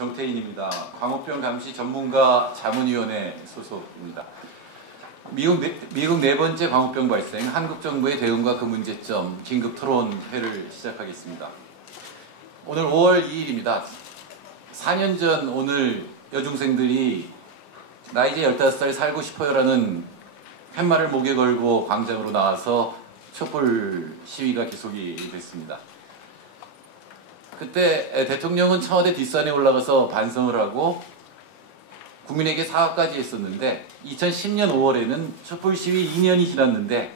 정태인입니다. 광우병 감시 전문가 자문위원회 소속입니다. 미국 네 번째 광우병 발생, 한국 정부의 대응과 그 문제점 긴급 토론회를 시작하겠습니다. 오늘 5월 2일입니다. 4년 전 오늘 여중생들이 나 이제 15살 살고 싶어요라는 팻말을 목에 걸고 광장으로 나와서 촛불 시위가 계속이 됐습니다. 그때 대통령은 청와대 뒷산에 올라가서 반성을 하고 국민에게 사과까지 했었는데 2010년 5월에는 촛불 시위 2년이 지났는데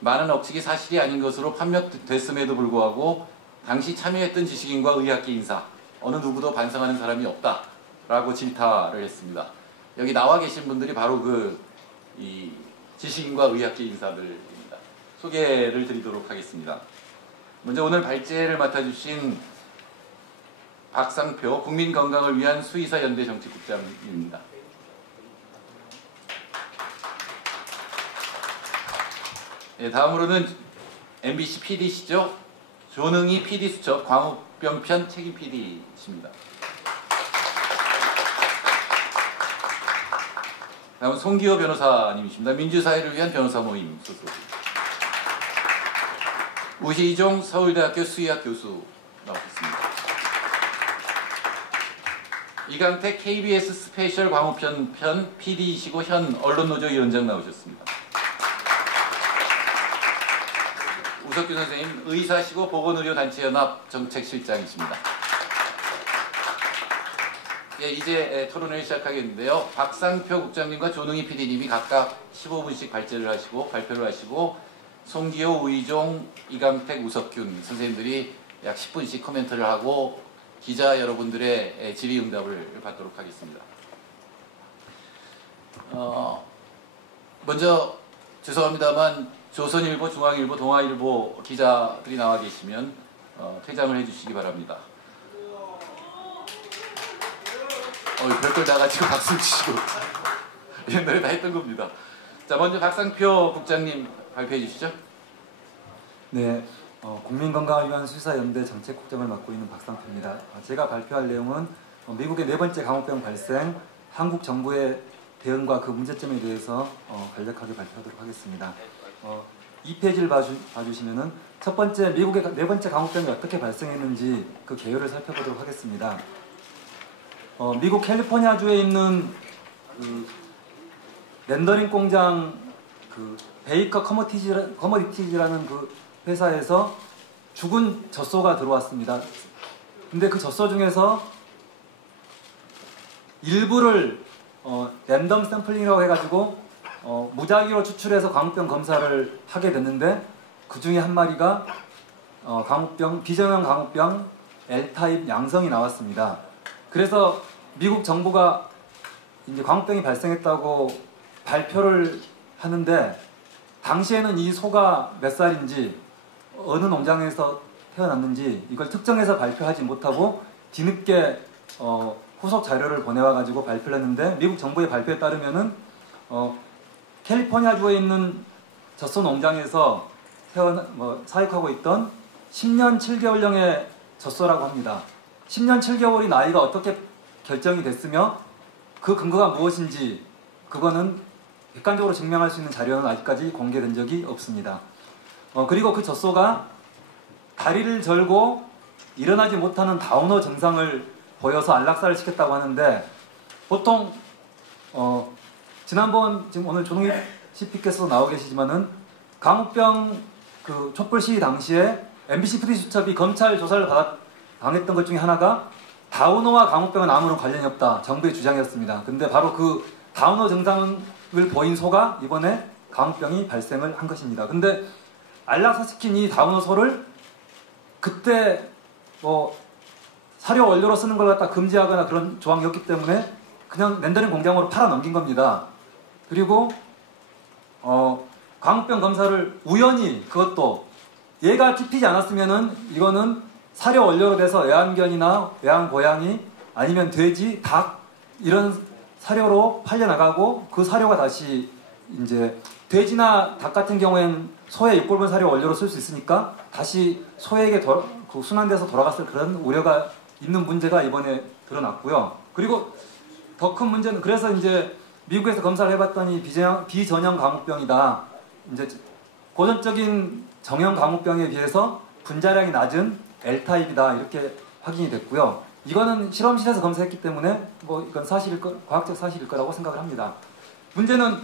많은 억측이 사실이 아닌 것으로 판명됐음에도 불구하고 당시 참여했던 지식인과 의학계 인사 어느 누구도 반성하는 사람이 없다라고 질타를 했습니다. 여기 나와 계신 분들이 바로 이 지식인과 의학계 인사들입니다. 소개를 드리도록 하겠습니다. 먼저 오늘 발제를 맡아주신 박상표 국민건강을 위한 수의사연대 정책국장입니다. 네, 다음으로는 MBC PD시죠. 조능희 PD수첩 광우병편 책임 PD십니다. 다음은 송기호 변호사님이십니다. 민주사회를 위한 변호사 모임 소속. 우시종 서울대학교 수의학 교수 나오셨습니다. 이강택 KBS 스페셜 광우편 편 PD이시고 현 언론노조 위원장 나오셨습니다. 우석규 선생님 의사시고 보건의료단체연합 정책실장이십니다. 예, 이제 토론을 시작하겠는데요. 박상표 국장님과 조능희 PD님이 각각 15분씩 발제를 하시고 발표를 하시고 송기호, 우희종, 이강택, 우석균 선생님들이 약 10분씩 코멘트를 하고 기자 여러분들의 질의응답을 받도록 하겠습니다. 먼저 죄송합니다만 조선일보, 중앙일보, 동아일보 기자들이 나와 계시면 퇴장을 해주시기 바랍니다. 별걸 다 가지고 박수 치시고 옛날에 다 했던 겁니다. 자, 먼저 박상표 국장님 발표해 주시죠. 네, 국민건강을 위한 수의사연대 정책국장을 맡고 있는 박상표입니다. 제가 발표할 내용은 미국의 네 번째 광우병 발생, 한국 정부의 대응과 그 문제점에 대해서 간략하게 발표하도록 하겠습니다. 2페이지를 봐주시면은 첫 번째 미국의 네 번째 광우병이 어떻게 발생했는지 그 개요를 살펴보도록 하겠습니다. 미국 캘리포니아주에 있는 렌더링 공장 베이커 커머디티즈라는 그 회사에서 죽은 젖소가 들어왔습니다. 근데 그 젖소 중에서 일부를 랜덤 샘플링이라고 해가지고 무작위로 추출해서 광우병 검사를 하게 됐는데 그 중에 한 마리가 비정형 광우병 L타입 양성이 나왔습니다. 그래서 미국 정부가 이제 광우병이 발생했다고 발표를 하는데 당시에는 이 소가 몇 살인지 어느 농장에서 태어났는지 이걸 특정해서 발표하지 못하고 뒤늦게 후속 자료를 보내와 가지고 발표를 했는데 미국 정부의 발표에 따르면은 캘리포니아주에 있는 젖소 농장에서 사육하고 있던 10년 7개월령의 젖소라고 합니다. 10년 7개월이 나이가 어떻게 결정이 됐으며 그 근거가 무엇인지 그거는 객관적으로 증명할 수 있는 자료는 아직까지 공개된 적이 없습니다. 그리고 그 젖소가 다리를 절고 일어나지 못하는 다우너 증상을 보여서 안락사를 시켰다고 하는데 보통 지난번 지금 오늘 조능희 CP께서 나오 계시지만은 광우병 그 촛불 시위 당시에 MBC PD수첩이 검찰 조사를 당했던 것 중에 하나가 다우너와 광우병은 아무런 관련이 없다. 정부의 주장이었습니다. 근데 바로 그 다우너 증상을 보인 소가 이번에 광우병이 발생을 한 것입니다. 근데 안락사시킨 이 다우너 소를 그때 사료 원료로 쓰는 걸 갖다 금지하거나 그런 조항이 없기 때문에 그냥 렌더링 공장으로 팔아 넘긴 겁니다. 그리고 광우병 검사를 우연히 그것도 얘가 찝히지 않았으면은 이거는 사료 원료로 돼서 애완견이나 애완고양이 아니면 돼지, 닭 이런 사료로 팔려나가고 그 사료가 다시 이제 돼지나 닭 같은 경우에는 소의 육골분 사료 원료로 쓸 수 있으니까 다시 소에게 순환돼서 돌아갔을 그런 우려가 있는 문제가 이번에 드러났고요. 그리고 더 큰 문제는 그래서 이제 미국에서 검사를 해봤더니 비전형 광우병이다. 이제 고전적인 정형 광우병에 비해서 분자량이 낮은 L타입이다 이렇게 확인이 됐고요. 이거는 실험실에서 검사했기 때문에 뭐 이건 과학적 사실일 거라고 생각을 합니다. 문제는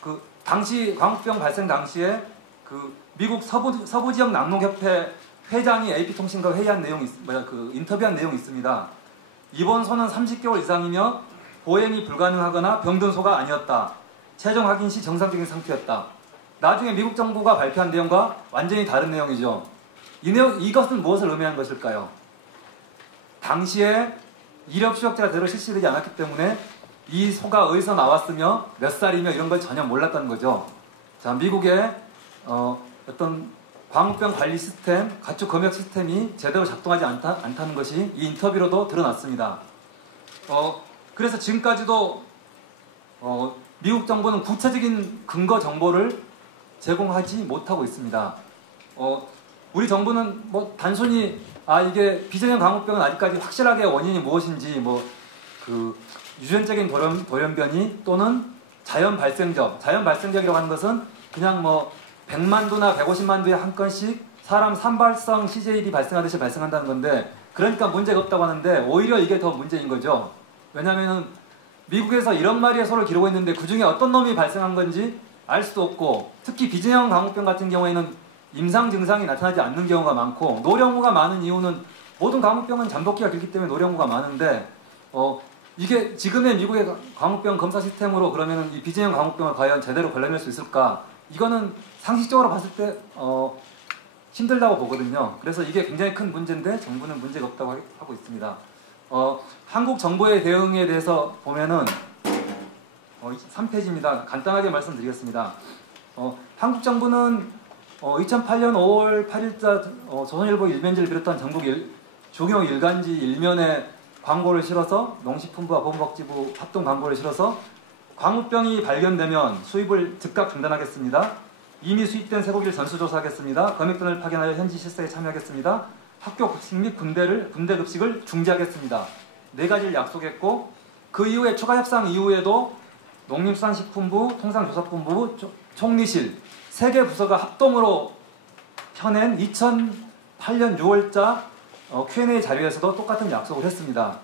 그 당시 광우병 발생 당시에 그 미국 서부 지역 낙농협회 회장이 AP통신과 회의한 내용이 인터뷰한 내용이 있습니다. 입원 소는 30개월 이상이며 보행이 불가능하거나 병든 소가 아니었다. 최종 확인 시 정상적인 상태였다. 나중에 미국 정부가 발표한 내용과 완전히 다른 내용이죠. 이것은 무엇을 의미하는 것일까요? 당시에 이력 추적제가 제대로 실시되지 않았기 때문에 이 소가 어디서 나왔으며 몇 살이며 이런 걸 전혀 몰랐다는 거죠. 자, 미국의 어떤 광우병 관리 시스템, 가축 검역 시스템이 제대로 작동하지 않다는 것이 이 인터뷰로도 드러났습니다. 그래서 지금까지도 미국 정부는 구체적인 근거 정보를 제공하지 못하고 있습니다. 우리 정부는 뭐 단순히 이게 비전형 광우병은 아직까지 확실하게 원인이 무엇인지 유전적인 돌연변이 또는 자연 발생적이라고 하는 것은 그냥 뭐 100만 두나 150만 두에 한 건씩 사람 산발성 CJD 발생하듯이 발생한다는 건데, 그러니까 문제가 없다고 하는데 오히려 이게 더 문제인 거죠. 왜냐하면 미국에서 이런 마리의 소를 기르고 있는데 그 중에 어떤 놈이 발생한 건지 알 수도 없고, 특히 비전형 광우병 같은 경우에는 임상 증상이 나타나지 않는 경우가 많고, 노령후가 많은 이유는 모든 광우병은 잠복기가 길기 때문에 노령후가 많은데 이게 지금의 미국의 광우병 검사 시스템으로 그러면 이 비전형 광우병을 과연 제대로 걸러낼 수 있을까? 이거는 상식적으로 봤을 때 힘들다고 보거든요. 그래서 이게 굉장히 큰 문제인데 정부는 문제가 없다고 하고 있습니다. 한국 정부의 대응에 대해서 보면은 3페이지입니다. 간단하게 말씀드리겠습니다. 한국 정부는 2008년 5월 8일자 조선일보 일면지를 비롯한 전국 종io 일간지 일면에 광고를 실어서 농식품부와 보건복지부 합동 광고를 실어서 광우병이 발견되면 수입을 즉각 중단하겠습니다. 이미 수입된 쇠고기를 전수조사하겠습니다. 검역단을 파견하여 현지 실사에 참여하겠습니다. 학교 급식 및 군대 급식을 중지하겠습니다. 4가지를 약속했고, 그 이후에 추가 협상 이후에도 농림수산식품부, 통상조사본부, 총리실 3개 부서가 합동으로 펴낸 2008년 6월자 Q&A 자료에서도 똑같은 약속을 했습니다.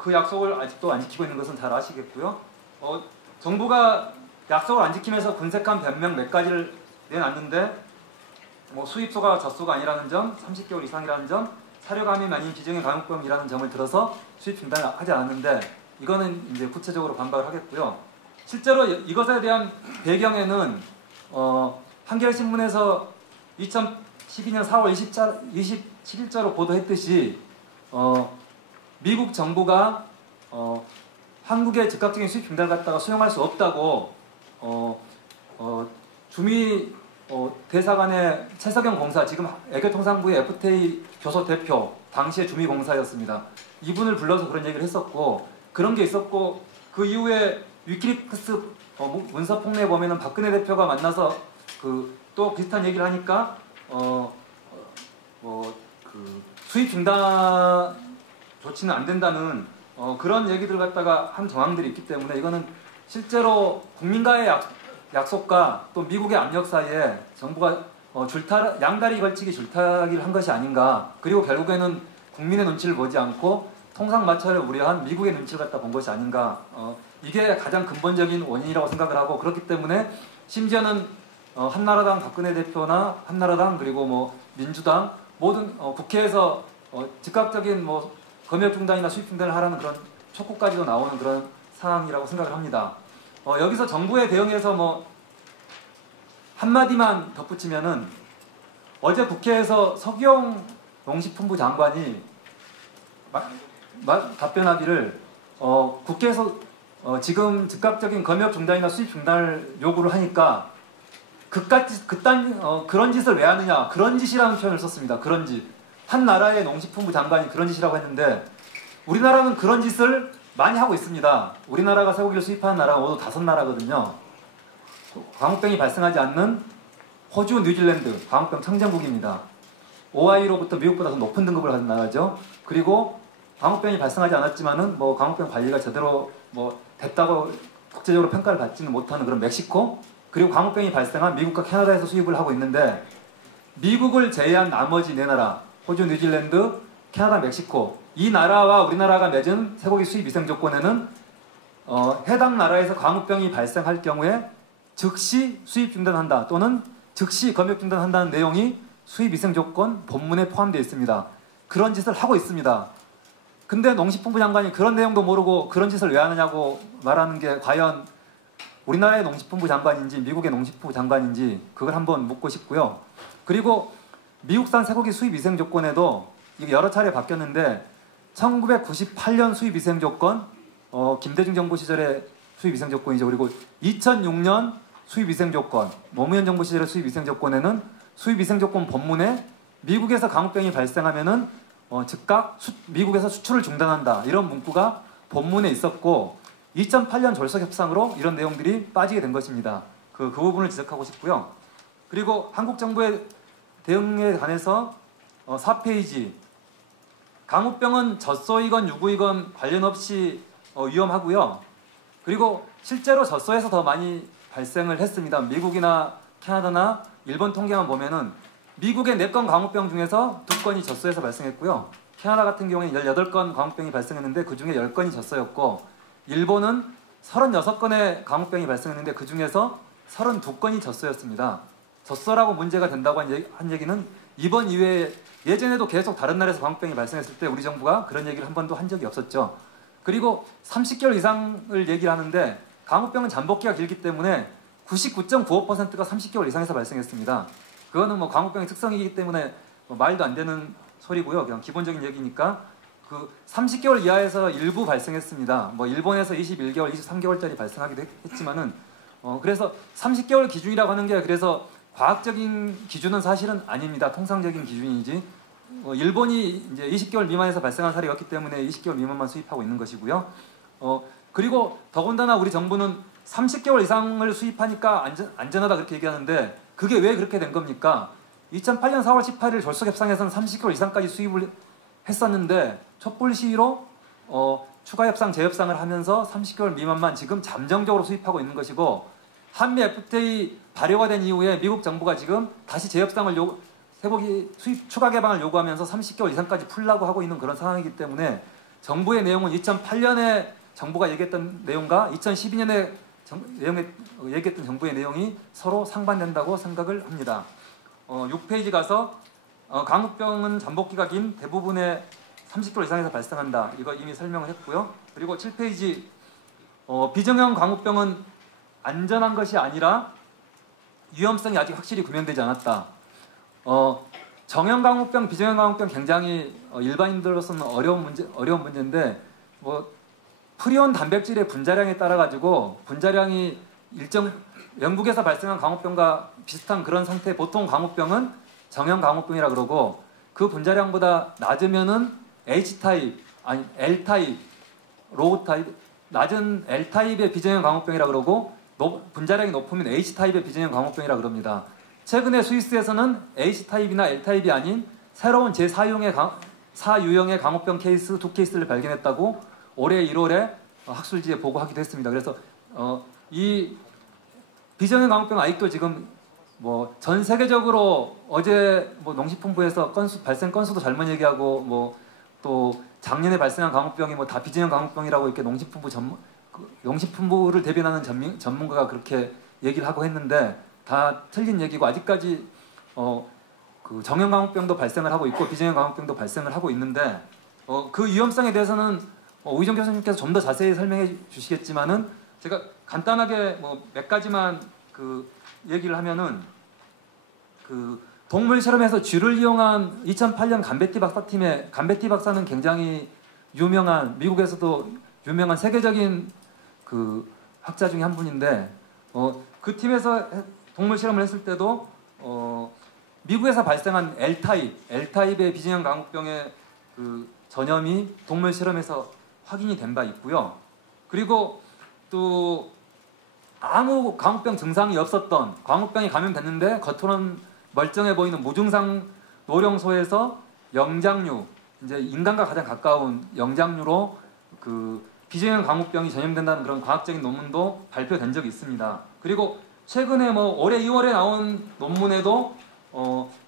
그 약속을 아직도 안 지키고 있는 것은 잘 아시겠고요. 정부가 약속을 안 지키면서 군색한 변명 몇 가지를 내놨는데, 수입소가 젖소가 아니라는 점, 30개월 이상이라는 점, 사료감염이 아닌 비정형 광우병이라는 점을 들어서 수입 중단을 하지 않았는데, 이거는 이제 구체적으로 반박을 하겠고요. 실제로 이것에 대한 배경에는 한겨레신문에서 2012년 4월 27일자로 보도했듯이 미국 정부가 한국의 즉각적인 수입 중단을 갖다가 수용할 수 없다고 주미 대사관의 최석영 공사, 지금 애교통상부의 FTA 교섭 대표, 당시의 주미공사였습니다. 이분을 불러서 그런 얘기를 했었고, 그런 게 있었고, 그 이후에 위키리크스 문서 폭로에 보면은 박근혜 대표가 만나서 또 비슷한 얘기를 하니까 수입 중단 조치는 안 된다는 그런 얘기들 갖다가 한 정황들이 있기 때문에, 이거는 실제로 국민과의 약속과 또 미국의 압력 사이에 정부가 양다리 걸치기 줄타기를 한 것이 아닌가. 그리고 결국에는 국민의 눈치를 보지 않고 통상마찰을 우려한 미국의 눈치를 갖다 본 것이 아닌가. 이게 가장 근본적인 원인이라고 생각을 하고, 그렇기 때문에 심지어는 한나라당 박근혜 대표나 한나라당 그리고 민주당 모든 국회에서 즉각적인 검역 중단이나 수입 중단을 하라는 그런 촉구까지도 나오는 그런 상황이라고 생각을 합니다. 여기서 정부의 대응에서 한마디만 덧붙이면은, 어제 국회에서 서기용 농식품부 장관이 답변하기를 국회에서 지금 즉각적인 검역 중단이나 수입 중단을 요구를 하니까 그런 짓을 왜 하느냐, 그런 짓이라는 표현을 썼습니다. 그런 짓. 한 나라의 농식품부 장관이 그런 짓이라고 했는데, 우리나라는 그런 짓을 많이 하고 있습니다. 우리나라가 쇠고기를 수입하는 나라가 모두 5나라거든요. 광우병이 발생하지 않는 호주, 뉴질랜드, 광우병 청정국입니다. 오하이로부터 미국보다 더 높은 등급을 가진 나라죠. 그리고 광우병이 발생하지 않았지만은 뭐 광우병 관리가 제대로 뭐 됐다고 국제적으로 평가를 받지는 못하는 그런 멕시코, 그리고 광우병이 발생한 미국과 캐나다에서 수입을 하고 있는데, 미국을 제외한 나머지 네 나라, 호주, 뉴질랜드, 캐나다, 멕시코, 이 나라와 우리나라가 맺은 쇠고기 수입 위생 조건에는 해당 나라에서 광우병이 발생할 경우에 즉시 수입 중단한다 또는 즉시 검역 중단한다는 내용이 수입 위생 조건 본문에 포함되어 있습니다. 그런 짓을 하고 있습니다. 근데 농식품부 장관이 그런 내용도 모르고 그런 짓을 왜 하느냐고 말하는 게 과연 우리나라의 농식품부 장관인지 미국의 농식품부 장관인지 그걸 한번 묻고 싶고요. 그리고 미국산 쇠고기 수입 위생 조건에도 이게 여러 차례 바뀌었는데 1998년 수입 위생 조건, 김대중 정부 시절의 수입 위생 조건이죠. 그리고 2006년 수입 위생 조건, 노무현 정부 시절의 수입 위생 조건에는 수입 위생 조건 본문에 미국에서 광우병이 발생하면은 즉각 미국에서 수출을 중단한다 이런 문구가 본문에 있었고, 2008년 졸속 협상으로 이런 내용들이 빠지게 된 것입니다. 그 부분을 지적하고 싶고요. 그리고 한국 정부의 대응에 관해서 4페이지, 광우병은 젖소이건 유구이건 관련 없이 위험하고요. 그리고 실제로 젖소에서 더 많이 발생을 했습니다. 미국이나 캐나다나 일본 통계만 보면은 미국의 4건 광우병 중에서 2건이 젖소에서 발생했고요. 캐나다 같은 경우에는 18건 광우병이 발생했는데 그 중에 10건이 젖소였고, 일본은 36건의 광우병이 발생했는데 그 중에서 32건이 젖소였습니다. 젖소라고 문제가 된다고 한 얘기는 이번 이외에 예전에도 계속 다른 나라에서 광우병이 발생했을 때 우리 정부가 그런 얘기를 한 번도 한 적이 없었죠. 그리고 30개월 이상을 얘기를 하는데 광우병은 잠복기가 길기 때문에 99.95%가 30개월 이상에서 발생했습니다. 그거는 뭐 광우병의 특성이기 때문에 뭐 말도 안 되는 소리고요. 그냥 기본적인 얘기니까 그 30개월 이하에서 일부 발생했습니다. 뭐 일본에서 21개월, 23개월짜리 발생하기도 했지만은 그래서 30개월 기준이라고 하는 게 그래서 과학적인 기준은 사실은 아닙니다. 통상적인 기준이지. 일본이 이제 20개월 미만에서 발생한 사례였기 때문에 20개월 미만만 수입하고 있는 것이고요. 그리고 더군다나 우리 정부는 30개월 이상을 수입하니까 안전하다 그렇게 얘기하는데 그게 왜 그렇게 된 겁니까? 2008년 4월 18일 졸속협상에서는 30개월 이상까지 수입을 했었는데 촛불 시위로 추가 협상, 재협상을 하면서 30개월 미만만 지금 잠정적으로 수입하고 있는 것이고, 한미 FTA 발효가 된 이후에 미국 정부가 지금 다시 재협상을 쇠고기 수입 추가 개방을 요구하면서 30개월 이상까지 풀라고 하고 있는 그런 상황이기 때문에 정부의 내용은 2008년에 정부가 얘기했던 내용과 2012년에 얘기했던 정부의 내용이 서로 상반된다고 생각을 합니다. 6페이지 가서 광우병은 잠복기가 긴 대부분의 30개월 이상에서 발생한다. 이거 이미 설명을 했고요. 그리고 7페이지 비정형 광우병은 안전한 것이 아니라 위험성이 아직 확실히 구명되지 않았다. 정형 광우병, 비정형 광우병 굉장히 일반인들로서는 어려운 문제인데 프리온 단백질의 분자량에 따라 가지고 분자량이 영국에서 발생한 광우병과 비슷한 그런 상태, 보통 광우병은 정형 광우병이라 그러고 그 분자량보다 낮으면은 H타입, 아니 L타입, 로우 타입, 낮은 L타입의 비정형 광우병이라 그러고 분자량이 높으면 H타입의 비정형 광우병이라 그럽니다. 최근에 스위스에서는 H타입이나 L타입이 아닌 새로운 제4유형의 광우병 케이스 2케이스를 발견했다고 올해 1월에 학술지에 보고하기도 했습니다. 그래서 이 비정형 광우병 아직도 지금 전 세계적으로 어제 농식품부에서 발생 건수도 잘못 얘기하고 또 작년에 발생한 광우병이 다 비정형 광우병이라고 이렇게 농식품부를 대변하는 전문가가 그렇게 얘기를 하고 했는데 다 틀린 얘기고, 아직까지 그 정형 광우병도 발생을 하고 있고 비정형 광우병도 발생을 하고 있는데 그 위험성에 대해서는 오희정 교수님께서 좀 더 자세히 설명해 주시겠지만은 제가 간단하게 몇 가지만 그 얘기를 하면은 그 동물 실험에서 쥐를 이용한 2008년 감베티 박사는 굉장히 유명한, 미국에서도 유명한 세계적인 그 학자 중에 한 분인데 그 팀에서 동물 실험을 했을 때도 미국에서 발생한 L타입의 비정형 광우병의 그 전염이 동물 실험에서 확인이 된 바 있고요. 그리고 또 아무 광우병 증상이 없었던, 광우병이 감염됐는데 겉으로는 멀쩡해 보이는 무증상 노령소에서 영장류, 이제 인간과 가장 가까운 영장류로 그 비정형 광우병이 전염된다는 그런 과학적인 논문도 발표된 적이 있습니다. 그리고 최근에 뭐 올해 2월에 나온 논문에도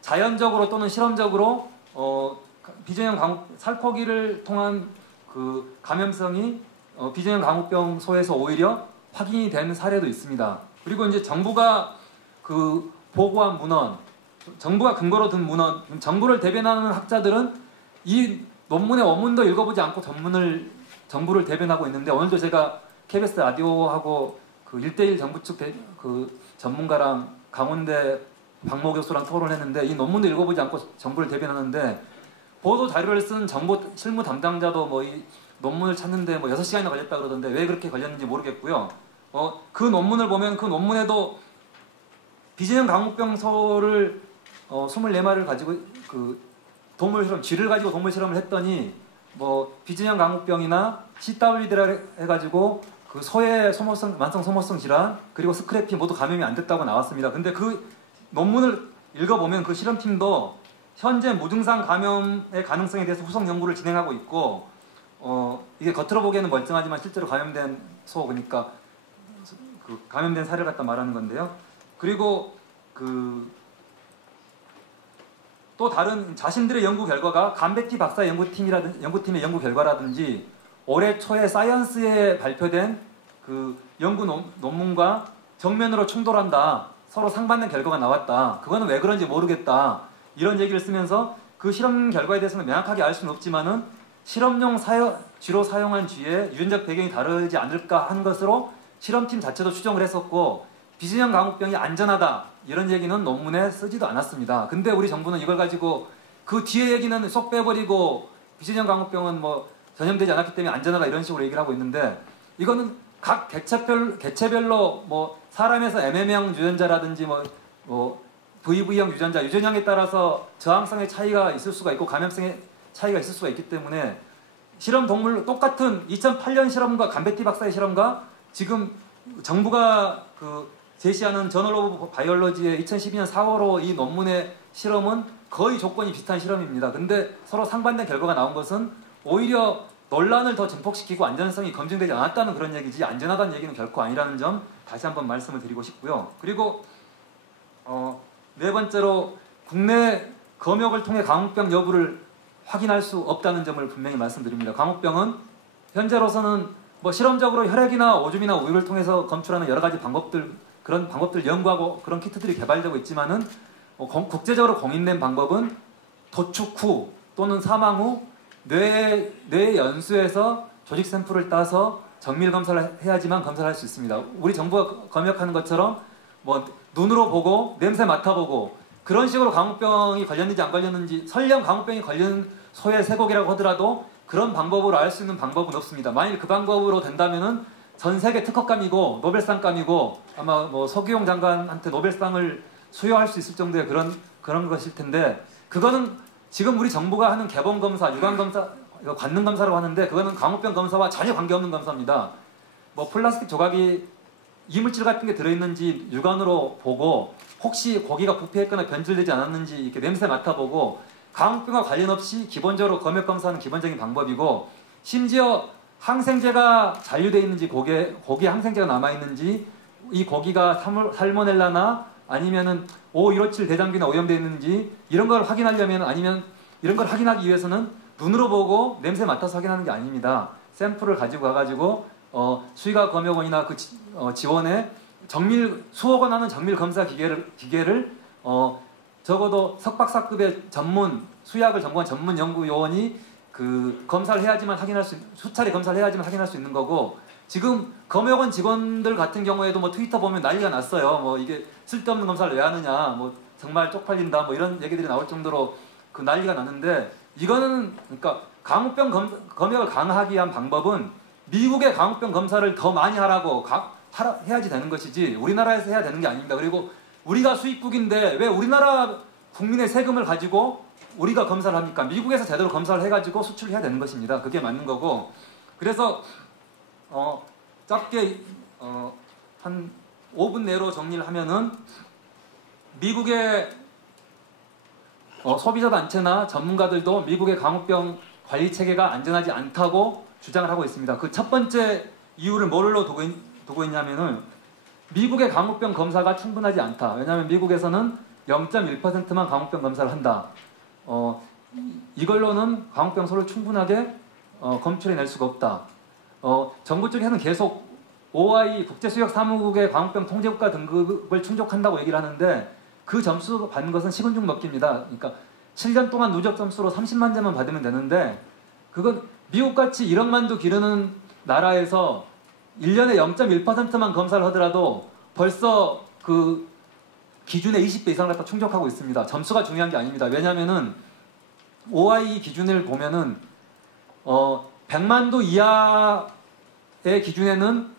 자연적으로 또는 실험적으로 비정형 살포기를 통한 그 감염성이 비정형 광우병소에서 오히려 확인이 된 사례도 있습니다. 그리고 이제 정부가 그 보고한 문헌, 정부가 근거로 든 문헌, 정부를 대변하는 학자들은 이 논문의 원문도 읽어보지 않고 정부를 대변하고 있는데, 오늘도 제가 KBS 라디오하고 그 1대1 정부 측 그 전문가랑 강원대 박모 교수랑 토론했는데, 이 논문도 읽어보지 않고 정부를 대변하는데, 보도 자료를 쓴 정부 실무 담당자도 뭐 이 논문을 찾는데 뭐 6시간이나 걸렸다 그러던데 왜 그렇게 걸렸는지 모르겠고요. 그 논문을 보면 그 논문에도 비정형 광우병소를 24마리를 가지고 그 동물 실험, 쥐를 가지고 동물 실험을 했더니 뭐 비정형 광우병이나 CWD라 해가지고 그 소의 만성 소모성 질환 그리고 스크래피 모두 감염이 안 됐다고 나왔습니다. 근데 그 논문을 읽어보면 그 실험팀도 현재 무증상 감염의 가능성에 대해서 후속 연구를 진행하고 있고, 이게 겉으로 보기에는 멀쩡하지만 실제로 감염된 소, 그러니까 그 감염된 사례를 갖다 말하는 건데요. 그리고 또 다른 자신들의 연구 결과가 감베티 박사 연구팀의 연구 결과라든지 올해 초에 사이언스에 발표된 그 연구 논문과 정면으로 충돌한다, 서로 상반된 결과가 나왔다, 그거는 왜 그런지 모르겠다, 이런 얘기를 쓰면서 그 실험 결과에 대해서는 명확하게 알 수는 없지만은 실험용 쥐로 사용한 쥐의 유전적 배경이 다르지 않을까 하는 것으로 실험팀 자체도 추정을 했었고, 비진형 광우병이 안전하다 이런 얘기는 논문에 쓰지도 않았습니다. 근데 우리 정부는 이걸 가지고 그 뒤에 얘기는 쏙 빼버리고 비진형 광우병은 뭐 전염되지 않았기 때문에 안전하다 이런 식으로 얘기를 하고 있는데, 이거는 각 개체별로 뭐 사람에서 MM형 유전자라든지 뭐 VV형 유전형에 따라서 저항성의 차이가 있을 수가 있고 감염성의 차이가 있을 수가 있기 때문에 실험 동물 똑같은 2008년 실험과 감베티 박사의 실험과 지금 정부가 그 제시하는 저널 오브 바이올로지의 2012년 4월호 이 논문의 실험은 거의 조건이 비슷한 실험입니다. 근데 서로 상반된 결과가 나온 것은 오히려 논란을 더 증폭시키고 안전성이 검증되지 않았다는 그런 얘기지, 안전하다는 얘기는 결코 아니라는 점 다시 한번 말씀을 드리고 싶고요. 그리고 네 번째로 국내 검역을 통해 광우병 여부를 확인할 수 없다는 점을 분명히 말씀드립니다. 광우병은 현재로서는 뭐 실험적으로 혈액이나 오줌이나 우유를 통해서 검출하는 여러 가지 그런 방법들 연구하고 그런 키트들이 개발되고 있지만은 국제적으로 공인된 방법은 도축 후 또는 사망 후 뇌 연수에서 조직 샘플을 따서 정밀 검사를 해야지만 검사를 할 수 있습니다. 우리 정부가 검역하는 것처럼 뭐 눈으로 보고 냄새 맡아보고 그런 식으로 광우병이 걸렸는지 안 걸렸는지, 설령 광우병이 걸린 소의 쇠고기라고 하더라도 그런 방법으로 알 수 있는 방법은 없습니다. 만일 그 방법으로 된다면은 전 세계 특허감이고 노벨상감이고 아마 뭐 서기용 장관한테 노벨상을 수여할 수 있을 정도의 그런 것일 텐데, 그거는 지금 우리 정부가 하는 개봉 검사, 유관 검사, 관능 검사라고 하는데 그거는 광우병 검사와 전혀 관계없는 검사입니다. 뭐 플라스틱 조각이 이물질 같은 게 들어있는지 육안으로 보고 혹시 고기가 부패했거나 변질되지 않았는지 이렇게 냄새 맡아보고 광우병과 관련 없이 기본적으로 검역 검사하는 기본적인 방법이고, 심지어 항생제가 잔류되어 있는지 고기에 항생제가 남아있는지 이 고기가 살모넬라나 아니면은 O157 대장균에 오염되어 있는지 이런 걸 확인하려면, 아니면 이런 걸 확인하기 위해서는 눈으로 보고 냄새 맡아서 확인하는 게 아닙니다. 샘플을 가지고 가가지고 수의과 검역원이나 그 지원에 수억 원 하는 정밀 검사 기계를 적어도 석박사급의 수의학을 전공한 전문 연구요원이 그 검사를 해야지만 수차례 검사를 해야지만 확인할 수 있는 거고, 지금 검역원 직원들 같은 경우에도 뭐 트위터 보면 난리가 났어요. 뭐 이게 쓸데없는 검사를 왜 하느냐, 뭐 정말 쪽팔린다, 뭐 이런 얘기들이 나올 정도로 그 난리가 났는데, 이거는 그러니까 광우병 검역을 강화하기 위한 방법은 미국의 광우병 검사를 더 많이 하라고 해야지 되는 것이지 우리나라에서 해야 되는 게 아닙니다. 그리고 우리가 수입국인데 왜 우리나라 국민의 세금을 가지고 우리가 검사를 합니까? 미국에서 제대로 검사를 해가지고 수출해야 되는 것입니다. 그게 맞는 거고, 그래서 짧게 한 5분 내로 정리를 하면은 미국의 소비자 단체나 전문가들도 미국의 광우병 관리 체계가 안전하지 않다고 주장을 하고 있습니다. 그 첫 번째 이유를 뭘로 두고 있냐면은 미국의 광우병 검사가 충분하지 않다. 왜냐하면 미국에서는 0.1%만 광우병 검사를 한다. 이걸로는 광우병소를 충분하게 검출해낼 수가 없다. 정부 쪽에서는 계속 OI 국제수역사무국의 광우병 통제국가 등급을 충족한다고 얘기를 하는데 그 점수 받는 것은 식은 죽 먹기입니다. 그러니까 7년 동안 누적 점수로 30만 점만 받으면 되는데 그건 미국같이 1억만도 기르는 나라에서 1년에 0.1%만 검사를 하더라도 벌써 그 기준의 20배 이상을 갖다 충족하고 있습니다. 점수가 중요한 게 아닙니다. 왜냐하면은 OI 기준을 보면은 100만도 이하의 기준에는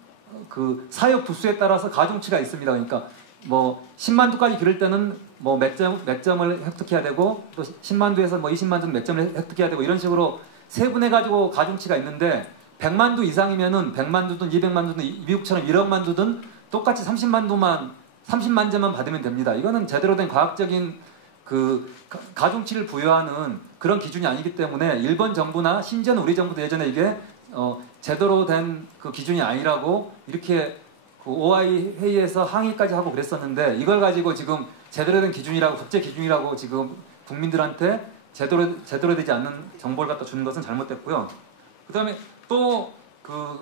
그 사육 부수에 따라서 가중치가 있습니다. 그러니까 뭐 10만도까지 기를 때는 뭐 몇 점을 획득해야 되고 또 10만도에서 뭐 20만도는 몇 점을 획득해야 되고 이런 식으로 세분해 가지고 가중치가 있는데 100만도 이상이면은 100만도든 200만도든 미국처럼 1억만도든 똑같이 30만 점만 받으면 됩니다. 이거는 제대로 된 과학적인 그 가중치를 부여하는 그런 기준이 아니기 때문에 일본 정부나 심지어는 우리 정부도 예전에 이게 제대로 된 그 기준이 아니라고 이렇게 그 OI 회의에서 항의까지 하고 그랬었는데 이걸 가지고 지금 제대로 된 기준이라고 국제 기준이라고 지금 국민들한테 제대로 되지 않는 정보를 갖다 주는 것은 잘못됐고요. 그다음에 또 그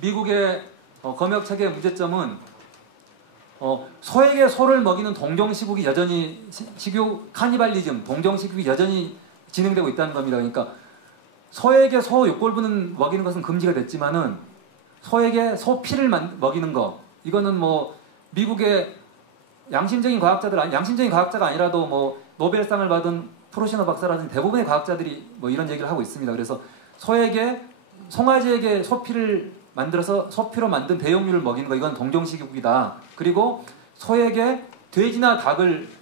미국의 검역 체계의 문제점은 소에게 소를 먹이는 동종시국이 여전히 식욕 카니발리즘, 동종시국이 여전히 진행되고 있다는 겁니다. 그러니까 소에게 소 육골분은 먹이는 것은 금지가 됐지만은 소에게 소 피를 먹이는 거 이거는 뭐 미국의 양심적인 과학자가 아니라도 뭐 노벨상을 받은 프로시너 박사라든지 대부분의 과학자들이 뭐 이런 얘기를 하고 있습니다. 그래서 송아지에게 소피를 만들어서 소피로 만든 배용류를 먹이는 거 이건 동종식육이다. 그리고 소에게 돼지나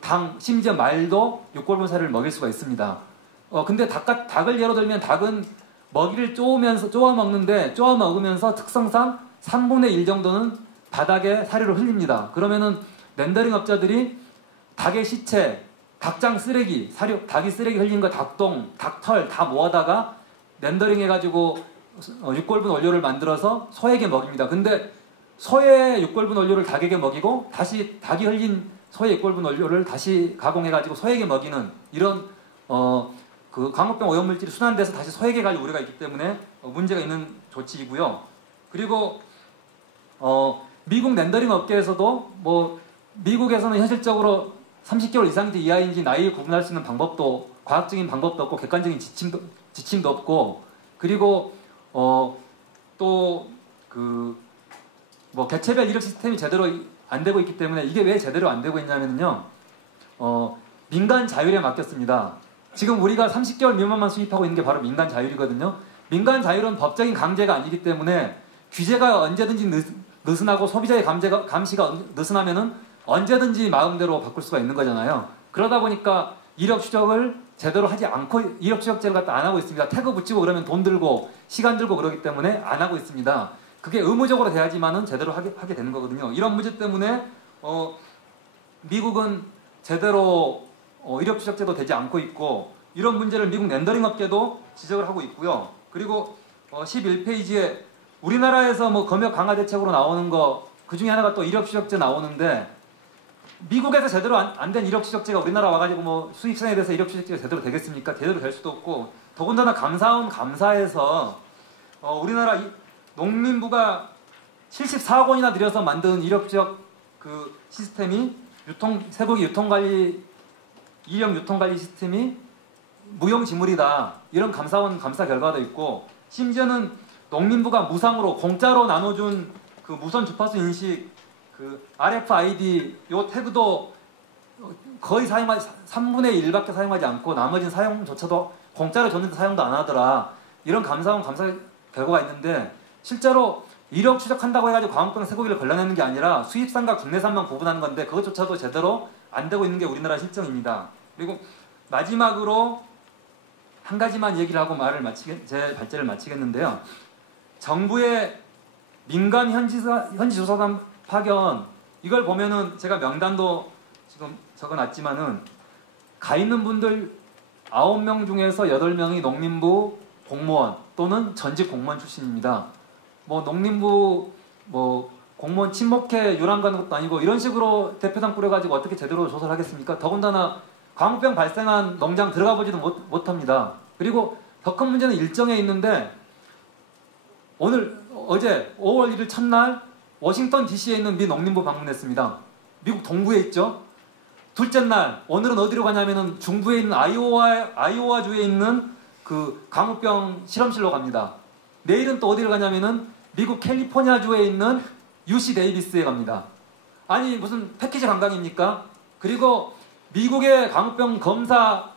당, 심지어 말도 육골분사를 먹일 수가 있습니다. 근데 닭을 예로 들면 닭은 먹이를 쪼아 먹으면서 특성상 3분의 1 정도는 바닥에 사료를 흘립니다. 그러면은 렌더링 업자들이 닭의 시체, 닭장 쓰레기, 닭이 쓰레기 흘린 거 닭똥, 닭털 다 모아다가 렌더링 해가지고 육골분 원료를 만들어서 소에게 먹입니다. 근데 소의 육골분 원료를 닭에게 먹이고 다시 닭이 흘린 소의 육골분 원료를 다시 가공해가지고 소에게 먹이는 이런 그 광우병 오염물질이 순환돼서 다시 소에게 갈 우려가 있기 때문에 문제가 있는 조치이고요. 그리고 미국 렌더링 업계에서도 뭐 미국에서는 현실적으로 30개월 이상인지 이하인지 나이를 구분할 수 있는 방법도 과학적인 방법도 없고 객관적인 지침도 없고 그리고 또 그 뭐 개체별 이력 시스템이 제대로 안 되고 있기 때문에 이게 왜 제대로 안 되고 있냐면요. 민간 자율에 맡겼습니다. 지금 우리가 30개월 미만만 수입하고 있는 게 바로 민간 자율이거든요. 민간 자율은 법적인 강제가 아니기 때문에 규제가 언제든지 느슨하고 소비자의 감시가 느슨하면은 언제든지 마음대로 바꿀 수가 있는 거잖아요. 그러다 보니까 이력 추적을 제대로 하지 않고 이력 추적제를 갖다 안 하고 있습니다. 태그 붙이고 그러면 돈 들고 시간 들고 그러기 때문에 안 하고 있습니다. 그게 의무적으로 돼야지만은 제대로 하게 되는 거거든요. 이런 문제 때문에 미국은 제대로 이력 추적제도 되지 않고 있고 이런 문제를 미국 렌더링 업계도 지적을 하고 있고요. 그리고 11페이지에 우리나라에서 뭐 검역 강화 대책으로 나오는 거 그 중에 하나가 또 이력 추적제 나오는데 미국에서 제대로 안 된 이력 추적제가 우리나라 와가지고 뭐 수입선에 대해서 이력 추적제가 제대로 되겠습니까? 제대로 될 수도 없고 더군다나 감사에서 우리나라 농림부가 74억 원이나 들여서 만든 이력 추적 그 시스템이 세부기 이력 유통관리 시스템이 무용지물이다. 이런 감사 결과도 있고 심지어는 농림부가 무상으로 공짜로 나눠준 그 무선 주파수 인식 그 RFID 요 태그도 거의 3분의 1밖에 사용하지 않고 나머지는 사용조차도 공짜로 줬는데 사용도 안 하더라. 이런 감사 결과가 있는데 실제로 이력 추적한다고 해가지고 광우병 쇠고기를 걸러내는 게 아니라 수입산과 국내산만 구분하는 건데 그것조차도 제대로 안 되고 있는 게 우리나라 실정입니다. 그리고 마지막으로 한 가지만 얘기를 하고 제 발제를 마치겠는데요. 정부의 민간 현지조사단 파견 이걸 보면은 제가 명단도 지금 적어놨지만은 가 있는 분들 9명 중에서 8명이 농림부 공무원 또는 전직 공무원 출신입니다. 뭐 농림부 뭐 공무원 친목회 유랑가는 것도 아니고 이런 식으로 대표단 꾸려가지고 어떻게 제대로 조사를 하겠습니까? 더군다나 광우병 발생한 농장 들어가 보지도 못합니다. 그리고 더 큰 문제는 일정에 있는데 어제 5월 1일 첫날 워싱턴 DC에 있는 미 농림부 방문했습니다. 미국 동부에 있죠. 둘째 날 오늘은 어디로 가냐면은 중부에 있는 아이오와주에 있는 그 광우병 실험실로 갑니다. 내일은 또 어디를 가냐면은 미국 캘리포니아주에 있는 UC 데이비스에 갑니다. 아니 무슨 패키지 관광입니까? 그리고 미국의 광우병 검사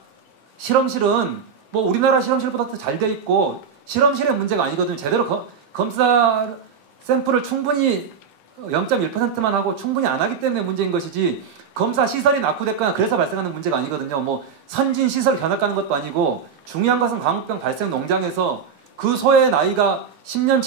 실험실은 뭐 우리나라 실험실보다 더 잘 돼 있고 실험실의 문제가 아니거든요. 제대로 검사 샘플을 충분히 0.1%만 하고 충분히 안 하기 때문에 문제인 것이지 검사 시설이 낙후됐거나 그래서 발생하는 문제가 아니거든요. 뭐 선진 시설 견학가는 것도 아니고 중요한 것은 광우병 발생 농장에서 그 소의 나이가 10년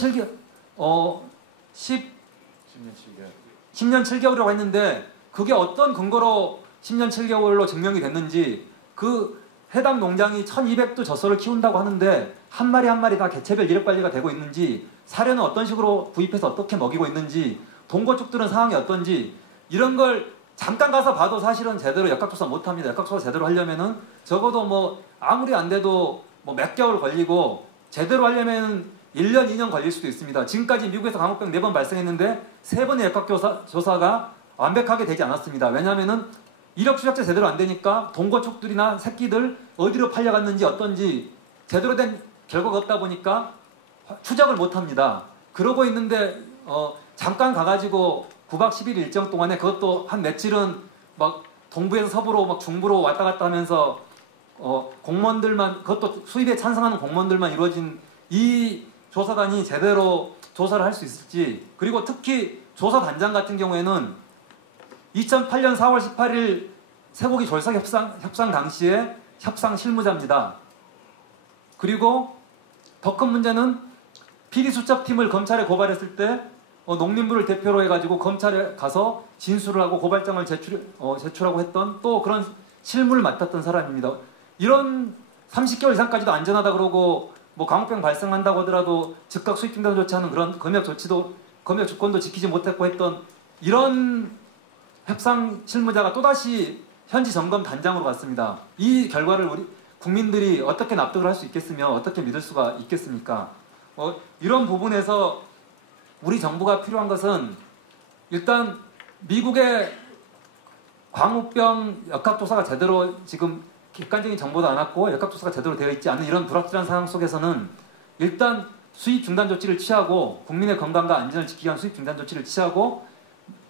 7개월이라고 했는데 그게 어떤 근거로 10년 7개월로 증명이 됐는지 그 해당 농장이 1200도 젖소를 키운다고 하는데 한 마리 한 마리 다 개체별 이력 관리가 되고 있는지 사료는 어떤 식으로 구입해서 어떻게 먹이고 있는지 동거축들은 상황이 어떤지 이런 걸 잠깐 가서 봐도 사실은 제대로 역학조사 못합니다. 역학조사 제대로 하려면은 적어도 뭐 아무리 안 돼도 뭐 몇 개월 걸리고 제대로 하려면 1년 2년 걸릴 수도 있습니다. 지금까지 미국에서 광우병 4번 발생했는데 3번의 역학조사가 완벽하게 되지 않았습니다. 왜냐하면은 이력 추적자 제대로 안 되니까 동거축들이나 새끼들 어디로 팔려갔는지 어떤지 제대로 된 결과가 없다 보니까 추적을 못합니다. 그러고 있는데 잠깐 가가지고 9박 10일 일정 동안에 그것도 한 며칠은 막 동부에서 서부로 막 중부로 왔다 갔다 하면서 공무원들만 그것도 수입에 찬성하는 공무원들만 이루어진 이 조사단이 제대로 조사를 할 수 있을지 그리고 특히 조사단장 같은 경우에는 2008년 4월 18일 쇠고기 졸사 협상 당시에 협상 실무자입니다. 그리고 더 큰 문제는 비리수첩팀을 검찰에 고발했을 때 농림부를 대표로 해가지고 검찰에 가서 진술을 하고 고발장을 제출하고 했던 또 그런 실무를 맡았던 사람입니다. 이런 30개월 이상까지도 안전하다 그러고 뭐 광우병 발생한다고 하더라도 즉각 수입 중단 조치하는 그런 검역 조건도 지키지 못했고 했던 이런 협상 실무자가 또다시 현지 점검 단장으로 갔습니다. 이 결과를 우리 국민들이 어떻게 납득을 할 수 있겠으며 어떻게 믿을 수가 있겠습니까? 이런 부분에서 우리 정부가 필요한 것은 일단 미국의 광우병 역학조사가 제대로 지금 객관적인 정보도 안 왔고 역학조사가 제대로 되어 있지 않은 이런 불확실한 상황 속에서는 일단 수입 중단 조치를 취하고 국민의 건강과 안전을 지키기 위한 수입 중단 조치를 취하고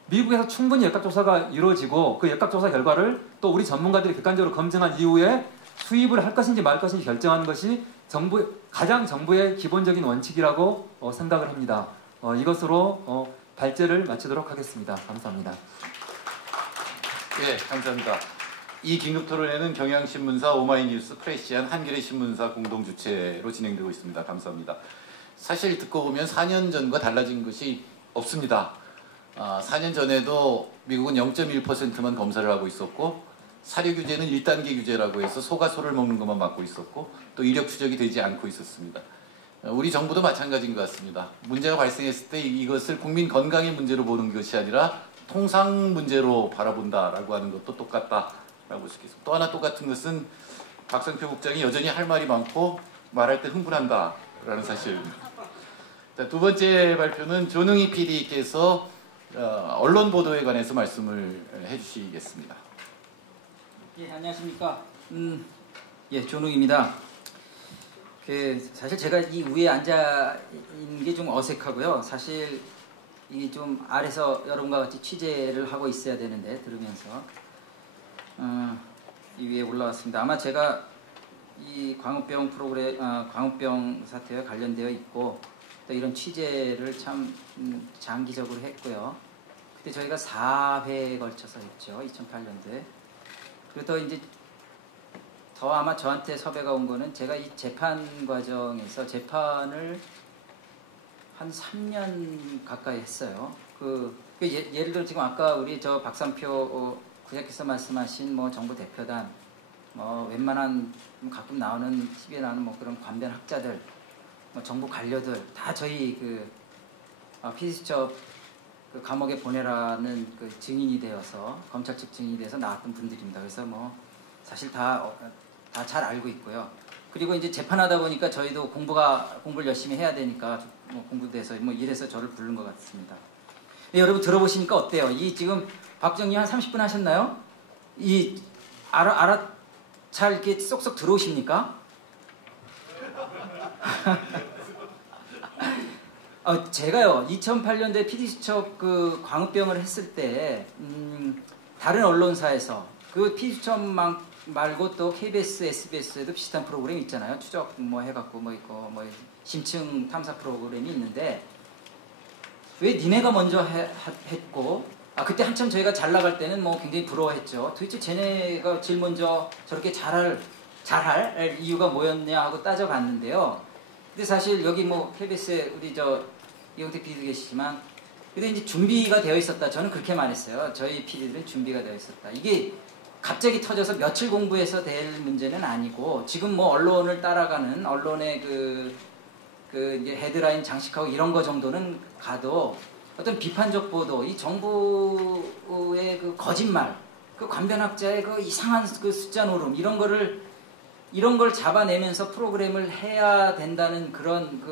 미국에서 충분히 역학조사가 이루어지고 그 역학조사 결과를 또 우리 전문가들이 객관적으로 검증한 이후에 수입을 할 것인지 말 것인지 결정하는 것이 가장 정부의 기본적인 원칙이라고 생각을 합니다. 이것으로 발제를 마치도록 하겠습니다. 감사합니다. 네, 감사합니다. 이 긴급 토론회는 경향신문사, 오마이뉴스, 프레시안, 한겨레 신문사 공동 주최로 진행되고 있습니다. 감사합니다. 사실 듣고 보면 4년 전과 달라진 것이 없습니다. 4년 전에도 미국은 0.1%만 검사를 하고 있었고 사료 규제는 1단계 규제라고 해서 소가 소를 먹는 것만 막고 있었고 또 이력 추적이 되지 않고 있었습니다. 우리 정부도 마찬가지인 것 같습니다. 문제가 발생했을 때 이것을 국민 건강의 문제로 보는 것이 아니라 통상 문제로 바라본다라고 하는 것도 똑같다라고 볼 수 있겠습니다. 또 하나 똑같은 것은 박성표 국장이 여전히 할 말이 많고 말할 때 흥분한다라는 사실입니다. 두 번째 발표는 조능희 PD께서 언론 보도에 관해서 말씀을 해주시겠습니다. 예, 안녕하십니까. 예, 조능입니다. 사실 제가 이 위에 앉아 있는 게 좀 어색하고요. 사실 이게 좀 아래서 여러분과 같이 취재를 하고 있어야 되는데 들으면서 이 위에 올라왔습니다. 아마 제가 이 광우병 프로그램, 광우병 사태와 관련되어 있고 또 이런 취재를 참 장기적으로 했고요. 그때 저희가 4회에 걸쳐서 했죠. 2008년도에. 그리고 또 이제 더 아마 저한테 섭외가 온 거는 제가 이 재판 과정에서 재판을 한 3년 가까이 했어요. 예를 들어 지금 아까 우리 저 박상표 구장께서 말씀하신 뭐 정부 대표단 웬만한 가끔 나오는 TV에 나오는 뭐 그런 관변 학자들, 뭐 정부 관료들 다 저희 피디수첩 그 감옥에 보내라는 그 증인이 되어서 검찰 측 증인이 돼서 나왔던 분들입니다. 그래서 뭐 사실 다 잘 알고 있고요. 그리고 이제 재판하다 보니까 저희도 공부를 열심히 해야 되니까 뭐 공부돼서 뭐 이래서 저를 부른 것 같습니다. 네, 여러분 들어보시니까 어때요? 이 지금 박정희 한 30분 하셨나요? 이 잘 이렇게 쏙쏙 들어오십니까? 제가요 2008년도에 PD수첩 그 광우병을 했을 때 다른 언론사에서 그 PD수첩 말고 또 KBS, SBS에도 비슷한 프로그램이 있잖아요. 추적 뭐 해갖고 뭐 있고 뭐 심층 탐사 프로그램이 있는데 왜 니네가 먼저 했고 그때 한참 저희가 잘 나갈 때는 뭐 굉장히 부러워했죠. 도대체 쟤네가 제일 먼저 저렇게 잘할 이유가 뭐였냐 하고 따져봤는데요. 근데 사실 여기 뭐 KBS에 우리 이용택 PD도 계시지만 근데 이제 준비가 되어 있었다. 저는 그렇게 말했어요. 저희 PD들은 준비가 되어 있었다. 이게 갑자기 터져서 며칠 공부해서 될 문제는 아니고 지금 뭐 언론을 따라가는 언론의 그 이제 헤드라인 장식하고 이런 거 정도는 가도 어떤 비판적 보도, 이 정부의 그 거짓말, 그 관변학자의 그 이상한 그 숫자 노름 이런 걸 잡아내면서 프로그램을 해야 된다는 그런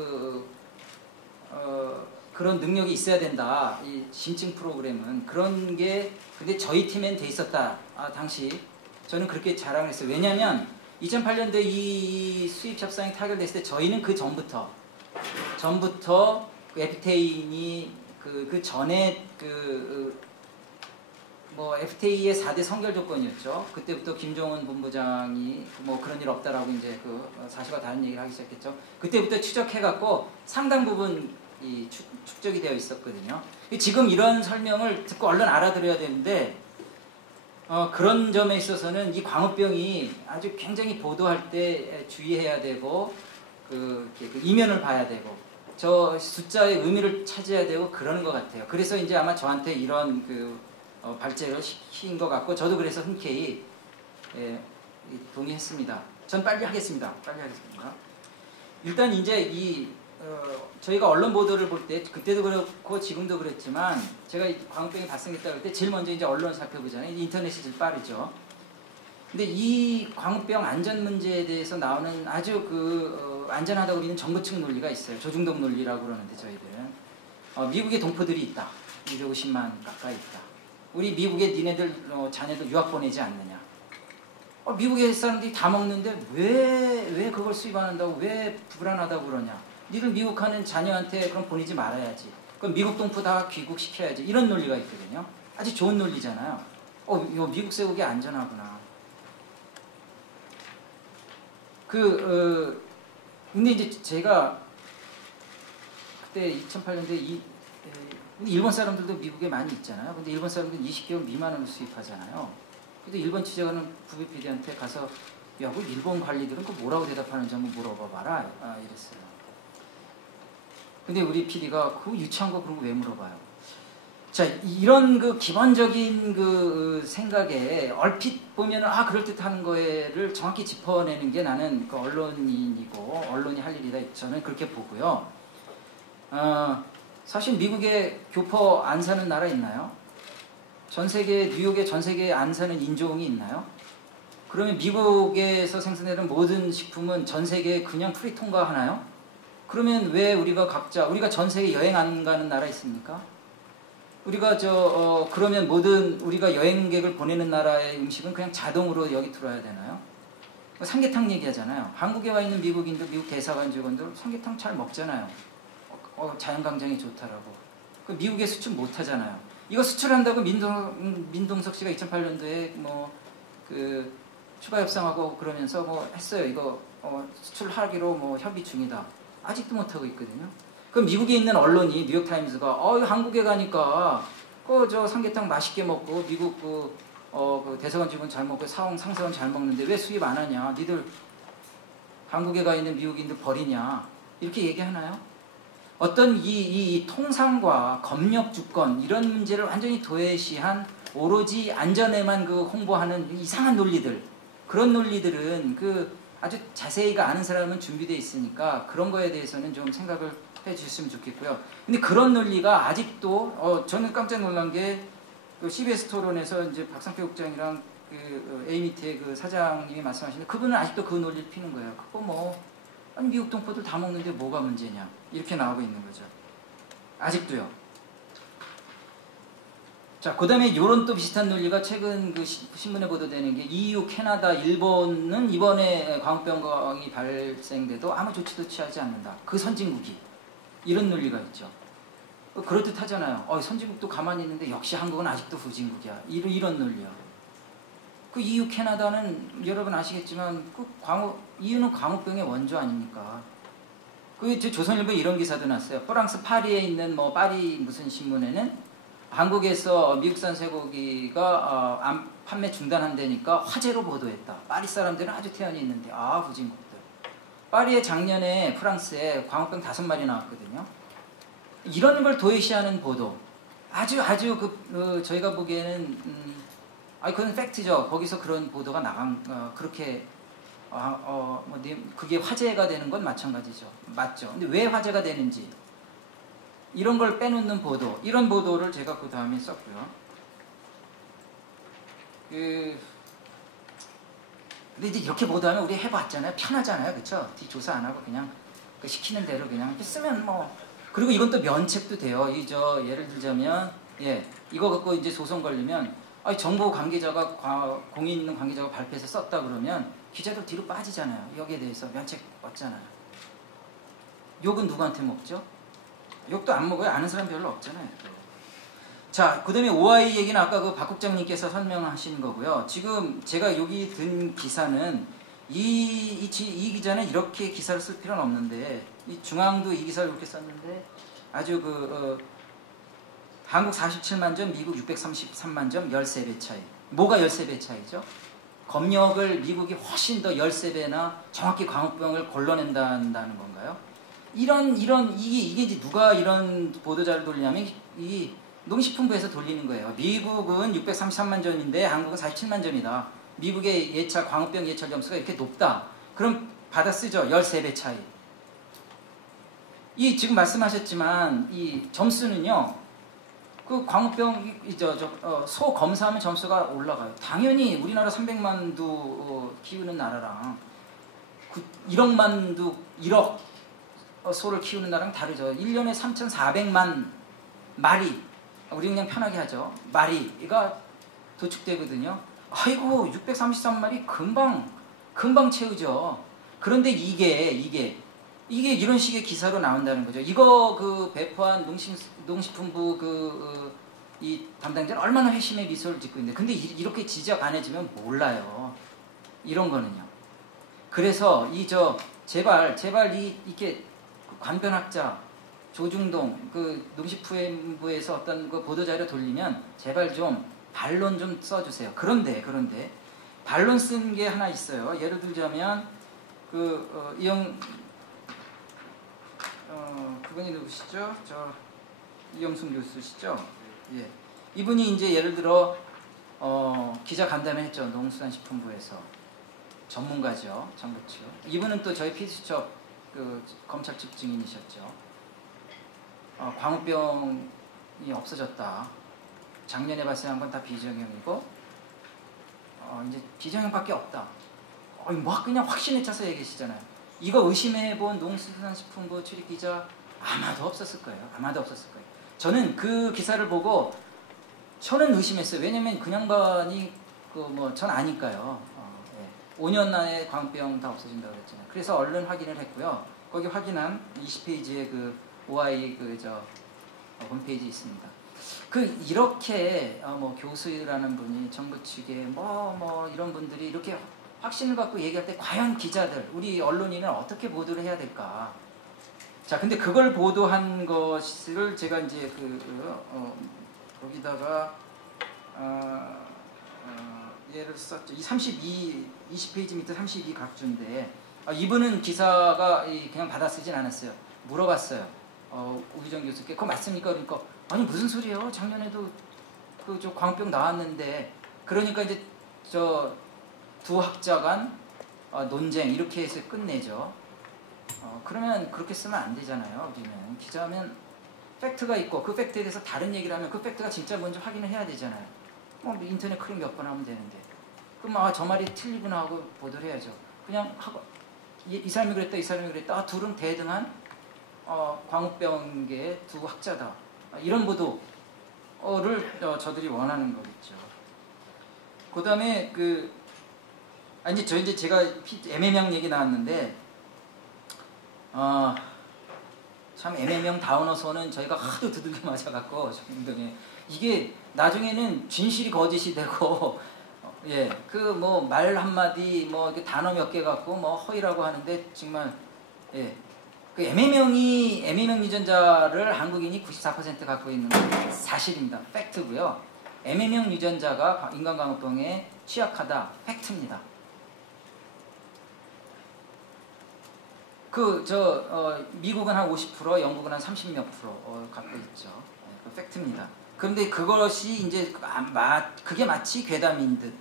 그런 능력이 있어야 된다. 이 심층 프로그램은 그런 게 근데 저희 팀엔 돼 있었다. 당시 저는 그렇게 자랑을 했어요. 왜냐하면 2008년도에 이 수입 협상이 타결됐을 때 저희는 그 전부터 그 FTA인이 그 전에 뭐 FTA의 4대 선결 조건이었죠. 그때부터 김종은 본부장이 뭐 그런 일 없다라고 이제 그 사실과 다른 얘기를 하기 시작했죠. 그때부터 추적해갖고 상당 부분 이 축적이 되어 있었거든요. 지금 이런 설명을 듣고 얼른 알아들어야 되는데 그런 점에 있어서는 이 광우병이 아주 굉장히 보도할 때 주의해야 되고 그 이면을 봐야 되고 저 숫자의 의미를 찾아야 되고 그러는 것 같아요. 그래서 이제 아마 저한테 이런 발제를 시킨 것 같고 저도 그래서 흔쾌히 동의했습니다. 전 빨리 하겠습니다. 일단 이제 저희가 언론 보도를 볼 때 그때도 그렇고 지금도 그랬지만 제가 광우병이 발생했다 그럴 때 제일 먼저 이제 언론 살펴보잖아요. 인터넷이 제일 빠르죠. 근데 이 광우병 안전 문제에 대해서 나오는 아주 안전하다고 우리는 정부 측 논리가 있어요. 조중동 논리라고 그러는데 저희들은 미국에 동포들이 있다. 250만 가까이 있다. 우리 미국에 니네들 자녀들 유학 보내지 않느냐. 미국의 사람들이 다 먹는데 왜 그걸 수입 안 한다고 왜 불안하다고 그러냐. 니들 미국 가는 자녀한테 그럼 보내지 말아야지. 그럼 미국 동포 다 귀국시켜야지. 이런 논리가 있거든요. 아주 좋은 논리잖아요. 이거 미국 세우기 안전하구나. 근데 이제 제가 그때 2008년도에 일본 사람들도 미국에 많이 있잖아요. 근데 일본 사람들은 20개월 미만을 수입하잖아요. 근데 일본 취재가는 부비 PD한테 가서 야, 그 일본 관리들은 그 뭐라고 대답하는지 한번 물어봐봐라. 이랬어요. 근데 우리 PD가 그 유치한 거 그런 거 왜 물어봐요? 자, 이런 그 기본적인 그 생각에 얼핏 보면은 그럴듯한 거를 정확히 짚어내는 게 나는 그 언론인이고 언론이 할 일이다. 저는 그렇게 보고요. 사실 미국에 교포 안 사는 나라 있나요? 뉴욕에 전 세계에 안 사는 인종이 있나요? 그러면 미국에서 생산되는 모든 식품은 전 세계에 그냥 프리 통과하나요? 그러면 왜 우리가 전 세계 여행 안 가는 나라 있습니까? 우리가 그러면 모든 우리가 여행객을 보내는 나라의 음식은 그냥 자동으로 여기 들어와야 되나요? 삼계탕 얘기하잖아요. 한국에 와 있는 미국인들, 미국 대사관 직원들 삼계탕 잘 먹잖아요. 자연강장이 좋다라고. 미국에 수출 못 하잖아요. 이거 수출한다고 민동석 씨가 2008년도에 추가 협상하고 그러면서 했어요. 이거 수출하기로 협의 중이다. 아직도 못 하고 있거든요. 그럼 미국에 있는 언론이 뉴욕타임즈가 한국에 가니까 저 삼계탕 맛있게 먹고 미국 그 대사관 직원 잘 먹고 상사원 잘 먹는데 왜 수입 안 하냐? 니들 한국에 가 있는 미국인들 버리냐? 이렇게 얘기하나요? 어떤 이 통상과 검역 주권 이런 문제를 완전히 도외시한 오로지 안전에만 홍보하는 이상한 논리들 그런 논리들은 그 아주 자세히가 아는 사람은 준비되어 있으니까 그런 거에 대해서는 좀 생각을 해 주셨으면 좋겠고요. 근데 그런 논리가 아직도 저는 깜짝 놀란 게 그 CBS 토론에서 이제 박상표 국장이랑 그 에이미트의 그 사장님이 말씀하시는데 그분은 아직도 그 논리를 피는 거예요. 그거 뭐 아니 미국 동포들 다 먹는데 뭐가 문제냐 이렇게 나오고 있는 거죠. 아직도요. 자, 그 다음에 요런 또 비슷한 논리가 최근 그 신문에 보도되는 게 EU, 캐나다, 일본은 이번에 광우병이 발생돼도 아무 조치도 취하지 않는다. 그 선진국이. 이런 논리가 있죠. 그럴듯 하잖아요. 선진국도 가만히 있는데 역시 한국은 아직도 후진국이야. 이런 논리요. 그 EU, 캐나다는 여러분 아시겠지만 그 EU는 광우병의 원조 아닙니까? 그 조선일보에 이런 기사도 났어요. 프랑스 파리에 있는 뭐 파리 무슨 신문에는 한국에서 미국산 쇠고기가 판매 중단한다니까 화재로 보도했다. 파리 사람들은 아주 태연이 있는데 후진국들. 파리에 작년에 프랑스에 광우병 5마리 나왔거든요. 이런 걸 도외시하는 보도. 아주 저희가 보기에는 그건 팩트죠. 거기서 그런 보도가 그렇게 그게 화제가 되는 건 마찬가지죠. 맞죠. 근데 왜 화제가 되는지 이런 걸 빼놓는 보도, 이런 보도를 제가 그 다음에 썼고요. 근데 이제 이렇게 보도하면 우리 해봤잖아요. 편하잖아요. 그쵸? 뒤 조사 안 하고 그냥 그 시키는 대로 그냥 쓰면 뭐. 그리고 이건 또 면책도 돼요. 예를 들자면, 이거 갖고 이제 소송 걸리면, 정보 관계자가, 공인 있는 관계자가 발표해서 썼다 그러면 기자들 뒤로 빠지잖아요. 여기에 대해서 면책 얻잖아요. 욕은 누구한테 먹죠? 욕도 안 먹어요. 아는 사람 별로 없잖아요. 자, 그 다음에 OI 얘기는 아까 그 박 국장님께서 설명하신 거고요. 지금 제가 여기 든 기사는 이 기자는 이렇게 기사를 쓸 필요는 없는데 이 중앙도 이 기사를 이렇게 썼는데 아주 한국 47만 점, 미국 633만 점, 13배 차이. 뭐가 13배 차이죠? 검역을 미국이 훨씬 더 13배나 정확히 광우병을 걸러낸다는 건가요? 이게 이제 누가 이런 보도자를 돌리냐면 이 농식품부에서 돌리는 거예요. 미국은 633만 점인데 한국은 47만 점이다. 미국의 광우병 예찰 점수가 이렇게 높다. 그럼 받아 쓰죠. 13배 차이. 지금 말씀하셨지만 이 점수는요. 그 광우병 소 검사하면 점수가 올라가요. 당연히 우리나라 300만 두 키우는 나라랑 1억만 두 1억 소를 키우는 나라랑 다르죠. 1년에 3,400만 마리, 우리 그냥 편하게 하죠. 마리가 도축되거든요. 아이고 633마리 금방 채우죠. 그런데 이게 이런 식의 기사로 나온다는 거죠. 이거 배포한 농식품부 이 담당자는 얼마나 회심의 미소를 짓고 있는데, 근데 이렇게 지적 안 해주면 몰라요. 이런 거는요. 그래서 제발 이렇게 관변학자 조중동 농식품부에서 어떤 보도자료 돌리면 제발 좀 반론 좀 써주세요. 그런데 반론 쓴 게 하나 있어요. 예를 들자면 그분이 누구시죠? 이영순 교수시죠? 예. 이분이 이제 예를 들어 기자 간담회 했죠. 농수산식품부에서 전문가죠. 정부 측. 이분은 또 저희 피디수첩 검찰 측 증인이셨죠. 광우병이 없어졌다. 작년에 발생한 건 다 비정형이고 이제 비정형밖에 없다. 뭐 그냥 확신에 차서 얘기하시잖아요. 이거 의심해본 농수산식품부 출입기자 아마도 없었을 거예요. 저는 그 기사를 보고 저는 의심했어요. 왜냐면 그 양반이 전 아니까요. 5년 안에 광우병 다 없어진다고 그랬잖아요. 그래서 얼른 확인을 했고요. 거기 확인한 20페이지의 OI 홈페이지 있습니다. 이렇게 교수라는 분이 정부 측에 이런 분들이 이렇게 확신을 갖고 얘기할 때 과연 기자들, 우리 언론인은 어떻게 보도를 해야 될까? 자, 근데 그걸 보도한 것을 제가 이제 거기다가 예를 썼죠. 20페이지 밑에 32 각주인데 이분은 기사가 그냥 받아 쓰진 않았어요. 물어봤어요. 우희정 교수께 그거 맞습니까? 그러니까 아니 무슨 소리예요? 작년에도 광우병 나왔는데. 그러니까 이제 두 학자 간 논쟁 이렇게 해서 끝내죠. 그러면 그렇게 쓰면 안 되잖아요. 우리는 기자하면 팩트가 있고 그 팩트에 대해서 다른 얘기를 하면 그 팩트가 진짜 뭔지 확인을 해야 되잖아요. 인터넷 클릭 몇 번 하면 되는데 그럼 저 말이 틀리구나 하고 보도를 해야죠. 그냥 하고 이 사람이 그랬다 이 사람이 그랬다 둘은 대등한 광우병계의 두 학자다 이런 보도를 저들이 원하는 거겠죠. 그 다음에 이제 제가 애매명 얘기 나왔는데 참 애매명 다운어서는 저희가 하도 두들겨 맞아갖고 이게 나중에는 진실이 거짓이 되고 뭐 말 한마디 뭐 이렇게 단어 몇 개 갖고 뭐 허위라고 하는데 정말 그 애매명 유전자를 한국인이 94% 갖고 있는 건 사실입니다. 팩트고요. 애매명 유전자가 인간광우병에 취약하다. 팩트입니다. 미국은 한 50%, 영국은 한 30몇 % 갖고 있죠. 그 팩트입니다. 그런데 그것이 이제 그게 마치 괴담인 듯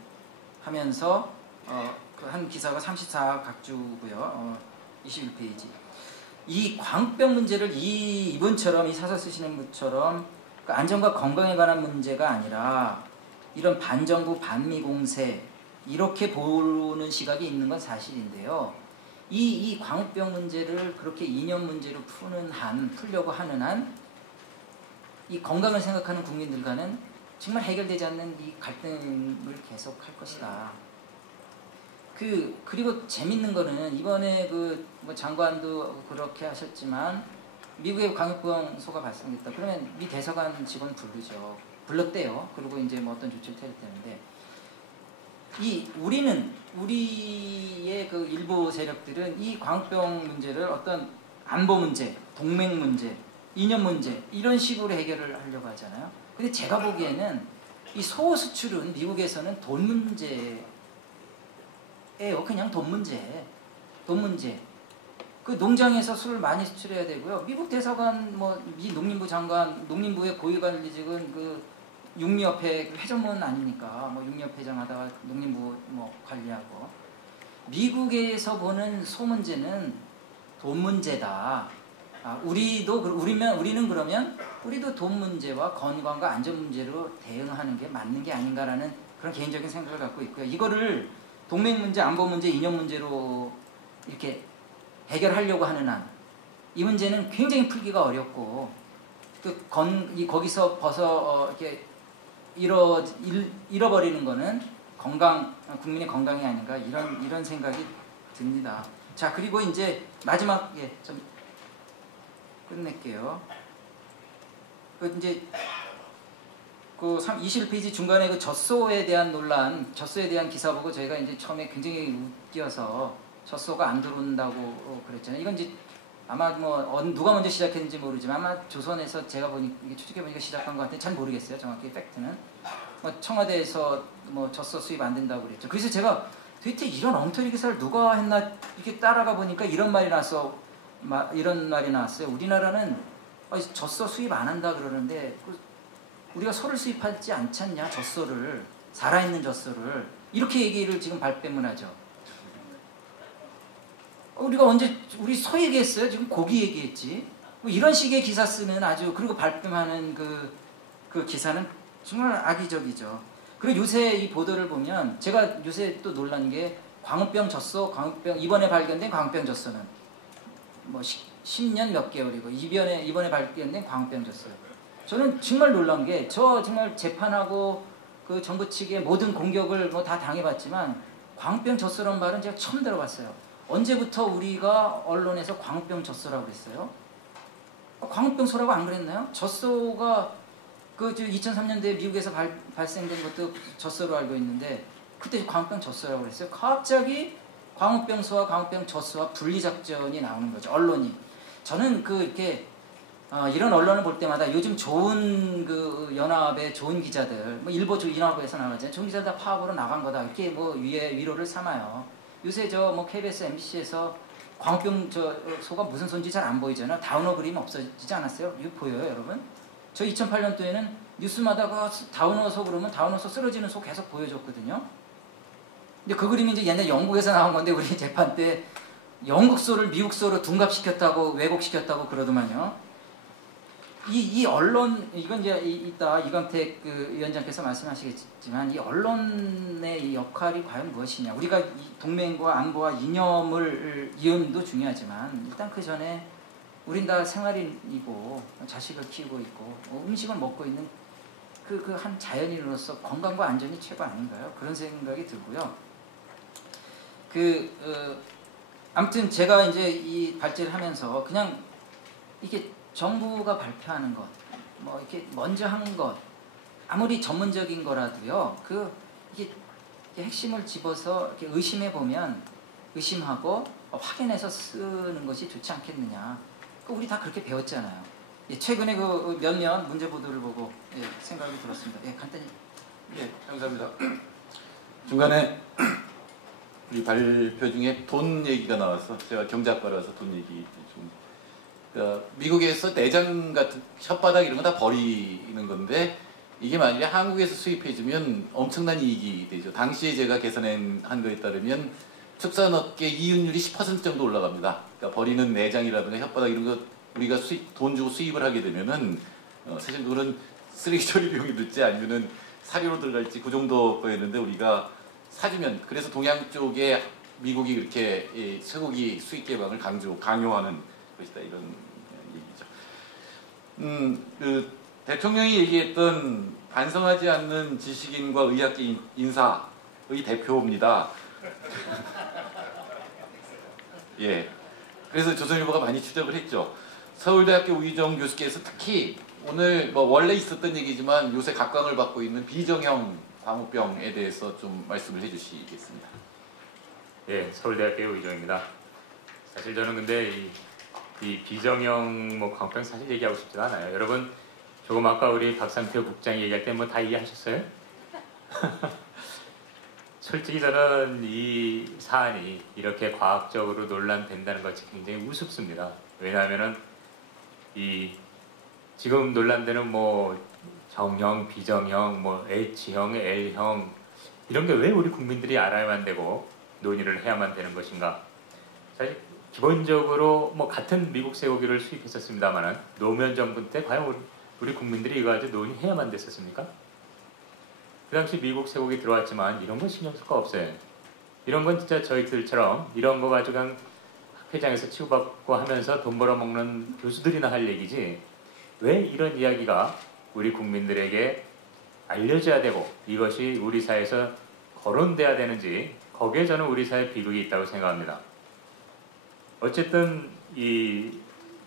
하면서 한 기사가 34각주고요. 21페이지. 이 광우병 문제를 이분처럼 이 사설 쓰시는 분처럼 그 안전과 건강에 관한 문제가 아니라 이런 반정부 반미 공세 이렇게 보는 시각이 있는 건 사실인데요. 이 광우병 문제를 그렇게 이념 문제로 풀려고 하는 한 이 건강을 생각하는 국민들과는 정말 해결되지 않는 이 갈등을 계속할 것이다. 그리고 재밌는 거는 이번에 뭐 장관도 그렇게 하셨지만 미국의 광우병소가 발생했다. 그러면 미 대사관 직원 불렀대요. 그리고 이제 뭐 어떤 조치를 취했다는데 우리의 그 일부 세력들은 이 광우병 문제를 어떤 안보 문제, 동맹 문제, 이념 문제 이런 식으로 해결을 하려고 하잖아요. 근데 제가 보기에는 이 소 수출은 미국에서는 돈 문제예요. 그냥 돈 문제. 그 농장에서 술을 많이 수출해야 되고요. 미국 대사관, 미 농림부 장관, 농림부의 고위관리직은 그 육리협회 회전문 아니니까 육리협회장 하다가 농림부 관리하고 미국에서 보는 소 문제는 돈 문제다. 우리는 그러면 우리도 돈 문제와 건강과 안전 문제로 대응하는 게 맞는 게 아닌가라는 그런 개인적인 생각을 갖고 있고요. 이거를 동맹 문제, 안보 문제, 이념 문제로 이렇게 해결하려고 하는 한 이 문제는 굉장히 풀기가 어렵고 거기서 이렇게 잃어버리는 거는 국민의 건강이 아닌가 이런 생각이 듭니다. 자, 그리고 이제 마지막 좀 끝낼게요. 이제 21페이지 중간에 그 젖소에 대한 논란, 젖소에 대한 기사 보고 저희가 이제 처음에 굉장히 웃겨서 젖소가 안 들어온다고 그랬잖아요. 이건 이제 아마 누가 먼저 시작했는지 모르지만 아마 조선에서 제가 추측해 보니까 시작한 것 같은데 잘 모르겠어요. 정확히 팩트는. 청와대에서 젖소 수입 안 된다고 그랬죠. 그래서 제가 도대체 이런 엉터리 기사를 누가 했나 이렇게 따라가 보니까 이런 말이 나왔어요. 우리나라는 젖소 수입 안 한다 그러는데 우리가 소를 수입하지 않지 않냐, 젖소를, 살아있는 젖소를. 이렇게 얘기를 지금 발뺌문하죠. 우리가 언제 우리 소 얘기했어요? 지금 고기 얘기했지. 이런 식의 기사 쓰는 그리고 발뺌하는 그 기사는 정말 악의적이죠. 그리고 요새 이 보도를 보면 제가 요새 또 놀란 게 광우병 젖소, 이번에 발견된 광우병 젖소는 10년 몇 개월이고 이번에 발견된 광우병 젖소. 저는 정말 놀란 게 정말 재판하고 그 정부 측의 모든 공격을 다 당해봤지만 광우병 젖소라는 말은 제가 처음 들어봤어요. 언제부터 우리가 언론에서 광우병 젖소라고 그랬어요? 광우병소라고 안 그랬나요? 젖소가 2003년도에 미국에서 발생된 것도 젖소로 알고 있는데 그때 광우병 젖소라고 그랬어요. 갑자기 광우병소와 광우병 젖소와 분리작전이 나오는 거죠. 언론이. 저는 이렇게 이런 언론을 볼 때마다 요즘 좋은 연합의 좋은 기자들, 일보 연합에서 나가잖아요. 좋은 기자들 다 파업으로 나간 거다. 이렇게 위로를 삼아요. 요새 KBS, MBC에서 광우병 소가 무슨 소인지 잘 안 보이잖아요. 다운어 그림 없어지지 않았어요? 이거 보여요, 여러분? 저 2008년도에는 뉴스마다 다운어 소 그러면 다운어 소 쓰러지는 소 계속 보여줬거든요. 근데 그 그림이 이제 옛날 영국에서 나온 건데 우리 재판 때 영국소를 미국소로 둔갑시켰다고 왜곡시켰다고 그러더만요. 이 언론 이건 이제 이따 이광택 그 위원장께서 말씀하시겠지만 이 언론의 이 역할이 과연 무엇이냐. 우리가 이 동맹과 안보와 이념을 이음도 중요하지만 일단 그 전에 우린 다 생활인이고 자식을 키우고 있고 음식을 먹고 있는 그 한 자연인으로서 건강과 안전이 최고 아닌가요? 그런 생각이 들고요. 아무튼 제가 이제 이 발제를 하면서 그냥 이게 정부가 발표하는 것, 뭐 이렇게 먼저 한 것, 아무리 전문적인 거라도요, 이게 핵심을 집어서 이렇게 의심해 보면 의심하고 확인해서 쓰는 것이 좋지 않겠느냐. 우리 다 그렇게 배웠잖아요. 예, 최근에 그 몇몇 문제 보도를 보고 생각이 들었습니다. 예, 간단히. 예, 감사합니다. 중간에 우리 발표 중에 돈 얘기가 나와서 제가 경제학과라서 돈 얘기 좀. 그러니까 미국에서 내장 같은 혓바닥 이런 거 다 버리는 건데 이게 만약에 한국에서 수입해주면 엄청난 이익이 되죠. 당시에 제가 계산한 거에 따르면 축산업계 이윤율이 10% 정도 올라갑니다. 그러니까 버리는 내장이라든가 혓바닥 이런 거 우리가 돈 주고 수입을 하게 되면은 사실 그거는 쓰레기 처리 비용이 들지 아니면은 사료로 들어갈지 그 정도 거였는데 우리가 사주면 그래서 동양 쪽에 미국이 그렇게 쇠고기 수입 개방을 강요하는 것이다 이런 얘기죠. 그 대통령이 얘기했던 반성하지 않는 지식인과 의학계 인사의 대표입니다. 예. 그래서 조선일보가 많이 추적을 했죠. 서울대학교 우희정 교수께서 특히 오늘 뭐 원래 있었던 얘기지만 요새 각광을 받고 있는 비정형 광우병에 대해서 좀 말씀을 해주시겠습니다. 예, 서울대학교 우희정입니다. 사실 저는 근데 이 비정형 뭐 광우병 사실 얘기하고 싶지가 않아요. 여러분 조금 아까 우리 박상표 국장이 얘기할 때 뭐 다 이해하셨어요? 솔직히 저는 이 사안이 이렇게 과학적으로 논란된다는 것이 굉장히 우습습니다. 왜냐하면은 지금 논란되는 뭐 정형, 비정형, 뭐 H형, L형 이런 게 왜 우리 국민들이 알아야만 되고 논의를 해야만 되는 것인가? 사실 기본적으로 뭐 같은 미국 쇠고기를 수입했었습니다만은 노무현 정부 때 과연 우리 국민들이 이거 가지고 논의해야만 됐었습니까? 그 당시 미국 쇠고기 들어왔지만 이런 건 신경 쓸 거 없어요. 이런 건 진짜 저희들처럼 이런 거 가지고 그냥 학회장에서 치고받고 하면서 돈 벌어먹는 교수들이나 할 얘기지 왜 이런 이야기가 우리 국민들에게 알려져야 되고 이것이 우리 사회에서 거론돼야 되는지 거기에 저는 우리 사회 비극이 있다고 생각합니다. 어쨌든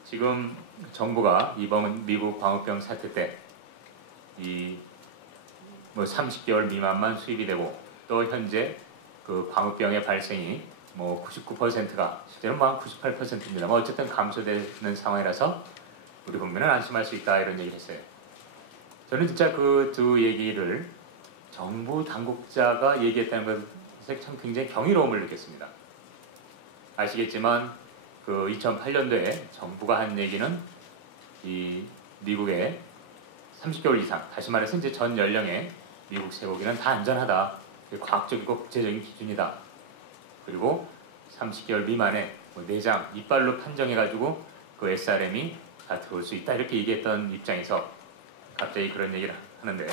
지금 정부가 이번 미국 광우병 사태 때 뭐 30개월 미만만 수입이 되고 또 현재 그 광우병의 발생이 뭐 99%가 실제로 뭐 한 98%입니다. 뭐 어쨌든 감소되는 상황이라서 우리 국민은 안심할 수 있다 이런 얘기를 했어요. 저는 진짜 그 두 얘기를 정부 당국자가 얘기했다는 것에 참 굉장히 경이로움을 느꼈습니다. 아시겠지만 그 2008년도에 정부가 한 얘기는 이 미국의 30개월 이상, 다시 말해서 이제 전 연령의 미국 쇠고기는 다 안전하다. 과학적이고 국제적인 기준이다. 그리고 30개월 미만의 뭐 내장, 이빨로 판정해가지고 그 SRM이 다 들어올 수 있다. 이렇게 얘기했던 입장에서 갑자기 그런 얘기를 하는데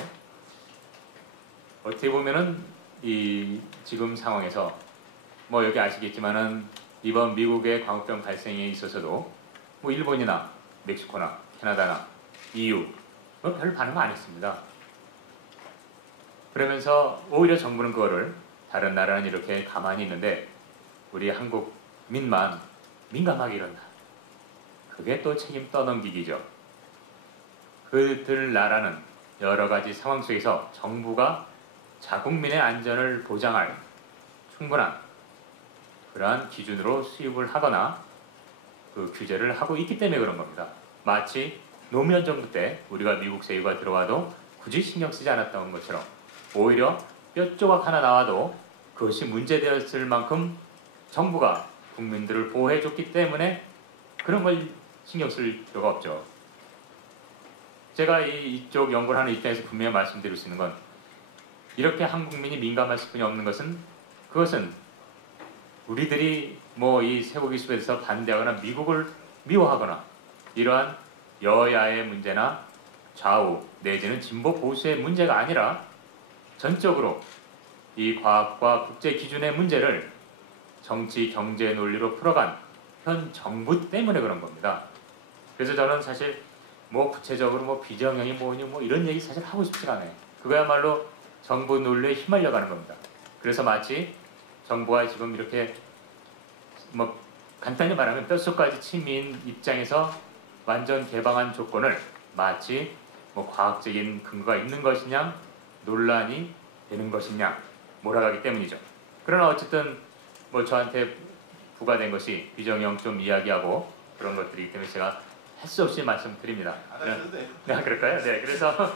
어떻게 보면은 지금 상황에서 뭐 여기 아시겠지만은 이번 미국의 광우병 발생에 있어서도 뭐 일본이나 멕시코나 캐나다나 EU 뭐 별 반응 안 했습니다. 그러면서 오히려 정부는 그거를 다른 나라는 이렇게 가만히 있는데 우리 한국민만 민감하게 이런다. 그게 또 책임 떠넘기기죠. 그들 나라는 여러 가지 상황 속에서 정부가 자국민의 안전을 보장할 충분한 그러한 기준으로 수입을 하거나 그 규제를 하고 있기 때문에 그런 겁니다. 마치 노무현 정부 때 우리가 미국 쇠고기가 들어와도 굳이 신경 쓰지 않았던 것처럼 오히려 뼈 조각 하나 나와도 그것이 문제되었을 만큼 정부가 국민들을 보호해줬기 때문에 그런 걸 신경 쓸 필요가 없죠. 제가 이쪽 연구를 하는 입장에서 분명히 말씀드릴 수 있는 건 이렇게 한국민이 민감할 수뿐이 없는 것은 그것은 우리들이 뭐 이 쇄국 이슈에 대해서 반대하거나 미국을 미워하거나 이러한 여야의 문제나 좌우 내지는 진보 보수의 문제가 아니라 전적으로 이 과학과 국제 기준의 문제를 정치 경제 논리로 풀어간 현 정부 때문에 그런 겁니다. 그래서 저는 사실 뭐 구체적으로 뭐 비정형이 뭐니 뭐 이런 얘기 사실 하고 싶지가 않아요. 그거야말로 정부 논리에 휘말려가는 겁니다. 그래서 마치 정부가 지금 이렇게 뭐 간단히 말하면 뼛속까지 침인 입장에서 완전 개방한 조건을 마치 뭐 과학적인 근거가 있는 것이냐 논란이 되는 것이냐 몰아가기 때문이죠. 그러나 어쨌든 뭐 저한테 부과된 것이 비정형 좀 이야기하고 그런 것들이기 때문에 제가 할 수 없이 말씀드립니다. 네, 그럴까요? 네, 그래서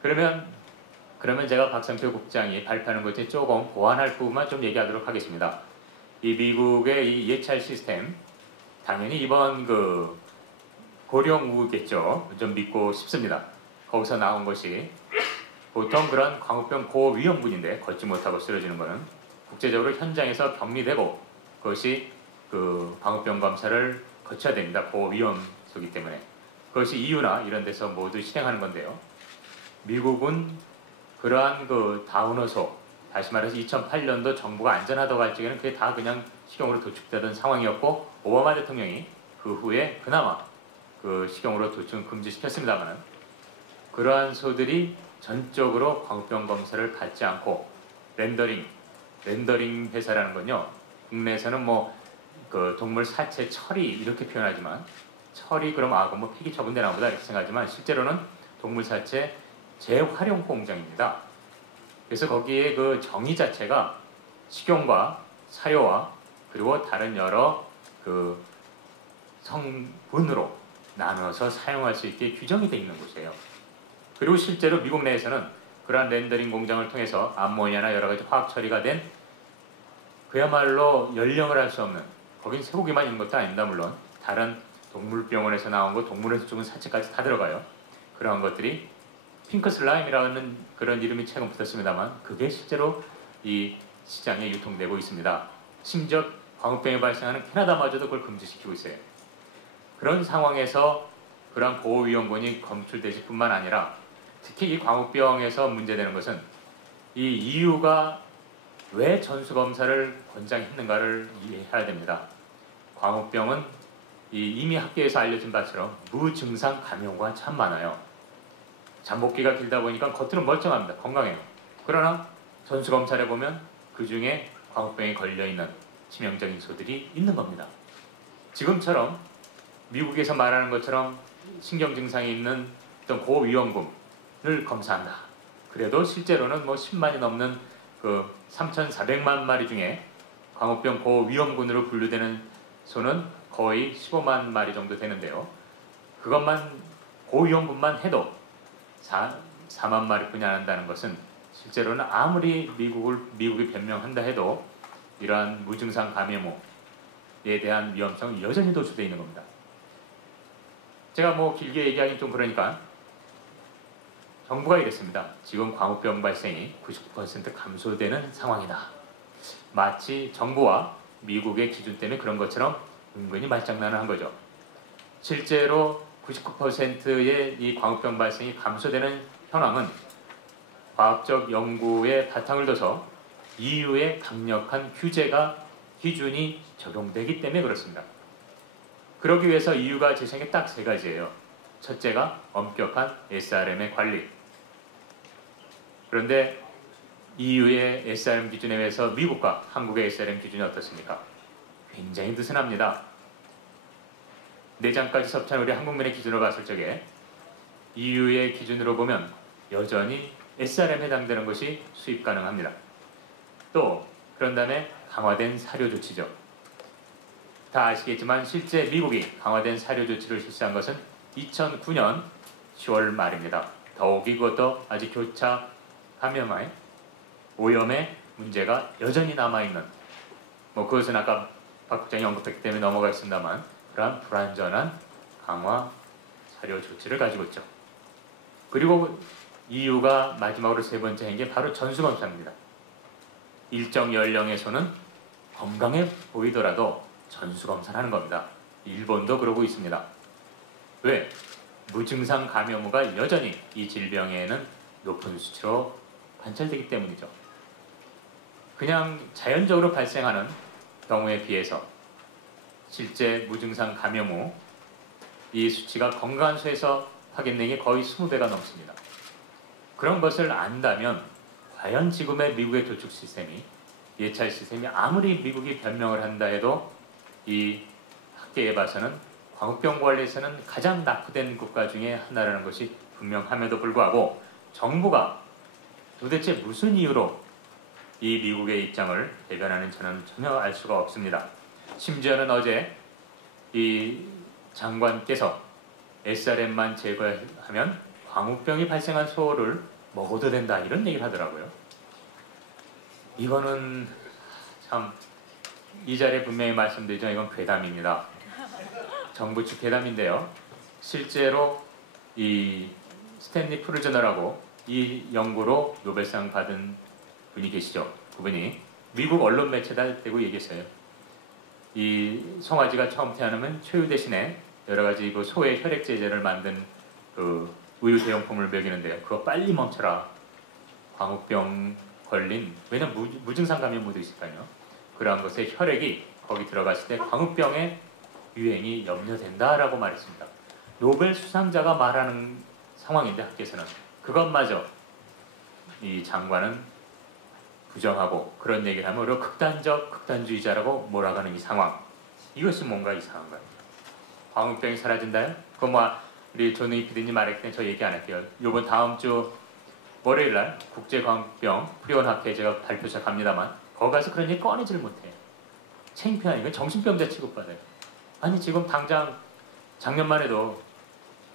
그러면 제가 박성표 국장이 발표하는 것에 조금 보완할 부분만 좀 얘기하도록 하겠습니다. 이 미국의 이 예찰 시스템 당연히 이번 그 고령우겠죠. 좀 믿고 싶습니다. 거기서 나온 것이 보통 그런 광우병 고위험군인데 걷지 못하고 쓰러지는 것은 국제적으로 현장에서 격리되고 그것이 그 광우병 검사를 거쳐야 됩니다. 고위험소이기 때문에 그것이 EU나 이런 데서 모두 실행하는 건데요. 미국은 그러한 그 다운호소 다시 말해서 2008년도 정부가 안전하다고 할 적에는 그게 다 그냥 식용으로 도축되던 상황이었고 오바마 대통령이 그 후에 그나마 그 식용으로 도축을 금지시켰습니다만 그러한 소들이 전적으로 광우병 검사를 받지 않고 렌더링 회사라는 건요. 국내에서는 뭐 그 동물 사체 처리 이렇게 표현하지만 처리 그럼 그럼 뭐 폐기 처분되나 보다 이렇게 생각하지만 실제로는 동물 사체 재활용 공장입니다. 그래서 거기에 그 정의 자체가 식용과 사료와 그리고 다른 여러 그 성분으로 나눠서 사용할 수 있게 규정이 되어 있는 곳이에요. 그리고 실제로 미국 내에서는 그러한 렌더링 공장을 통해서 암모니아나 여러 가지 화학 처리가 된 그야말로 연령을 할 수 없는 거긴 쇠고기만 있는 것도 아닙니다. 물론 다른 동물병원에서 나온 거 동물에서 죽은 사체까지 다 들어가요. 그러한 것들이 핑크 슬라임이라는 그런 이름이 최근 붙었습니다만 그게 실제로 이 시장에 유통되고 있습니다. 심지어 광우병이 발생하는 캐나다마저도 그걸 금지시키고 있어요. 그런 상황에서 그런 고위험군이 검출되실 뿐만 아니라 특히 이 광우병에서 문제되는 것은 이 EU가 왜 전수검사를 권장했는가를 이해해야 됩니다. 광우병은 이미 학계에서 알려진 바처럼 무증상 감염과 참 많아요. 잠복기가 길다 보니까 겉으로 멀쩡합니다. 건강해요. 그러나 전수검사를 보면 그 중에 광우병에 걸려있는 치명적인 소들이 있는 겁니다. 지금처럼 미국에서 말하는 것처럼 신경증상이 있는 어떤 고위험군을 검사한다. 그래도 실제로는 뭐 10만이 넘는 그 3,400만 마리 중에 광우병 고위험군으로 분류되는 소는 거의 15만 마리 정도 되는데요. 그것만 고위험군만 해도 4만 마리뿐이 안 한다는 것은 실제로는 아무리 미국이 변명한다 해도 이러한 무증상 감염에 대한 위험성은 여전히 노출되어 있는 겁니다. 제가 뭐 길게 얘기하긴 좀 그러니까 정부가 이랬습니다. 지금 광우병 발생이 99% 감소되는 상황이다. 마치 정부와 미국의 기준 때문에 그런 것처럼 은근히 말장난을 한 거죠. 실제로 99%의 이 광우병 발생이 감소되는 현황은 과학적 연구에 바탕을 둬서 EU의 강력한 규제가 기준이 적용되기 때문에 그렇습니다. 그러기 위해서 EU가 제시한 게 딱 세 가지예요. 첫째가 엄격한 SRM의 관리. 그런데 EU의 SRM 기준에 비해서 미국과 한국의 SRM 기준이 어떻습니까? 굉장히 느슨합니다. 내장까지 섭취한 우리 한국민의 기준으로 봤을 적에 EU의 기준으로 보면 여전히 SRM에 해당되는 것이 수입 가능합니다. 또 그런 다음에 강화된 사료 조치죠. 다 아시겠지만 실제 미국이 강화된 사료 조치를 실시한 것은 2009년 10월 말입니다. 더욱이 그것도 아직 교차 감염의 오염의 문제가 여전히 남아있는 뭐 그것은 아까 박 국장이 언급했기 때문에 넘어가겠습니다만 그러한 불완전한 강화 사료 조치를 가지고 있죠. 그리고 EU가 마지막으로 세 번째 한 게 바로 전수검사입니다. 일정 연령에서는 건강해 보이더라도 전수검사를 하는 겁니다. 일본도 그러고 있습니다. 왜? 무증상 감염우가 여전히 이 질병에는 높은 수치로 관찰되기 때문이죠. 그냥 자연적으로 발생하는 경우에 비해서 실제 무증상 감염후 이 수치가 건강한 소에서 확인된 게 거의 20배가 넘습니다. 그런 것을 안다면 과연 지금의 미국의 도축 시스템이 예찰 시스템이 아무리 미국이 변명을 한다 해도 이 학계에 봐서는 광우병 관리에서는 가장 낙후된 국가 중에 하나라는 것이 분명함에도 불구하고 정부가 도대체 무슨 이유로 이 미국의 입장을 대변하는 저는 전혀 알 수가 없습니다. 심지어는 어제 이 장관께서 SRM만 제거하면 광우병이 발생한 소를 먹어도 된다 이런 얘기를 하더라고요. 이거는 참 이 자리에 분명히 말씀드리죠. 이건 괴담입니다. 정부 측 괴담인데요. 실제로 이 스탠리 프루저너라고 이 연구로 노벨상 받은 분이 계시죠. 그분이 미국 언론 매체다 대고 얘기했어요. 이 송아지가 처음 태어나면 초유 대신에 여러 가지 그 소의 혈액 제제를 만든 그 우유 대용품을 먹이는데요. 그거 빨리 멈춰라. 광우병 걸린 왜냐면 무증상 감염무도 있을까요? 그러한 것에 혈액이 거기 들어갔을 때 광우병의 유행이 염려된다라고 말했습니다. 노벨 수상자가 말하는 상황인데 학계에서는 그것마저 이 장관은 부정하고 그런 얘기를 하면 오히려 극단주의자라고 몰아가는 이 상황. 이것이 뭔가 이상한 거예요. 광우병이 사라진다요? 그거 뭐 우리 조능희 PD님 말했을 때 저 얘기 안 할게요. 요번 다음 주 월요일날 국제광우병 프리온학회 제가 발표차 갑니다만 거기 가서 그런 얘기 꺼내지를 못해요. 창피하니까 정신병자 취급받아요. 아니 지금 당장 작년만 해도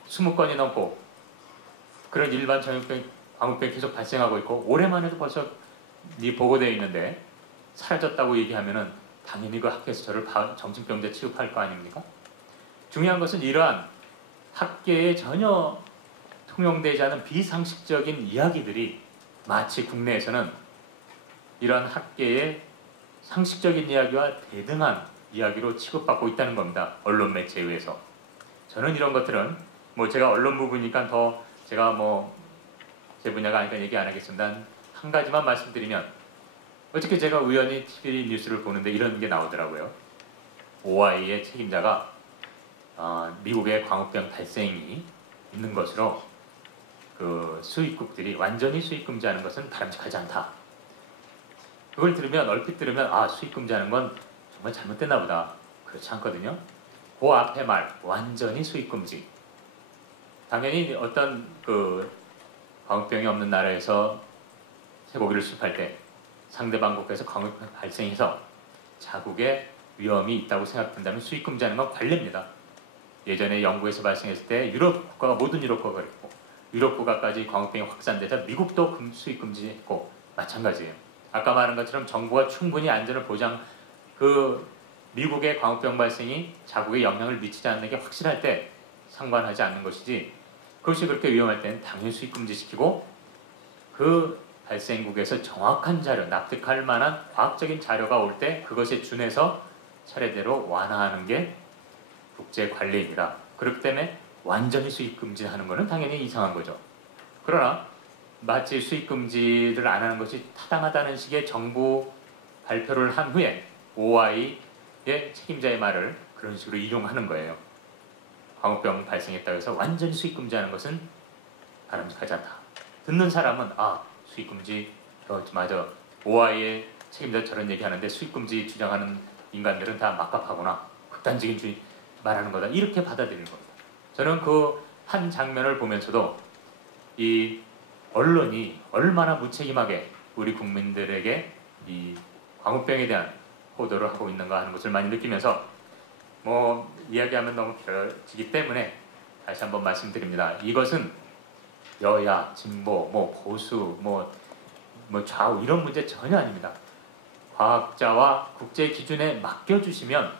20건이 넘고 그런 일반 전염병, 광우병이 계속 발생하고 있고 올해만 해도 벌써 보고되어 있는데 사라졌다고 얘기하면은 당연히 그 학교에서 저를 정신병자 취급할 거 아닙니까? 중요한 것은 이러한 학계에 전혀 통용되지 않은 비상식적인 이야기들이 마치 국내에서는 이러한 학계의 상식적인 이야기와 대등한 이야기로 취급받고 있다는 겁니다. 언론 매체에 의해서. 저는 이런 것들은 뭐 제가 언론 부부니까 더 제가 뭐 제 분야가 아니까 얘기 안 하겠습니다. 한 가지만 말씀드리면 어저께 제가 우연히 TV 뉴스를 보는데 이런 게 나오더라고요. OI의 책임자가 미국의 광우병 발생이 있는 것으로 그 수입국들이 완전히 수입 금지하는 것은 바람직하지 않다. 그걸 들으면 얼핏 들으면 수입 금지하는 건 정말 잘못됐나 보다. 그렇지 않거든요. 그 앞에 말 완전히 수입 금지. 당연히 어떤 그 광우병이 없는 나라에서 쇠고기를 수입할 때 상대방국에서 광우병 발생해서 자국에 위험이 있다고 생각된다면 수입 금지하는 건 관례입니다. 예전에 영국에서 발생했을 때 유럽 국가가 모든 유럽 국가가 그랬고 유럽 국가까지 광우병이 확산돼서 미국도 수입 금지했고 마찬가지예요. 아까 말한 것처럼 정부가 충분히 안전을 그 미국의 광우병 발생이 자국에 영향을 미치지 않는 게 확실할 때 상관하지 않는 것이지 그것이 그렇게 위험할 때는 당연히 수입 금지시키고 그 발생국에서 정확한 자료, 납득할 만한 과학적인 자료가 올 때 그것에 준해서 차례대로 완화하는 게 국제 관례입니다. 그렇기 때문에 완전히 수입 금지하는 것은 당연히 이상한 거죠. 그러나 마치 수입 금지를 안 하는 것이 타당하다는 식의 정부 발표를 한 후에 OI의 책임자의 말을 그런 식으로 이용하는 거예요. 광우병 발생했다고 해서 완전히 수입 금지하는 것은 바람직하지 않다. 듣는 사람은 수입 금지 맞아. OI의 책임자 저런 얘기하는데 수입 금지 주장하는 인간들은 다 막갑하구나. 극단적인 주의 말하는 거다. 이렇게 받아들이는 겁니다. 저는 그 한 장면을 보면서도 이 언론이 얼마나 무책임하게 우리 국민들에게 이 광우병에 대한 보도를 하고 있는가 하는 것을 많이 느끼면서 뭐 이야기하면 너무 길어지기 때문에 다시 한번 말씀드립니다. 이것은 여야, 진보, 보수, 좌우 이런 문제 전혀 아닙니다. 과학자와 국제 기준에 맡겨주시면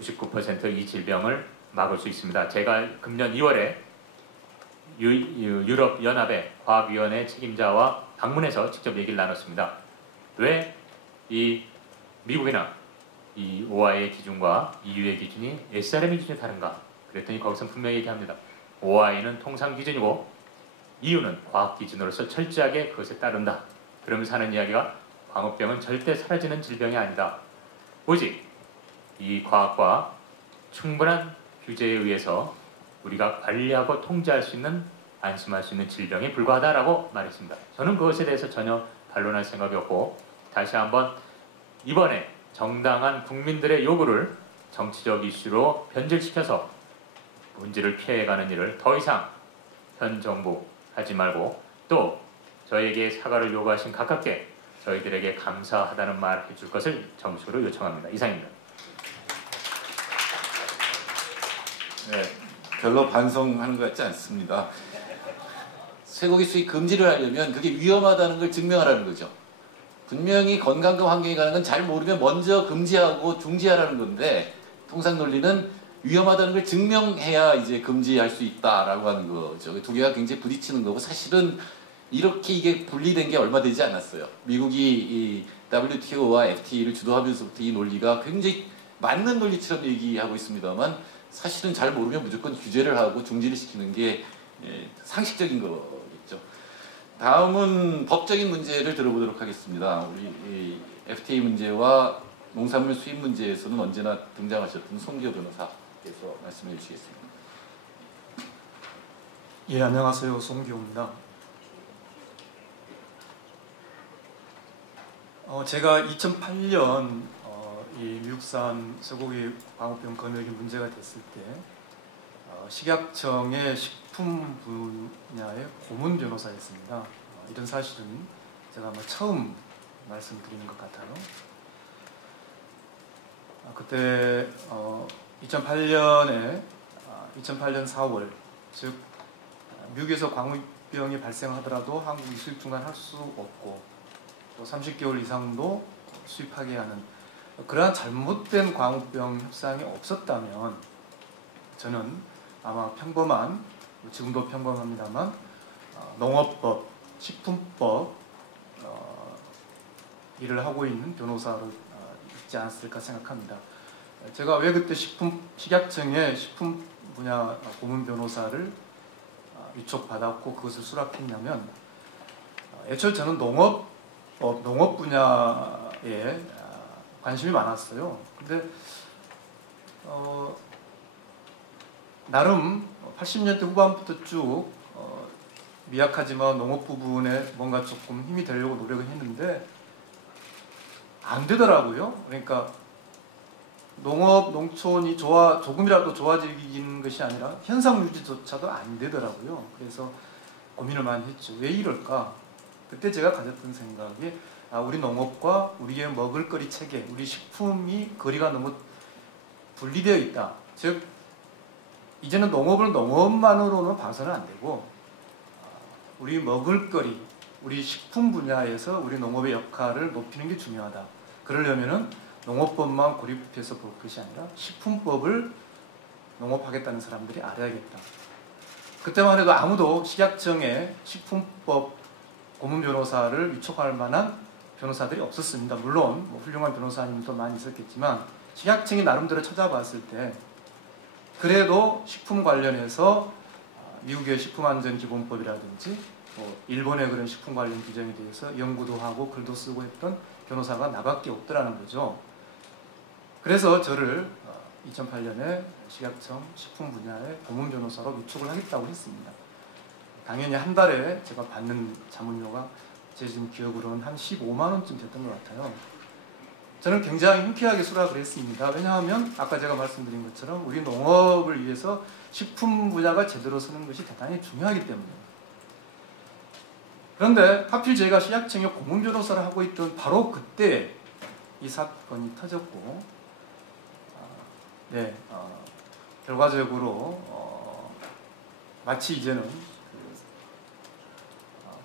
99% 이 질병을 막을 수 있습니다. 제가 금년 2월에 유럽 연합의 과학위원회 책임자와 방문해서 직접 얘기를 나눴습니다. 왜 이 미국이나 이 OI의 기준과 EU의 기준이 SRM의 기준이 다른가? 그랬더니 거기서 분명히 얘기합니다. OI는 통상 기준이고 EU는 과학 기준으로서 철저하게 그것에 따른다. 그러면서 하는 이야기가 광우병은 절대 사라지는 질병이 아니다. 오직 이 과학과 충분한 규제에 의해서 우리가 관리하고 통제할 수 있는, 안심할 수 있는 질병에 불과하다라고 말했습니다. 저는 그것에 대해서 전혀 반론할 생각이 없고, 다시 한번 이번에 정당한 국민들의 요구를 정치적 이슈로 변질시켜서 문제를 피해가는 일을 더 이상 현 정부 하지 말고, 또 저희에게 사과를 요구하신 가깝게 저희들에게 감사하다는 말 해줄 것을 정식으로 요청합니다. 이상입니다. 네, 별로 반성하는 것 같지 않습니다. 쇠고기 수입 금지를 하려면 그게 위험하다는 걸 증명하라는 거죠. 분명히 건강과 환경에 관한 건 잘 모르면 먼저 금지하고 중지하라는 건데, 통상 논리는 위험하다는 걸 증명해야 이제 금지할 수 있다라고 하는 거죠. 두 개가 굉장히 부딪히는 거고, 사실은 이렇게 이게 분리된 게 얼마 되지 않았어요. 미국이 이 WTO와 FTA를 주도하면서부터 이 논리가 굉장히 맞는 논리처럼 얘기하고 있습니다만, 사실은 잘 모르면 무조건 규제를 하고 중지를 시키는 게 상식적인 거겠죠. 다음은 법적인 문제를 들어보도록 하겠습니다. 우리 이 FTA 문제와 농산물 수입 문제에서는 언제나 등장하셨던 송기호 변호사께서 말씀해 주시겠습니다. 예, 안녕하세요. 송기호입니다. 제가 2008년 이 미국산 쇠고기 광우병 검역이 문제가 됐을 때 식약청의 식품 분야의 고문 변호사였습니다. 이런 사실은 제가 아마 처음 말씀드리는 것 같아요. 그때 2008년 4월, 즉 미국에서 광우병이 발생하더라도 한국이 수입 중단할 수 없고 또 30개월 이상도 수입하게 하는 그러한 잘못된 광우병 협상이 없었다면 저는 아마 평범한, 지금도 평범합니다만 농업법, 식품법 일을 하고 있는 변호사로 있지 않았을까 생각합니다. 제가 왜 그때 식약청의 식품 분야 고문 변호사를 위촉받았고 그것을 수락했냐면, 애초에 저는 농업 분야에 관심이 많았어요. 근데 나름 80년대 후반부터 쭉 미약하지만 농업 부분에 뭔가 조금 힘이 되려고 노력을 했는데 안 되더라고요. 그러니까 농업, 농촌이 조금이라도 좋아지는 것이 아니라 현상 유지조차도 안 되더라고요. 그래서 고민을 많이 했죠. 왜 이럴까? 그때 제가 가졌던 생각이 우리 농업과 우리의 먹을거리 체계, 우리 식품이 거리가 너무 분리되어 있다. 즉 이제는 농업을 농업만으로는 봐서는 안 되고 우리 먹을거리, 우리 식품 분야에서 우리 농업의 역할을 높이는 게 중요하다. 그러려면은 농업법만 고립해서 볼 것이 아니라 식품법을 농업하겠다는 사람들이 알아야겠다. 그때만 해도 아무도 식약청에 식품법 고문 변호사를 위촉할 만한 변호사들이 없었습니다. 물론 훌륭한 변호사님도 많이 있었겠지만 식약청이 나름대로 찾아봤을 때 그래도 식품 관련해서 미국의 식품안전기본법이라든지 일본의 그런 식품 관련 규정에 대해서 연구도 하고 글도 쓰고 했던 변호사가 나밖에 없더라는 거죠. 그래서 저를 2008년에 식약청 식품 분야의 고문 변호사로 위촉을 하겠다고 했습니다. 당연히 한 달에 제가 받는 자문료가 제 지금 기억으로는 한 15만 원쯤 됐던 것 같아요. 저는 굉장히 흔쾌하게 수락을 했습니다. 왜냐하면 아까 제가 말씀드린 것처럼 우리 농업을 위해서 식품 분야가 제대로 서는 것이 대단히 중요하기 때문에. 그런데 하필 제가 식약청에 고문 변호사를 하고 있던 바로 그때 이 사건이 터졌고 결과적으로 마치 이제는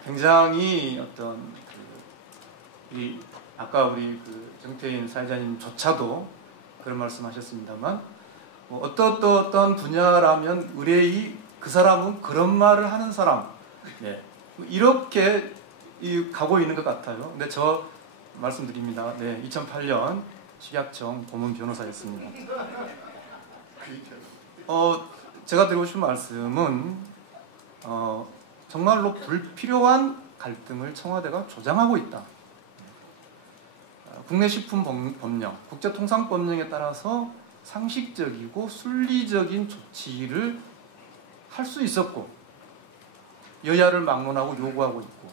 굉장히 어떤 아까 우리 정태인 사회자님조차도 그런 말씀하셨습니다만 어떤 분야라면 의뢰의 그 사람은 그런 말을 하는 사람 이렇게 가고 있는 것 같아요. 근데 저 말씀드립니다. 네, 2008년 식약청 고문 변호사였습니다. 제가 드리고 싶은 말씀은 정말로 불필요한 갈등을 청와대가 조장하고 있다. 국내 식품 법령, 국제통상법령에 따라서 상식적이고 순리적인 조치를 할 수 있었고 여야를 막론하고 요구하고 있고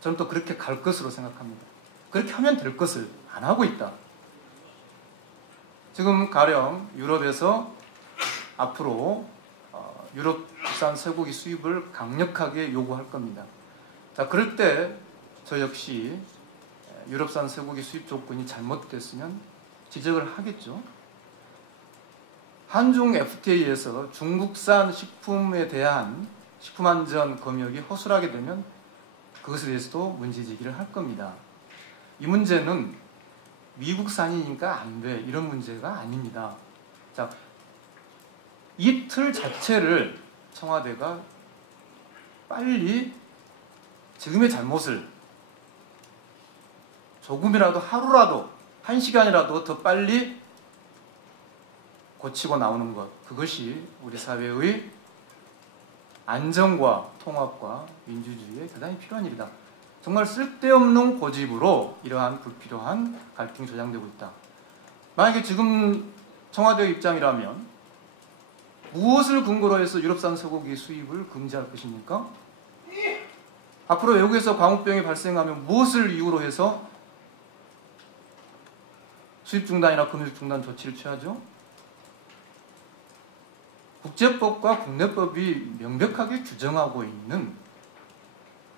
저는 또 그렇게 갈 것으로 생각합니다. 그렇게 하면 될 것을 안 하고 있다. 지금 가령 유럽에서 앞으로 유럽산 쇠고기 수입을 강력하게 요구할 겁니다. 자, 그럴 때 저 역시 유럽산 쇠고기 수입 조건이 잘못됐으면 지적을 하겠죠. 한중 FTA에서 중국산 식품에 대한 식품안전 검역이 허술하게 되면 그것에 대해서도 문제제기를 할 겁니다. 이 문제는 미국산이니까 안 돼 이런 문제가 아닙니다. 자, 이 틀 자체를 청와대가 빨리 지금의 잘못을 조금이라도 하루라도 1시간이라도 더 빨리 고치고 나오는 것, 그것이 우리 사회의 안정과 통합과 민주주의에 대단히 필요한 일이다. 정말 쓸데없는 고집으로 이러한 불필요한 갈등이 조장되고 있다. 만약에 지금 청와대 입장이라면 무엇을 근거로 해서 유럽산 쇠고기 수입을 금지할 것입니까? 앞으로 외국에서 광우병이 발생하면 무엇을 이유로 해서 수입 중단이나 금융 중단 조치를 취하죠? 국제법과 국내법이 명백하게 규정하고 있는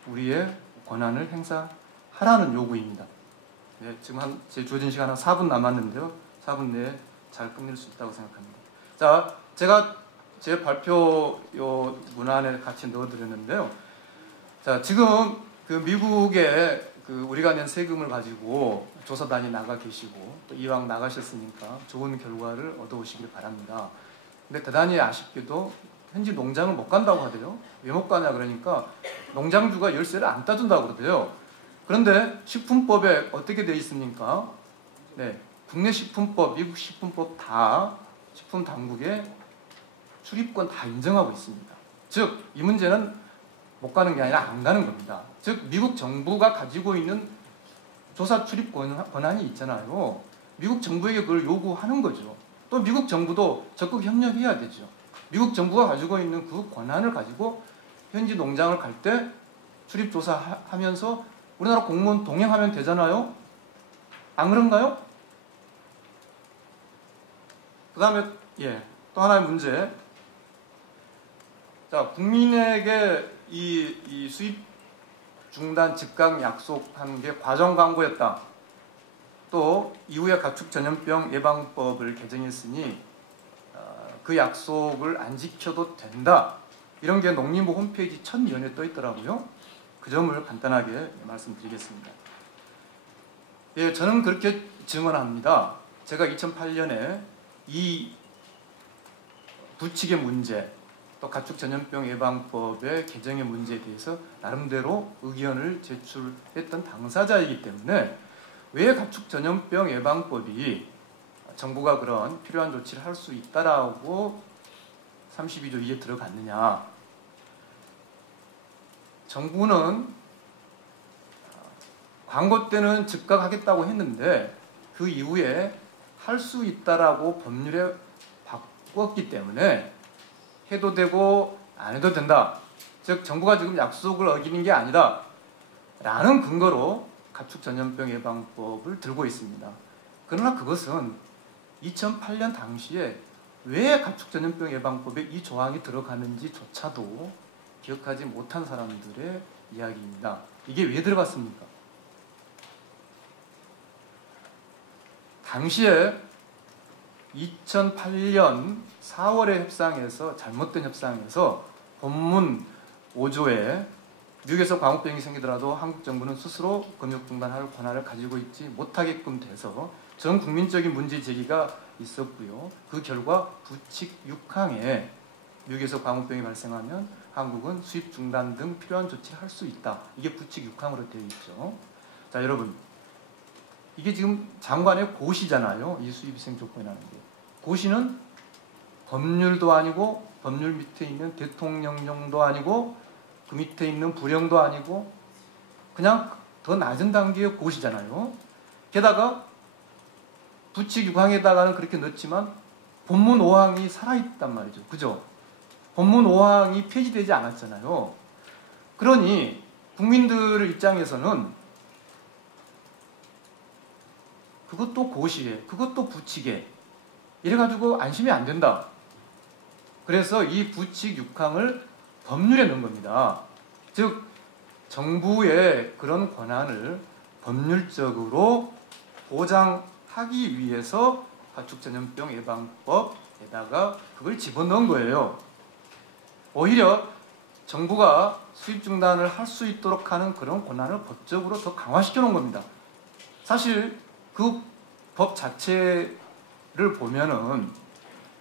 우리의 권한을 행사하라는 요구입니다. 네, 지금 제 주어진 시간 한 4분 남았는데요. 4분 내에 잘 끝낼 수 있다고 생각합니다. 자, 제가 제 발표 요 문안에 같이 넣어드렸는데요. 자, 지금 그 미국에 그 우리가 낸 세금을 가지고 조사단이 나가 계시고 또 이왕 나가셨으니까 좋은 결과를 얻어오시길 바랍니다. 근데 대단히 아쉽게도 현지 농장을 못 간다고 하대요. 왜 못 가냐 그러니까 농장주가 열쇠를 안 따준다고 그러대요. 그런데 식품법에 어떻게 되어 있습니까? 네, 국내 식품법, 미국 식품법 다 식품 당국의 출입권 다 인정하고 있습니다. 즉, 이 문제는 못 가는 게 아니라 안 가는 겁니다. 즉, 미국 정부가 가지고 있는 조사 출입 권한이 있잖아요. 미국 정부에게 그걸 요구하는 거죠. 또 미국 정부도 적극 협력해야 되죠. 미국 정부가 가지고 있는 그 권한을 가지고 현지 농장을 갈 때 출입 조사하면서 우리나라 공무원 동행하면 되잖아요. 안 그런가요? 그 다음에 또 하나의 문제. 자, 국민에게 이 수입 중단 즉각 약속한 게 과정 광고였다. 또 이후에 가축 전염병 예방법을 개정했으니 그 약속을 안 지켜도 된다. 이런 게 농림부 홈페이지 첫 면에 떠 있더라고요. 그 점을 간단하게 말씀드리겠습니다. 예, 저는 그렇게 증언합니다. 제가 2008년에 이 부칙의 문제, 또 가축 전염병 예방법의 개정의 문제에 대해서 나름대로 의견을 제출했던 당사자이기 때문에 왜 가축 전염병 예방법이 정부가 그런 필요한 조치를 할 수 있다라고 32조 2에 들어갔느냐. 정부는 광고 때는 즉각 하겠다고 했는데 그 이후에 할 수 있다라고 법률에 바꿨기 때문에 해도 되고 안 해도 된다. 즉 정부가 지금 약속을 어기는 게 아니다 라는 근거로 가축 전염병 예방법을 들고 있습니다. 그러나 그것은 2008년 당시에 왜 가축 전염병 예방법에 이 조항이 들어가는지조차도 기억하지 못한 사람들의 이야기입니다. 이게 왜 들어갔습니까? 당시에 2008년 4월의 협상에서 잘못된 협상에서 본문 5조에 미국에서 광우병이 생기더라도 한국 정부는 스스로 검역 중단할 권한을 가지고 있지 못하게끔 돼서 전 국민적인 문제 제기가 있었고요. 그 결과 부칙 6항에 미국에서 광우병이 발생하면 한국은 수입 중단 등 필요한 조치를 할 수 있다. 이게 부칙 6항으로 되어 있죠. 자, 여러분, 이게 지금 장관의 고시잖아요. 이 수입위생 조건이라는 게. 고시는 법률도 아니고 법률 밑에 있는 대통령령도 아니고 그 밑에 있는 부령도 아니고 그냥 더 낮은 단계의 고시잖아요. 게다가 부칙 6항에다가는 그렇게 넣었지만 본문 5항이 살아있단 말이죠. 그죠? 본문 5항이 폐지되지 않았잖아요. 그러니 국민들 입장에서는 그것도 고시에, 그것도 부칙에 이래가지고 안심이 안 된다. 그래서 이 부칙 6항을 법률에 넣은 겁니다. 즉 정부의 그런 권한을 법률적으로 보장하기 위해서 가축전염병 예방법에다가 그걸 집어넣은 거예요. 오히려 정부가 수입 중단을 할 수 있도록 하는 그런 권한을 법적으로 더 강화시켜 놓은 겁니다. 사실 그 법 자체를 보면은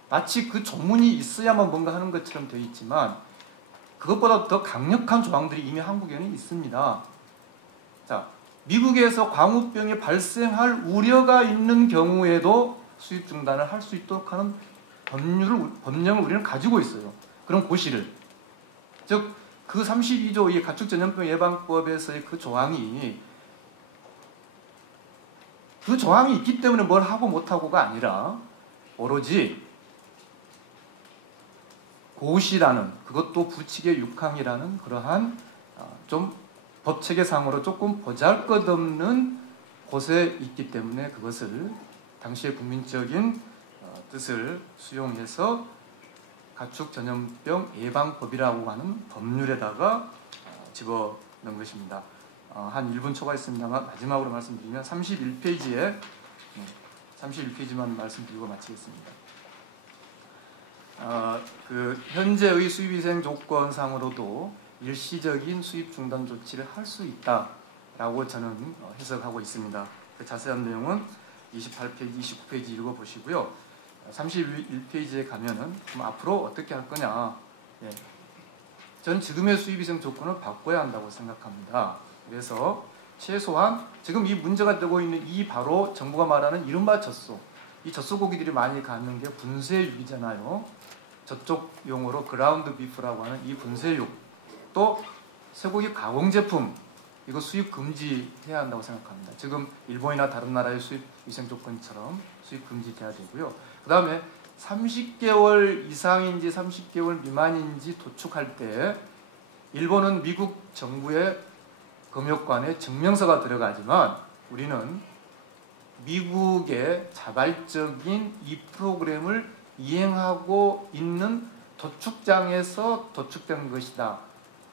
마치 그 조문이 있어야만 뭔가 하는 것처럼 되어 있지만 그것보다 더 강력한 조항들이 이미 한국에는 있습니다. 자, 미국에서 광우병이 발생할 우려가 있는 경우에도 수입 중단을 할 수 있도록 하는 법령을 우리는 가지고 있어요. 그런 고시를. 즉, 그 32조 이 가축전염병 예방법에서의 그 조항이 있기 때문에 뭘 하고 못하고가 아니라 오로지 고시라는 그것도 부칙의 6항이라는 그러한 좀 법체계상으로 조금 보잘것없는 곳에 있기 때문에 그것을 당시의 국민적인 뜻을 수용해서 가축전염병 예방법이라고 하는 법률에다가 집어넣은 것입니다. 한 1분 초과했습니다만 마지막으로 말씀드리면 31페이지만 말씀드리고 마치겠습니다. 그 현재의 수입위생 조건상으로도 일시적인 수입 중단 조치를 할 수 있다라고 저는 해석하고 있습니다. 그 자세한 내용은 28페이지, 29페이지 읽어보시고요. 31페이지에 가면은 그럼 앞으로 어떻게 할 거냐. 예. 전 지금의 수입위생 조건을 바꿔야 한다고 생각합니다. 그래서 최소한 지금 이 문제가 되고 있는 이 바로 정부가 말하는 이른바 젖소. 이 젖소고기들이 많이 가는 게 분쇄육이잖아요. 저쪽 용어로 그라운드 비프라고 하는 이 분쇄육. 또 쇠고기 가공 제품. 이거 수입 금지해야 한다고 생각합니다. 지금 일본이나 다른 나라의 수입 위생 조건처럼 수입 금지돼야 되고요. 그 다음에 30개월 이상인지 30개월 미만인지 도축할 때 일본은 미국 정부의 검역관에 증명서가 들어가지만 우리는 미국의 자발적인 이 프로그램을 이행하고 있는 도축장에서 도축된 것이다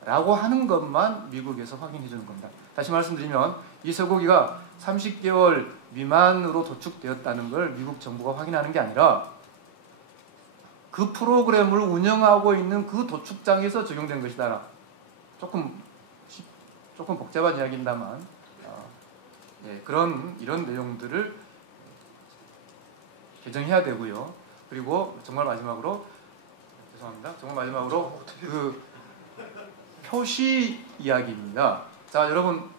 라고 하는 것만 미국에서 확인해 주는 겁니다. 다시 말씀드리면 이 쇠고기가 30개월 미만으로 도축되었다는 걸 미국 정부가 확인하는 게 아니라 그 프로그램을 운영하고 있는 그 도축장에서 적용된 것이다. 조금 복잡한 이야기입니다만 네, 이런 내용들을 개정해야 되고요. 그리고 정말 마지막으로 그 표시 이야기입니다. 자, 여러분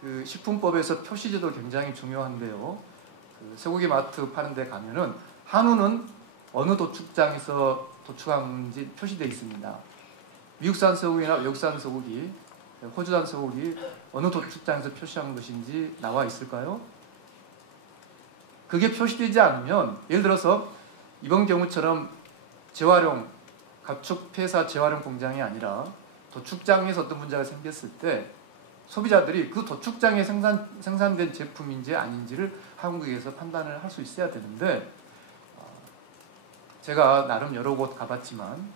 그 식품법에서 표시제도 굉장히 중요한데요. 그 쇠고기 마트 파는 데 가면은 한우는 어느 도축장에서 도축한지 표시되어 있습니다. 미국산 쇠고기나 외국산 쇠고기, 호주산 쇠고기 어느 도축장에서 표시한 것인지 나와 있을까요? 그게 표시되지 않으면 예를 들어서 이번 경우처럼 재활용, 가축 폐사 재활용 공장이 아니라 도축장에서 어떤 문제가 생겼을 때 소비자들이 그 도축장에 생산된 제품인지 아닌지를 한국에서 판단을 할 수 있어야 되는데 제가 나름 여러 곳 가봤지만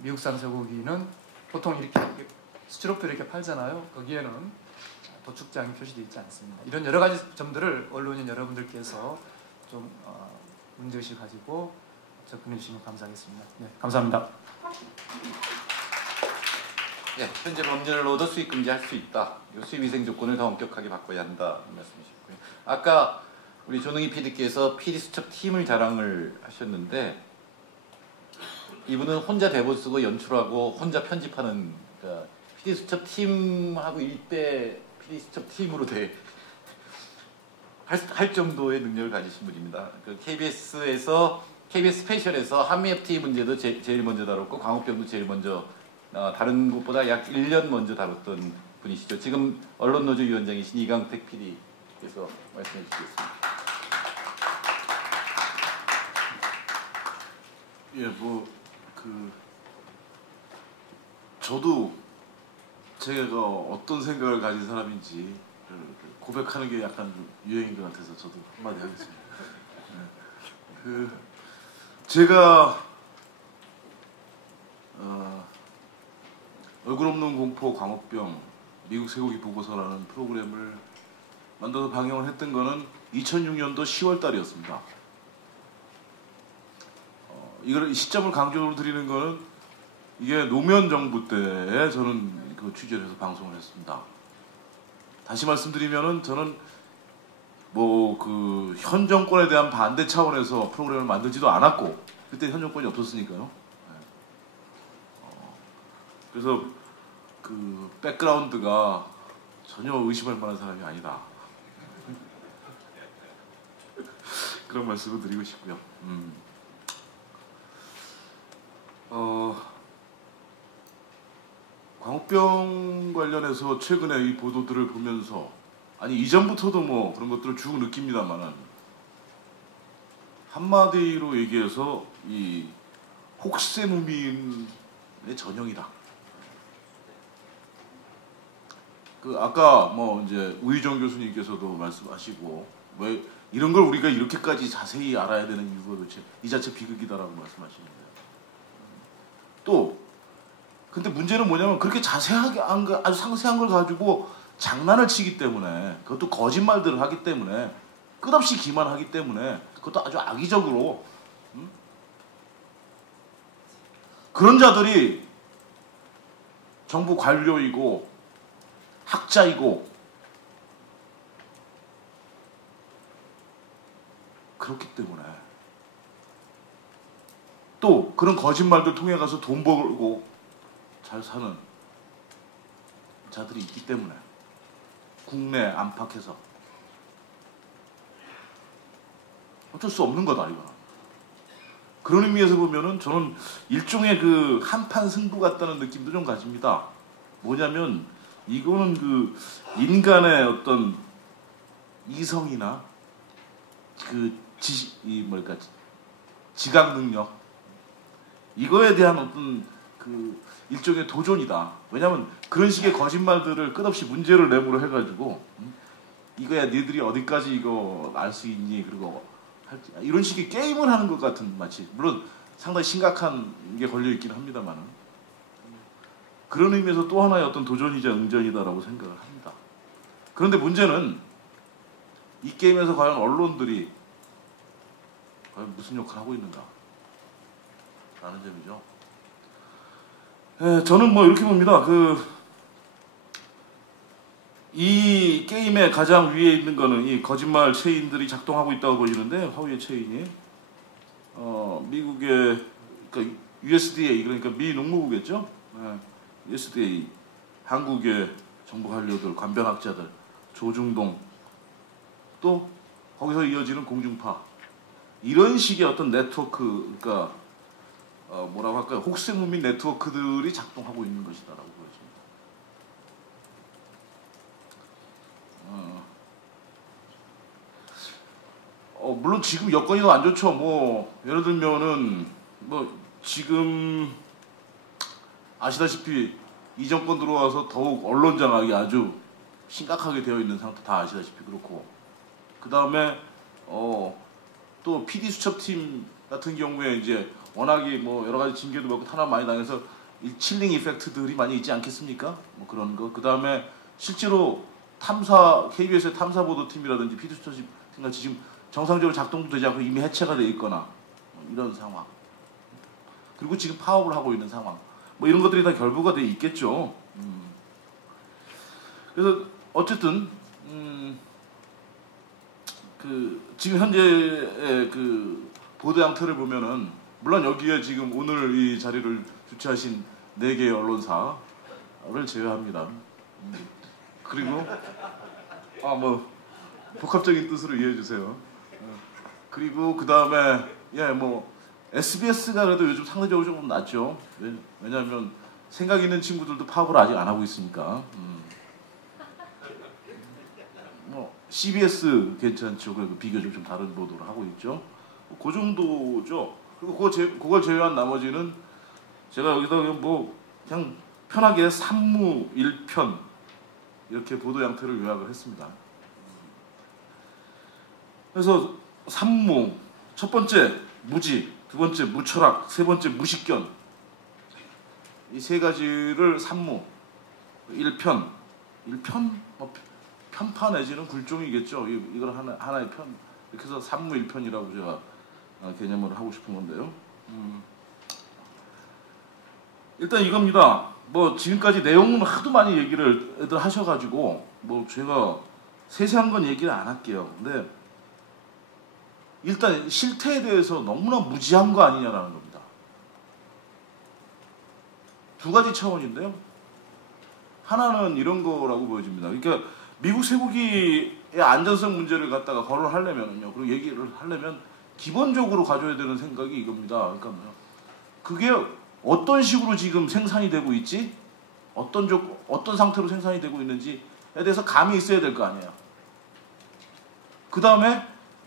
미국산 쇠고기는 보통 이렇게 스티로폼 이렇게 팔잖아요. 거기에는 도축장이 표시되어 있지 않습니다. 이런 여러 가지 점들을 언론인 여러분들께서 좀 문제의식 가지고 접근해 주시면 감사하겠습니다. 네, 감사합니다. 예, 현재 법률로도 수입 금지할 수 있다. 수입 위생 조건을 더 엄격하게 바꿔야 한다 말씀이셨고요. 아까 우리 조능희 PD께서 PD 수첩 팀을 자랑을 하셨는데 이분은 혼자 대본 쓰고 연출하고 혼자 편집하는 그러니까 PD 수첩 팀하고 일대 PD 수첩 팀으로 돼 할 정도의 능력을 가지신 분입니다. 그 KBS 스페셜에서 한미 FTA 문제도 제일 먼저 다뤘고 광우병도 제일 먼저 다른 곳보다 약 1년 먼저 다뤘던 분이시죠. 지금 언론노조 위원장이신 이강택 PD께서 말씀해 주시겠습니다. 예, 저도 제가 어떤 생각을 가진 사람인지 고백하는 게 약간 유행인 것 같아서 저도 한마디 하겠습니다. 제가 얼굴 없는 공포 광우병 미국 쇠고기 보고서라는 프로그램을 만들어서 방영을 했던 거는 2006년도 10월 달이었습니다. 이걸 시점을 강조로 드리는 거는 이게 노무현 정부 때에 저는 그 취재를 해서 방송을 했습니다. 다시 말씀드리면은 저는 현 정권에 대한 반대 차원에서 프로그램을 만들지도 않았고 그때 현 정권이 없었으니까요. 그래서 그 백그라운드가 전혀 의심할 만한 사람이 아니다. 그런 말씀을 드리고 싶고요. 광우병 관련해서 최근에 이 보도들을 보면서 이전부터도 뭐 그런 것들을 쭉 느낍니다만은 한마디로 얘기해서 이 혹세무민의 전형이다. 아까 이제 우희정 교수님께서도 말씀하시고 왜 이런 걸 우리가 이렇게까지 자세히 알아야 되는 이유가 도대체 이 자체 비극이다라고 말씀하시는데 근데 문제는 뭐냐면 그렇게 자세하게 아주 상세한 걸 가지고 장난을 치기 때문에 그것도 거짓말들을 하기 때문에 끝없이 기만하기 때문에 그것도 아주 악의적으로 그런 자들이 정부 관료이고 학자이고 그렇기 때문에 또 그런 거짓말들 통해 가서 돈 벌고 잘 사는 자들이 있기 때문에 국내 안팎에서 어쩔 수 없는 거다 이거는. 그런 의미에서 보면은 저는 일종의 그 한판 승부 같다는 느낌도 좀 가집니다. 뭐냐면 이거는 그 인간의 어떤 이성이나 지각 능력 이거에 대한 어떤 그 일종의 도전이다. 왜냐하면 그런 식의 거짓말들을 끝없이 문제를 내므로 해가지고 이거야 니들이 어디까지 이거 알 수 있니 그리고 이런 식의 게임을 하는 것 같은 마치 물론 상당히 심각한 게 걸려 있긴 합니다만은 그런 의미에서 또 하나의 어떤 도전이자 응전이다라고 생각을 합니다. 그런데 문제는 이 게임에서 과연 언론들이 과연 무슨 역할을 하고 있는가 라는 점이죠. 저는 이렇게 봅니다. 이 게임의 가장 위에 있는 거는 이 거짓말 체인들이 작동하고 있다고 보이는데 허위의 체인이 미국의 그러니까 USDA 그러니까 미 농무부겠죠. USDA 한국의 정부 관료들, 관변학자들, 조중동 또 거기서 이어지는 공중파 이런 식의 어떤 네트워크 그러니까 뭐라고 할까요? 혹세무민 네트워크들이 작동하고 있는 것이다라고 보여집니다. 물론 지금 여건이 더 안 좋죠. 예를 들면은 지금 아시다시피 이 정권 들어와서 더욱 언론 장악이 아주 심각하게 되어 있는 상태 다 아시다시피 그렇고 그 다음에 또 PD 수첩팀 같은 경우에 이제 워낙에 여러 가지 징계도 받고 탄압 많이 당해서 이 칠링 이펙트들이 많이 있지 않겠습니까? 그런 거. 그 다음에 실제로 KBS의 탐사보도팀이라든지 PD 수첩팀 같이 지금 정상적으로 작동도 되지 않고 이미 해체가 돼 있거나 이런 상황. 그리고 지금 파업을 하고 있는 상황. 이런 것들이 다 결부가 돼 있겠죠. 그래서 어쨌든 지금 현재의 보도 양태를 보면은 물론 여기에 지금 오늘 이 자리를 주최하신 4개의 언론사를 제외합니다. 그리고 복합적인 뜻으로 이해해 주세요. 그리고 그 다음에 뭐 SBS가 그래도 요즘 상대적으로 조금 낫죠. 왜냐하면 생각 있는 친구들도 파업을 아직 안 하고 있으니까. 뭐 CBS 괜찮죠. 그리고 비교적 좀 다른 보도를 하고 있죠. 그 정도죠. 그리고 그걸 제외한 나머지는 제가 여기다 뭐 그냥 편하게 산무 1편 이렇게 보도 양태를 요약을 했습니다. 그래서 산무, 첫 번째 무지, 두 번째 무철학, 세 번째 무식견, 이 세 가지를 산무 1편 뭐 편파 내지는 굴종이겠죠. 이걸 하나의 편, 이렇게 해서 산무 1편이라고 제가 개념을 하고 싶은 건데요. 일단 이겁니다. 뭐 지금까지 내용은 하도 많이 얘기를 애들 하셔가지고 뭐 제가 세세한 건 얘기를 안 할게요. 근데 일단 실태에 대해서 너무나 무지한 거 아니냐라는 겁니다. 두 가지 차원인데요. 하나는 이런 거라고 보여집니다. 그러니까 미국 쇠고기의 안전성 문제를 갖다가 거론하려면요, 그리고 얘기를 하려면 기본적으로 가져야 되는 생각이 이겁니다. 그러니까 그게 어떤 식으로 지금 생산이 되고 있지, 어떤 상태로 생산이 되고 있는지에 대해서 감이 있어야 될 거 아니에요. 그 다음에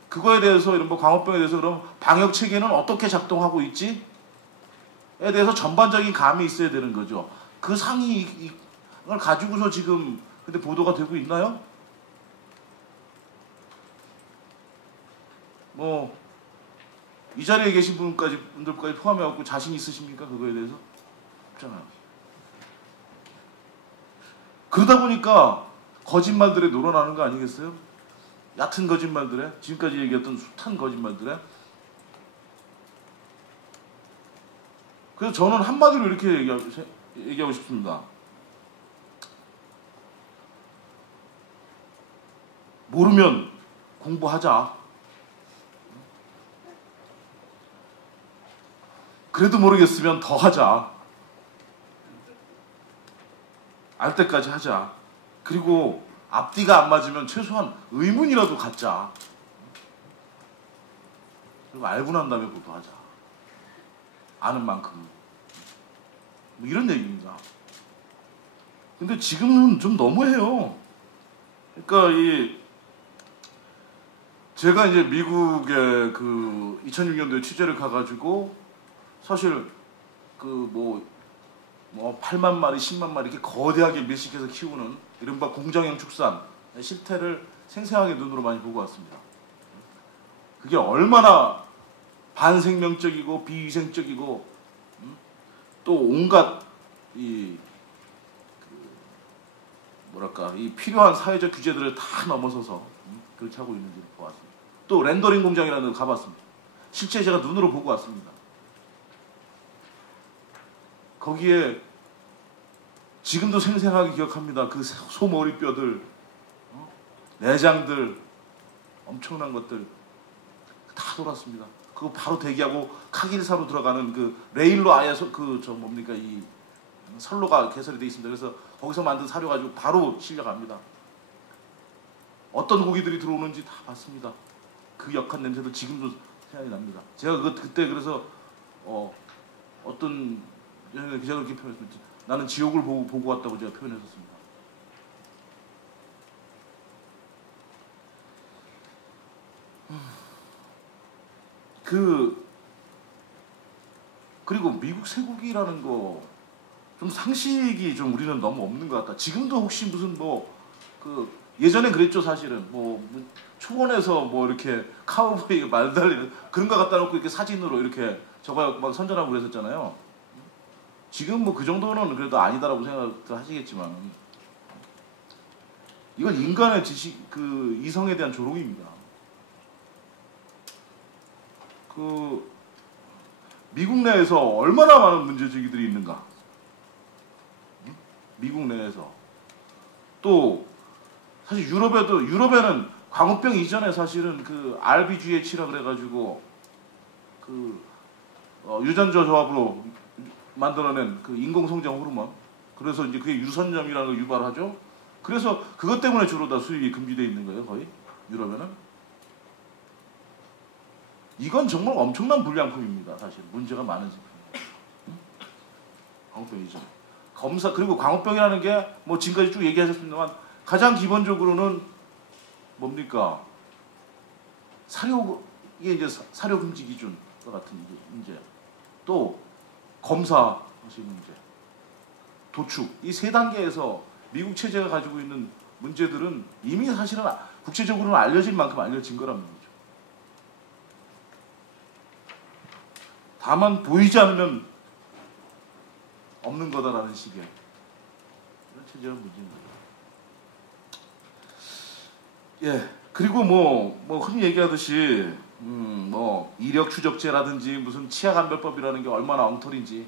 그거에 대해서 이런 뭐 광우병에 대해서 그럼 방역 체계는 어떻게 작동하고 있지에 대해서 전반적인 감이 있어야 되는 거죠. 그 상이 이걸 가지고서 지금 근데 보도가 되고 있나요? 뭐 이 자리에 계신 분들까지 포함해갖고 자신 있으십니까? 그거에 대해서? 없잖아요. 그러다 보니까 거짓말들에 놀아나는 거 아니겠어요? 얕은 거짓말들에, 지금까지 얘기했던 숱한 거짓말들에. 그래서 저는 한마디로 이렇게 얘기하고 싶습니다. 모르면 공부하자. 그래도 모르겠으면 더 하자. 알 때까지 하자. 그리고 앞뒤가 안 맞으면 최소한 의문이라도 갖자. 그리고 알고 난 다음에 보도하자. 아는 만큼. 뭐 이런 얘기입니다. 근데 지금은 좀 너무해요. 그러니까 제가 이제 미국에 그 2006년도에 취재를 가가지고 사실 그 뭐 8만 마리, 10만 마리 이렇게 거대하게 밀식해서 키우는 이른바 공장형 축산 실태를 생생하게 눈으로 많이 보고 왔습니다. 그게 얼마나 반생명적이고 비위생적이고 또 온갖 이 필요한 사회적 규제들을 다 넘어서서 그렇게 하고 있는지를 보았습니다. 또 렌더링 공장이라는 데 가봤습니다. 실제 제가 눈으로 보고 왔습니다. 거기에 지금도 생생하게 기억합니다. 그 소머리뼈들, 내장들, 엄청난 것들 다 돌았습니다. 그거 바로 대기하고 카길사로 들어가는 그 레일로 아예 이 선로가 개설이 되어 있습니다. 그래서 거기서 만든 사료 가지고 바로 실려갑니다. 어떤 고기들이 들어오는지 다 봤습니다. 그 역한 냄새도 지금도 생각이 납니다. 제가 그때 그래서 어떤 기자가 그렇게 표현했습니다. 나는 지옥을 보고 왔다고 제가 표현했었습니다. 그리고 미국 쇠고기라는 거 좀 상식이 좀 우리는 너무 없는 것 같다. 지금도 혹시 무슨 예전엔 그랬죠. 사실은 초원에서 이렇게 카우보이 말 달리는 그런 거 갖다 놓고 이렇게 사진으로 이렇게 저거 막 선전하고 그랬었잖아요. 지금 그 정도는 그래도 아니다라고 생각을 하시겠지만 이건 인간의 이성에 대한 조롱입니다. 미국 내에서 얼마나 많은 문제제기들이 있는가. 미국 내에서 또 사실 유럽에는 광우병 이전에 사실은 RBGH라 그래가지고 유전자 조합으로 만들어낸 인공성장 호르몬, 그래서 이제 그게 유선염이라는 걸 유발하죠. 그래서 그것 때문에 주로 다 수입이 금지되어 있는 거예요, 거의. 유럽에는. 이건 정말 엄청난 불량품입니다. 사실 문제가 많은 제품이에요. 광우병이죠. 검사 그리고 광우병이라는 게 뭐 지금까지 쭉 얘기하셨습니다만 가장 기본적으로는 뭡니까? 사료 이게 이제 사료 금지 기준과 같은 게 문제. 또 검사 하시 문제. 도축 이 세 단계에서 미국 체제가 가지고 있는 문제들은 이미 사실은 국제적으로는 알려진 만큼 알려진 거란 말이죠. 다만 보이지 않으면 없는 거다라는 식의 이런 체제가 문제입니다. 예, 그리고 뭐 흔히 얘기하듯이 뭐 이력 추적제라든지 무슨 치아감별법이라는 게 얼마나 엉터리인지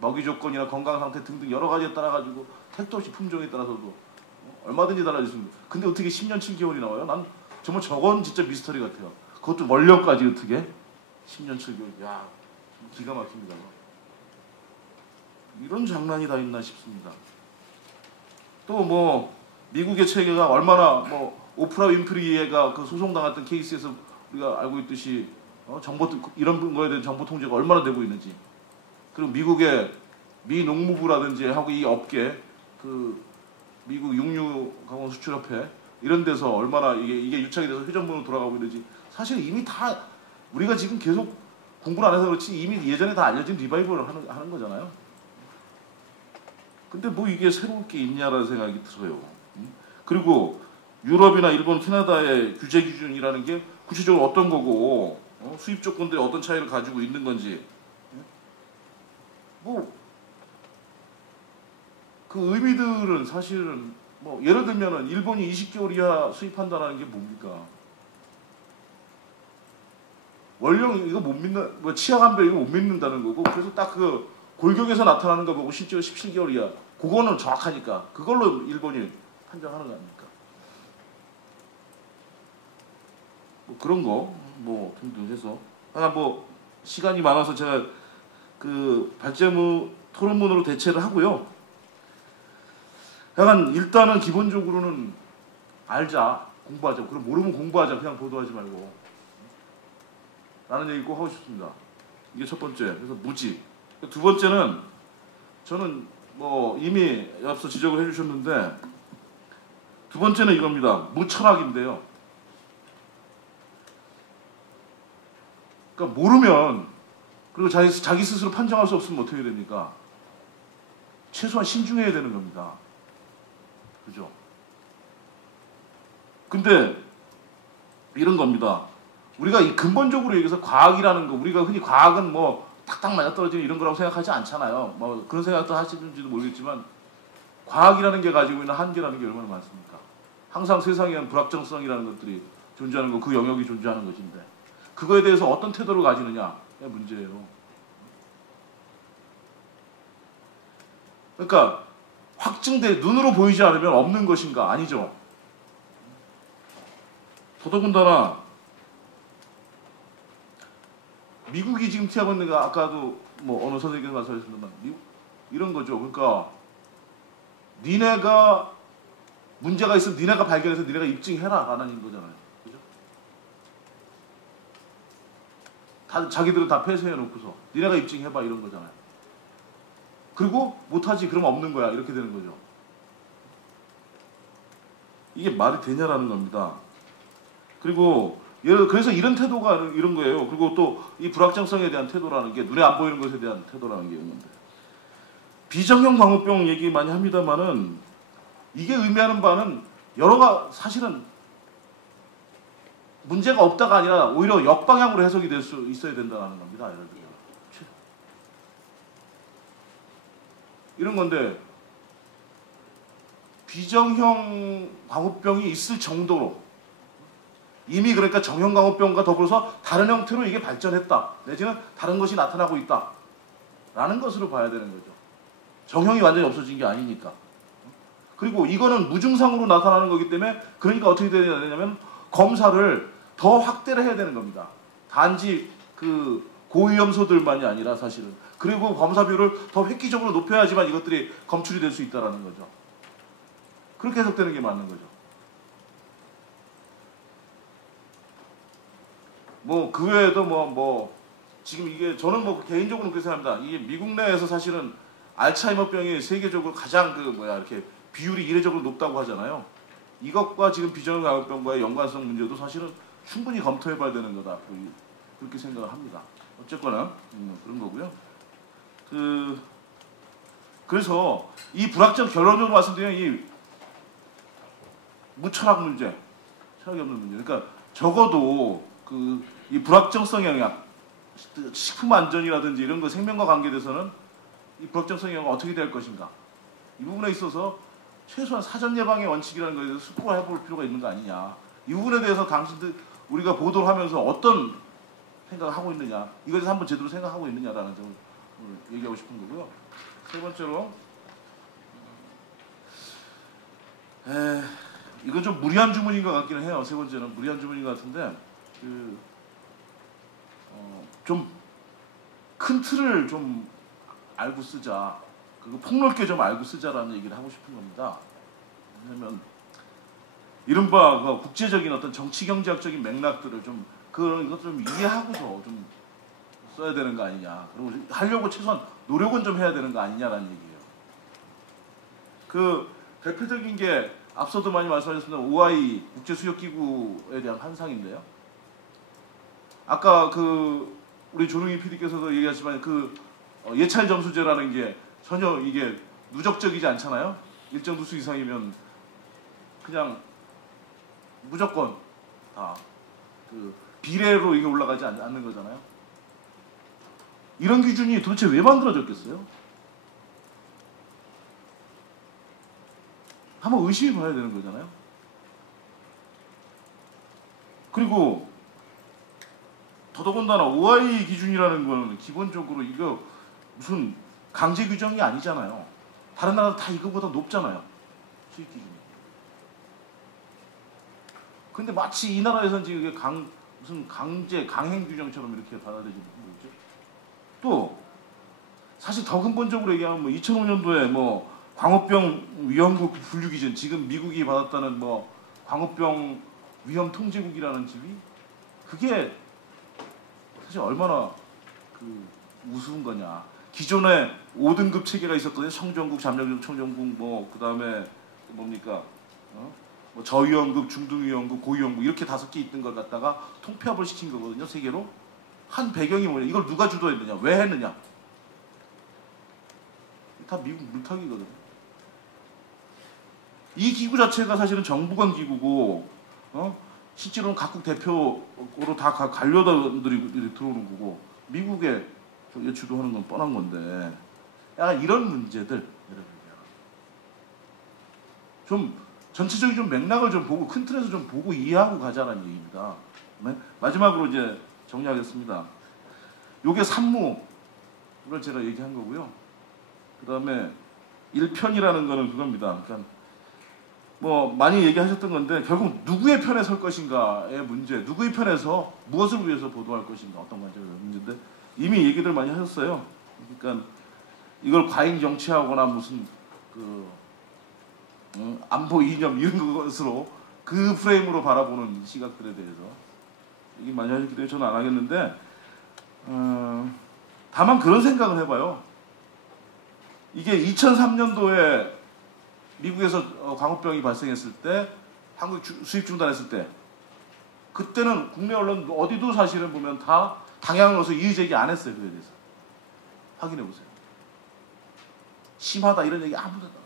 먹이 조건이나 건강 상태 등등 여러 가지에 따라 가지고 택도 없이 품종에 따라서도 얼마든지 달라지습니다. 근데 어떻게 10년 7개월이 나와요? 난 정말 저건 진짜 미스터리 같아요. 그것도 원료까지 어떻게 10년 7개월. 야, 기가 막힙니다. 이런 장난이 다 있나 싶습니다. 또 뭐 미국의 체계가 얼마나 뭐 오프라 윈프리가 그 소송당했던 케이스에서 우리가 알고 있듯이 정보 이런 거에 대한 정보 통제가 얼마나 되고 있는지. 그리고 미국의 미 농무부라든지 하고 이 업계 그 미국 육류가공 수출협회 이런 데서 얼마나 이게 유착이 돼서 회전문으로 돌아가고 있는지 사실 이미 다 우리가 지금 계속 공부를 안 해서 그렇지 이미 예전에 다 알려진 리바이벌을 하는 거잖아요. 근데 뭐 이게 새로울 게 있냐라는 생각이 들어요. 그리고 유럽이나 일본, 캐나다의 규제 기준이라는 게 구체적으로 어떤 거고 수입 조건들이 어떤 차이를 가지고 있는 건지 뭐 그 의미들은 사실은 뭐 예를 들면은 일본이 20개월 이하 수입한다는 게 뭡니까? 원령 이거 못 믿는 뭐 치아감별 이거 못 믿는다는 거고 그래서 딱 그 골격에서 나타나는 거 보고 실제로 17개월 이하 그거는 정확하니까 그걸로 일본이 판정하는 거 아닙니까? 뭐 그런 거 뭐 등등 해서 뭐 시간이 많아서 제가 그 발제문 토론문으로 대체를 하고요. 약간 일단은 기본적으로는 알자, 공부하자. 그럼 모르면 공부하자. 그냥 보도하지 말고. 라는 얘기 꼭 하고 싶습니다. 이게 첫 번째. 그래서 무지. 두 번째는 저는 뭐 이미 앞서 지적을 해주셨는데 두 번째는 이겁니다. 무철학인데요. 그러니까 모르면 그리고 자기 스스로 판정할 수 없으면 어떻게 됩니까? 최소한 신중해야 되는 겁니다. 그죠? 근데 이런 겁니다. 우리가 이 근본적으로 얘기해서 과학이라는 거 우리가 흔히 과학은 뭐 탁탁 맞아떨어지는 이런 거라고 생각하지 않잖아요. 뭐 그런 생각도 하시는지도 모르겠지만 과학이라는 게 가지고 있는 한계라는 게 얼마나 많습니까? 항상 세상에는 불확정성이라는 것들이 존재하는 거, 그 영역이 존재하는 것인데 그거에 대해서 어떤 태도를 가지느냐가 문제예요. 그러니까 확증돼 눈으로 보이지 않으면 없는 것인가? 아니죠. 더더군다나 미국이 지금 피하고 있는 거 아까도 뭐 어느 선생님께서 말씀하셨지만 이런 거죠. 그러니까 니네가 문제가 있으면 니네가 발견해서 니네가 입증해라 라는 거잖아요. 그죠? 다 자기들은 다 폐쇄해 놓고서 니네가 입증해봐 이런 거잖아요. 그리고 못하지 그러면 없는 거야 이렇게 되는 거죠. 이게 말이 되냐라는 겁니다. 그리고 그래서 이런 태도가 이런 거예요. 그리고 또 이 불확정성에 대한 태도라는 게 눈에 안 보이는 것에 대한 태도라는 게 있는데 비정형 광우병 얘기 많이 합니다만은 이게 의미하는 바는 사실은 문제가 없다가 아니라 오히려 역방향으로 해석이 될 수 있어야 된다는 겁니다. 예를 들어 이런 건데 비정형 광우병이 있을 정도로 이미 그러니까 정형 광우병과 더불어서 다른 형태로 이게 발전했다. 내지는 다른 것이 나타나고 있다. 라는 것으로 봐야 되는 거죠. 정형이 완전히 없어진 게 아니니까. 그리고 이거는 무증상으로 나타나는 거기 때문에 그러니까 어떻게 돼야 되냐면 검사를 더 확대를 해야 되는 겁니다. 단지 그 고위험소들만이 아니라 사실은. 그리고 검사비율을 더 획기적으로 높여야지만 이것들이 검출이 될 수 있다는 거죠. 그렇게 해석되는 게 맞는 거죠. 뭐 그 외에도 뭐 지금 이게 저는 뭐 개인적으로 그렇게 생각합니다. 이게 미국 내에서 사실은 알츠하이머병이 세계적으로 가장 이렇게 비율이 이례적으로 높다고 하잖아요. 이것과 지금 비전형 감염병과의 연관성 문제도 사실은 충분히 검토해봐야 되는 거다. 그렇게 생각을 합니다. 어쨌거나 그런 거고요. 그래서 이 불확정 결론적으로 말씀드리면 이 무철학 문제, 철학이 없는 문제. 그러니까 적어도 이 불확정성 영향, 식품 안전이라든지 이런 거 생명과 관계돼서는 이 불확정성 영향이 어떻게 될 것인가. 이 부분에 있어서 최소한 사전 예방의 원칙이라는 것에 대해서 숙고를 해볼 필요가 있는 거 아니냐. 이 부분에 대해서 당신들 우리가 보도를 하면서 어떤 생각을 하고 있느냐, 이것에 대해서 한번 제대로 생각하고 있느냐라는 점을 오늘 얘기하고 싶은 거고요. 세 번째로 이건 좀 무리한 주문인 것 같기는 해요. 세 번째는 무리한 주문인 것 같은데 좀 큰 틀을 좀 알고 쓰자. 그리고 폭넓게 좀 알고 쓰자라는 얘기를 하고 싶은 겁니다. 왜냐하면 이른바 국제적인 어떤 정치 경제학적인 맥락들을 좀 그런 것을 좀 이해하고서 좀 써야 되는 거 아니냐. 그리고 하려고 최소한 노력은 좀 해야 되는 거 아니냐라는 얘기예요. 그 대표적인 게 앞서도 많이 말씀하셨습니다. OI 국제수역기구에 대한 환상인데요. 아까 우리 조능희 PD께서도 얘기하지만 예찰 점수제라는 게 전혀 이게 누적적이지 않잖아요. 일정 두수 이상이면 그냥 무조건 다 비례로 이게 올라가지 않는 거잖아요. 이런 기준이 도대체 왜 만들어졌겠어요? 한번 의심해 봐야 되는 거잖아요. 그리고 더더군다나 OI 기준이라는 거는 기본적으로 이거 무슨 강제 규정이 아니잖아요. 다른 나라도 다 이거보다 높잖아요. 수익 기준이. 근데 마치 이 나라에서는 지금 이게 무슨 강행 규정처럼 이렇게 받아들이는 거죠. 또 사실 더 근본적으로 얘기하면 2005년도에 광우병 위험국 분류 기준, 지금 미국이 받았다는 광우병 위험 통제국이라는 집이 그게 사실 얼마나 우스운 거냐. 기존에 5등급 체계가 있었거든요. 청정국, 잠정국, 청정국, 그다음에 뭡니까? 저위험국, 중등위험국, 고위험국 이렇게 5개 있던 걸 갖다가 통폐합을 시킨 거거든요. 세계로. 한 배경이 뭐냐? 이걸 누가 주도했느냐? 왜 했느냐? 다 미국 물타기거든요. 이 기구 자체가 사실은 정부관 기구고, 실제로는 각국 대표로 다 관료들이 들어오는 거고, 미국에 주도하는 건 뻔한 건데, 약간 이런 문제들, 좀 전체적인 좀 맥락을 좀 보고, 큰 틀에서 좀 보고 이해하고 가자는 얘기입니다. 마지막으로 이제 정리하겠습니다. 요게 산무를 제가 얘기한 거고요. 그 다음에 1편이라는 거는 그겁니다. 그러니까 많이 얘기하셨던 건데 결국 누구의 편에 설 것인가의 문제, 누구의 편에서 무엇을 위해서 보도할 것인가, 어떤 관점의 문제인데 이미 얘기들 많이 하셨어요. 그러니까 이걸 과잉 정치하거나 무슨 안보 이념 이런 것으로 그 프레임으로 바라보는 시각들에 대해서 얘기 많이 하셨기 때문에 저는 안 하겠는데 다만 그런 생각을 해봐요. 이게 2003년도에 미국에서 광우병이 발생했을 때, 한국 수입 중단했을 때, 그때는 국내 언론 어디도 사실은 보면 다 당향을 넣어서 이의 제기 안 했어요. 그에 대해서 확인해 보세요. 심하다 이런 얘기 아무도 안 나왔어요.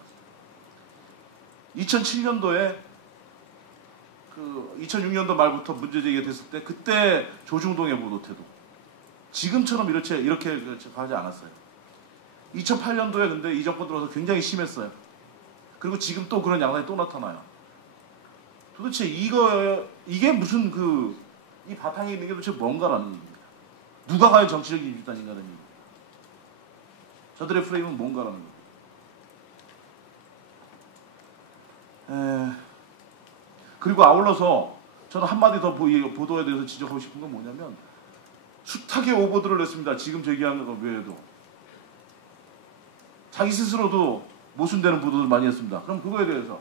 2007년도에 2006년도 말부터 문제 제기가 됐을 때, 그때 조중동의 보도 태도 지금처럼 이렇게 하지 않았어요. 2008년도에 근데 이 정권 들어서 굉장히 심했어요. 그리고 지금 또 그런 양상이 또 나타나요. 도대체 이게 무슨 이 바탕에 있는 게 도대체 뭔가라는 얘기입니다. 누가 과연 정치적인 집단인가라는 얘기입니다. 저들의 프레임은 뭔가라는 거예요. 그리고 아울러서 저는 한마디 더 보도에 대해서 지적하고 싶은 건 뭐냐면, 숱하게 오보들을 냈습니다. 지금 제기한 것 외에도. 자기 스스로도 모순되는 보도를 많이 했습니다. 그럼 그거에 대해서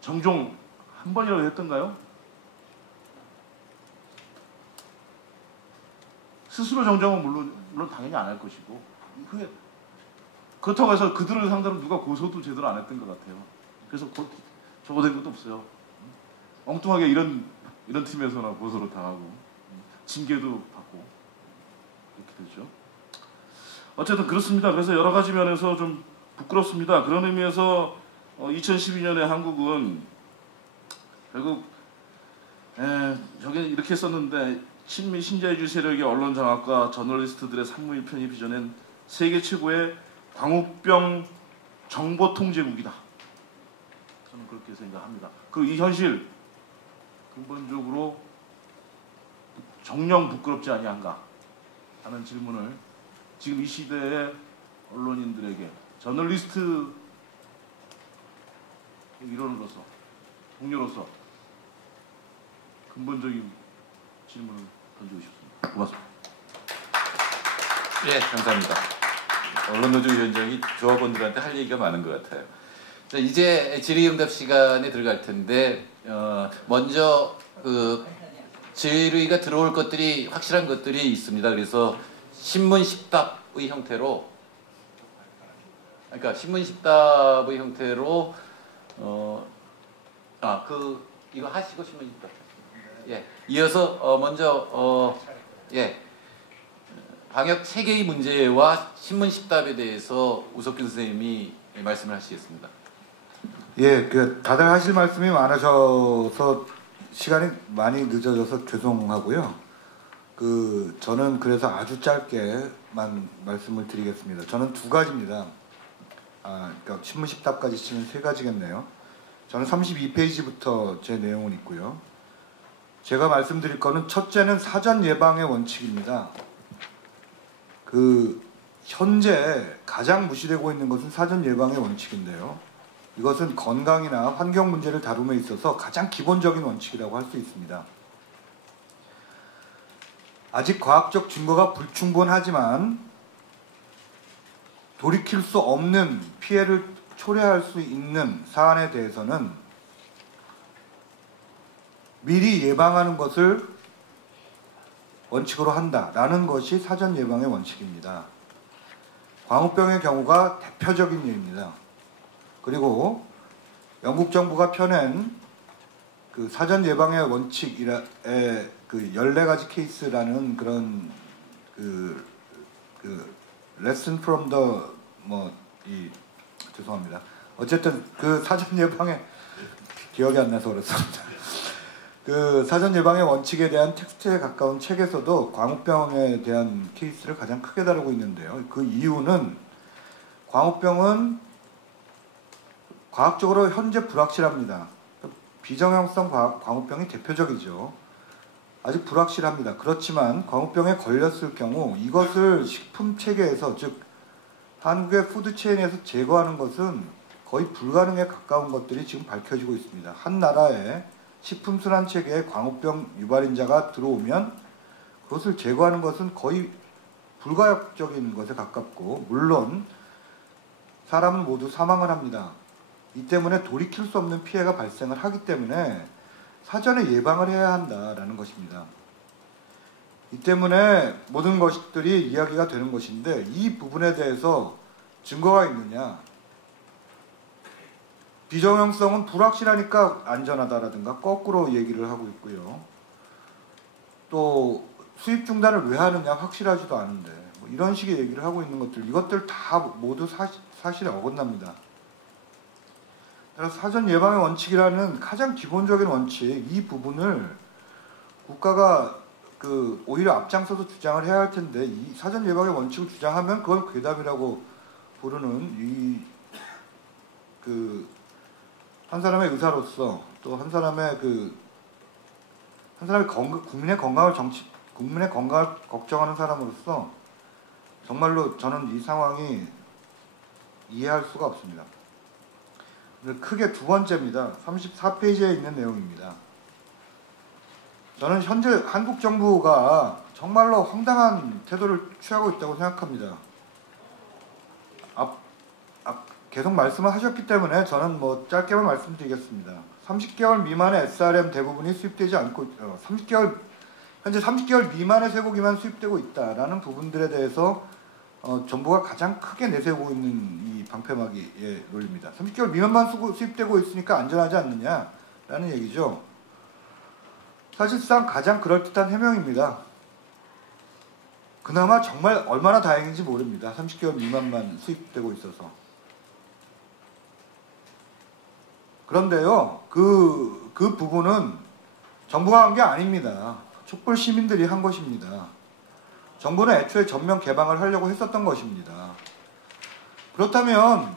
정종 한 번이라도 했던가요? 스스로 정정은 물론 당연히 안 할 것이고 그게 그렇다고 해서 그들을 상대로 누가 고소도 제대로 안 했던 것 같아요. 그래서 적어된 것도 없어요. 엉뚱하게 이런 팀에서나 고소를 당하고 징계도 받고 이렇게 되죠. 어쨌든 그렇습니다. 그래서 여러 가지 면에서 좀 부끄럽습니다. 그런 의미에서 2012년에 한국은 결국 저게 이렇게 썼는데 친미 신자유주의 세력의 언론 장악과 저널리스트들의 산무일 편이 빚어낸 세계 최고의 광우병 정보 통제국이다. 저는 그렇게 생각합니다. 그리고 이 현실 근본적으로 정녕 부끄럽지 아니한가 하는 질문을 지금 이 시대의 언론인들에게 저널리스트 일원으로서 동료로서 근본적인 질문을 던지고 싶습니다. 고맙습니다. 예, 감사합니다. 언론노조위원장이 조합원들한테 할 얘기가 많은 것 같아요. 자, 이제 질의응답 시간에 들어갈 텐데 먼저 질의가 들어올 것들이 확실한 것들이 있습니다. 그래서 신문십답의 형태로, 그러니까 신문십답의 형태로 이거 하시고 신문십답. 예, 이어서 먼저 방역 체계의 문제와 신문십답에 대해서 우석균 선생님이 말씀을 하시겠습니다. 예, 다들 하실 말씀이 많으셔서 시간이 많이 늦어져서 죄송하고요. 저는 그래서 아주 짧게만 말씀을 드리겠습니다. 저는 두 가지입니다. 그러니까 신문십답까지 치면 세 가지겠네요. 저는 32페이지부터 제 내용은 있고요. 제가 말씀드릴 거는 첫째는 사전 예방의 원칙입니다. 현재 가장 무시되고 있는 것은 사전 예방의 원칙인데요. 이것은 건강이나 환경 문제를 다룸에 있어서 가장 기본적인 원칙이라고 할 수 있습니다. 아직 과학적 증거가 불충분하지만 돌이킬 수 없는 피해를 초래할 수 있는 사안에 대해서는 미리 예방하는 것을 원칙으로 한다라는 것이 사전 예방의 원칙입니다. 광우병의 경우가 대표적인 예입니다. 그리고 영국 정부가 펴낸 사전 예방의 원칙의 14가지 케이스라는 그런 lesson from the 죄송합니다. 어쨌든 사전 예방의 기억이 안 나서 그렇습니다. 사전 예방의 원칙에 대한 텍스트에 가까운 책에서도 광우병에 대한 케이스를 가장 크게 다루고 있는데요. 그 이유는 광우병은 과학적으로 현재 불확실합니다. 비정형성 광우병이 대표적이죠. 아직 불확실합니다. 그렇지만 광우병에 걸렸을 경우 이것을 식품 체계에서, 즉 한국의 푸드체인에서 제거하는 것은 거의 불가능에 가까운 것들이 지금 밝혀지고 있습니다. 한 나라의 식품순환 체계에 광우병 유발인자가 들어오면 그것을 제거하는 것은 거의 불가역적인 것에 가깝고, 물론 사람은 모두 사망을 합니다. 이 때문에 돌이킬 수 없는 피해가 발생을 하기 때문에 사전에 예방을 해야 한다라는 것입니다. 이 때문에 모든 것들이 이야기가 되는 것인데, 이 부분에 대해서 증거가 있느냐, 비정형성은 불확실하니까 안전하다라든가 거꾸로 얘기를 하고 있고요. 또 수입 중단을 왜 하느냐, 확실하지도 않은데 이런 식의 얘기를 하고 있는 것들, 이것들 다 모두 사실에 어긋납니다. 그래서 사전 예방의 원칙이라는 가장 기본적인 원칙, 이 부분을 국가가 오히려 앞장서서 주장을 해야 할 텐데, 이 사전 예방의 원칙을 주장하면 그걸 괴담이라고 부르는 한 사람의 의사로서, 또 한 사람의 국민의 건강을 걱정하는 사람으로서 정말로 저는 이 상황이 이해할 수가 없습니다. 크게 두 번째입니다. 34페이지에 있는 내용입니다. 저는 현재 한국 정부가 정말로 황당한 태도를 취하고 있다고 생각합니다. 계속 말씀을 하셨기 때문에 저는 짧게만 말씀드리겠습니다. 30개월 미만의 SRM 대부분이 수입되지 않고, 30개월 현재 30개월 미만의 쇠고기만 수입되고 있다라는 부분들에 대해서 정부가 가장 크게 내세우고 있는 이 방패막이의 논리입니다. 30개월 미만만 수입되고 있으니까 안전하지 않느냐라는 얘기죠. 사실상 가장 그럴듯한 해명입니다. 그나마 정말 얼마나 다행인지 모릅니다. 30개월 미만만 수입되고 있어서. 그런데요, 그 부분은 정부가 한 게 아닙니다. 촛불 시민들이 한 것입니다. 정부는 애초에 전면 개방을 하려고 했었던 것입니다. 그렇다면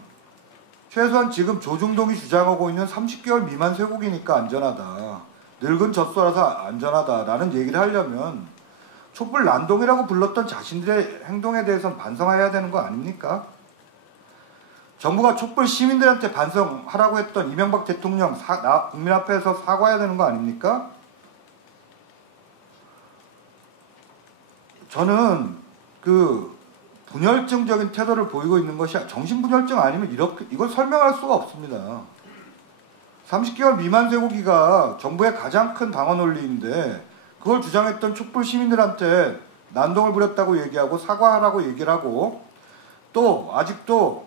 최소한 지금 조중동이 주장하고 있는 30개월 미만 쇠고기니까 안전하다, 늙은 젖소라서 안전하다라는 얘기를 하려면 촛불 난동이라고 불렀던 자신들의 행동에 대해서는 반성해야 되는 거 아닙니까? 정부가 촛불 시민들한테 반성하라고 했던 이명박 대통령 국민 앞에서 사과해야 되는 거 아닙니까? 저는 그 분열증적인 태도를 보이고 있는 것이 정신분열증 아니면 이걸 설명할 수가 없습니다. 30개월 미만 쇠고기가 정부의 가장 큰 방어 논리인데 그걸 주장했던 촛불 시민들한테 난동을 부렸다고 얘기하고 사과하라고 얘기를 하고, 또 아직도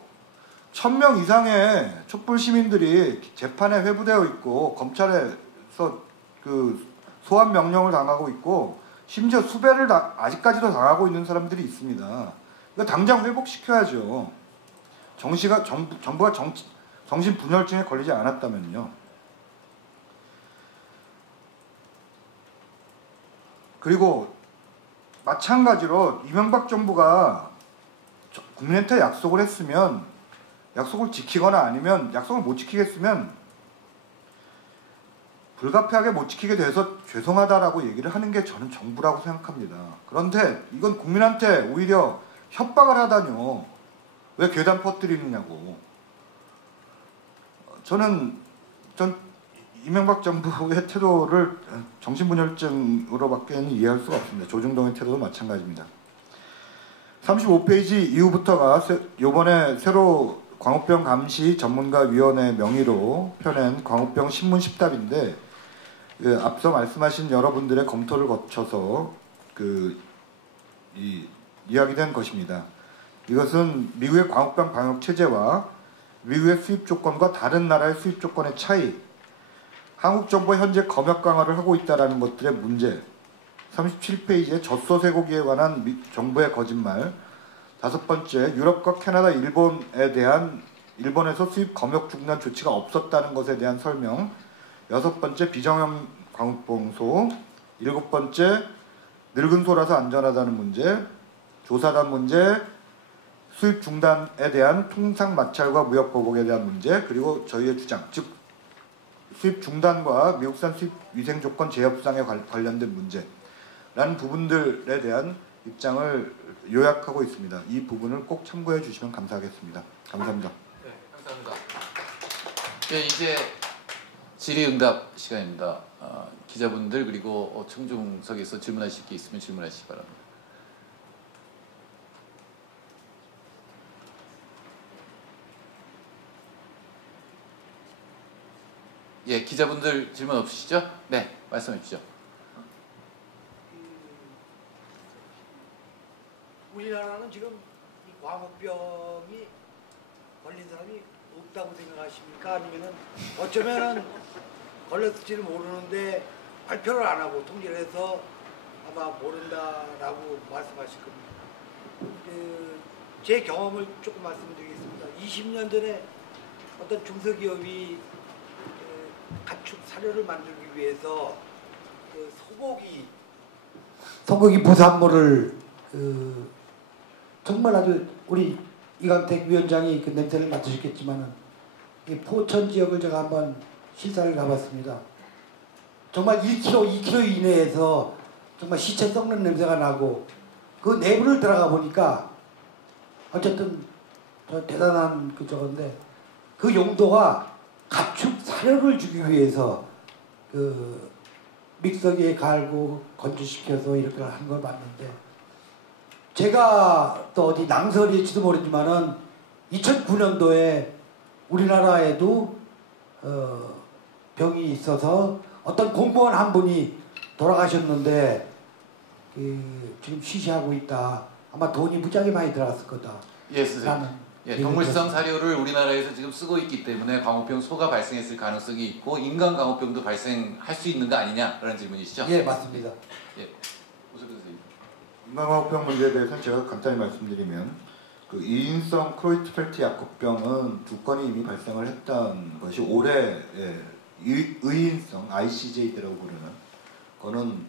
1000명 이상의 촛불 시민들이 재판에 회부되어 있고 검찰에서 그 소환 명령을 당하고 있고 심지어 수배를 아직까지도 당하고 있는 사람들이 있습니다. 이거 당장 회복시켜야죠. 정부가 정신분열증에 걸리지 않았다면요. 그리고 마찬가지로 이명박 정부가 국민한테 약속을 했으면, 약속을 지키거나 아니면 약속을 못 지키겠으면 불가피하게 못 지키게 돼서 죄송하다라고 얘기를 하는 게 저는 정부라고 생각합니다. 그런데 이건 국민한테 오히려 협박을 하다뇨. 왜 괴담 퍼뜨리느냐고. 전 이명박 정부의 태도를 정신분열증으로밖에는 이해할 수가 없습니다. 조중동의 태도도 마찬가지입니다. 35페이지 이후부터가 이번에 새로 광우병 감시 전문가위원회 명의로 펴낸 광우병 신문 10답인데 앞서 말씀하신 여러분들의 검토를 거쳐서 이야기된 것입니다. 이것은 미국의 광우병 방역 체제와 미국의 수입 조건과 다른 나라의 수입 조건의 차이, 한국 정부가 현재 검역 강화를 하고 있다는 것들의 문제, 37페이지에 젖소 쇠고기에 관한 정부의 거짓말, 5번째 유럽과 캐나다, 일본에 대한 일본에서 수입 검역 중단 조치가 없었다는 것에 대한 설명, 6번째 비정형 광우병소, 7번째 늙은 소라서 안전하다는 문제, 조사단 문제, 수입 중단에 대한 통상 마찰과 무역 보복에 대한 문제, 그리고 저희의 주장, 즉 수입 중단과 미국산 수입 위생 조건 재협상에 관련된 문제라는 부분들에 대한 입장을 요약하고 있습니다. 이 부분을 꼭 참고해 주시면 감사하겠습니다. 감사합니다. 네, 감사합니다. 네, 이제 질의응답 시간입니다. 기자분들 그리고 청중석에서 질문하실 게 있으면 질문하시기 바랍니다. 예, 기자분들 질문 없으시죠? 네, 말씀해 주시죠. 우리나라는 지금 이 광우병이 걸린 사람이 없다고 생각하십니까? 아니면은 어쩌면은 걸렸을지는 모르는데 발표를 안 하고 통제를 해서 아마 모른다라고 말씀하실 겁니다. 제 경험을 조금 말씀드리겠습니다. 20년 전에 어떤 중소기업이 가축 사료를 만들기 위해서 소고기 부산물을 정말 아주 우리 이강택 위원장이 그 냄새를 맡으셨겠지만은 이 포천 지역을 제가 한번 시사를 가봤습니다. 정말 1km, 2km 이내에서 정말 시체 썩는 냄새가 나고 그 내부를 들어가 보니까 어쨌든 저 대단한 저건데 그 용도가 가축 사료를 주기 위해서 그 믹서기에 갈고 건조시켜서 이렇게 한 걸 봤는데, 제가 또 어디 낭설일지도 모르지만은 2009년도에 우리나라에도 병이 있어서 어떤 공무원 한 분이 돌아가셨는데 지금 쉬쉬하고 있다. 아마 돈이 무지하게 많이 들어갔을 거다. 예, 선생님. 라는 예, 동물성 사료를 우리나라에서 지금 쓰고 있기 때문에 광우병 소가 발생했을 가능성이 있고 인간 광우병도 발생할 수 있는 거 아니냐라는 질문이시죠? 예, 맞습니다. 예, 오석근 선생님. 인간광우병 문제에 대해서는 제가 간단히 말씀드리면 그 이인성 크로이트펠트 약국병은 2건이 이미 발생을 했던 것이 올해 의인성 ICJ라고 부르는 거는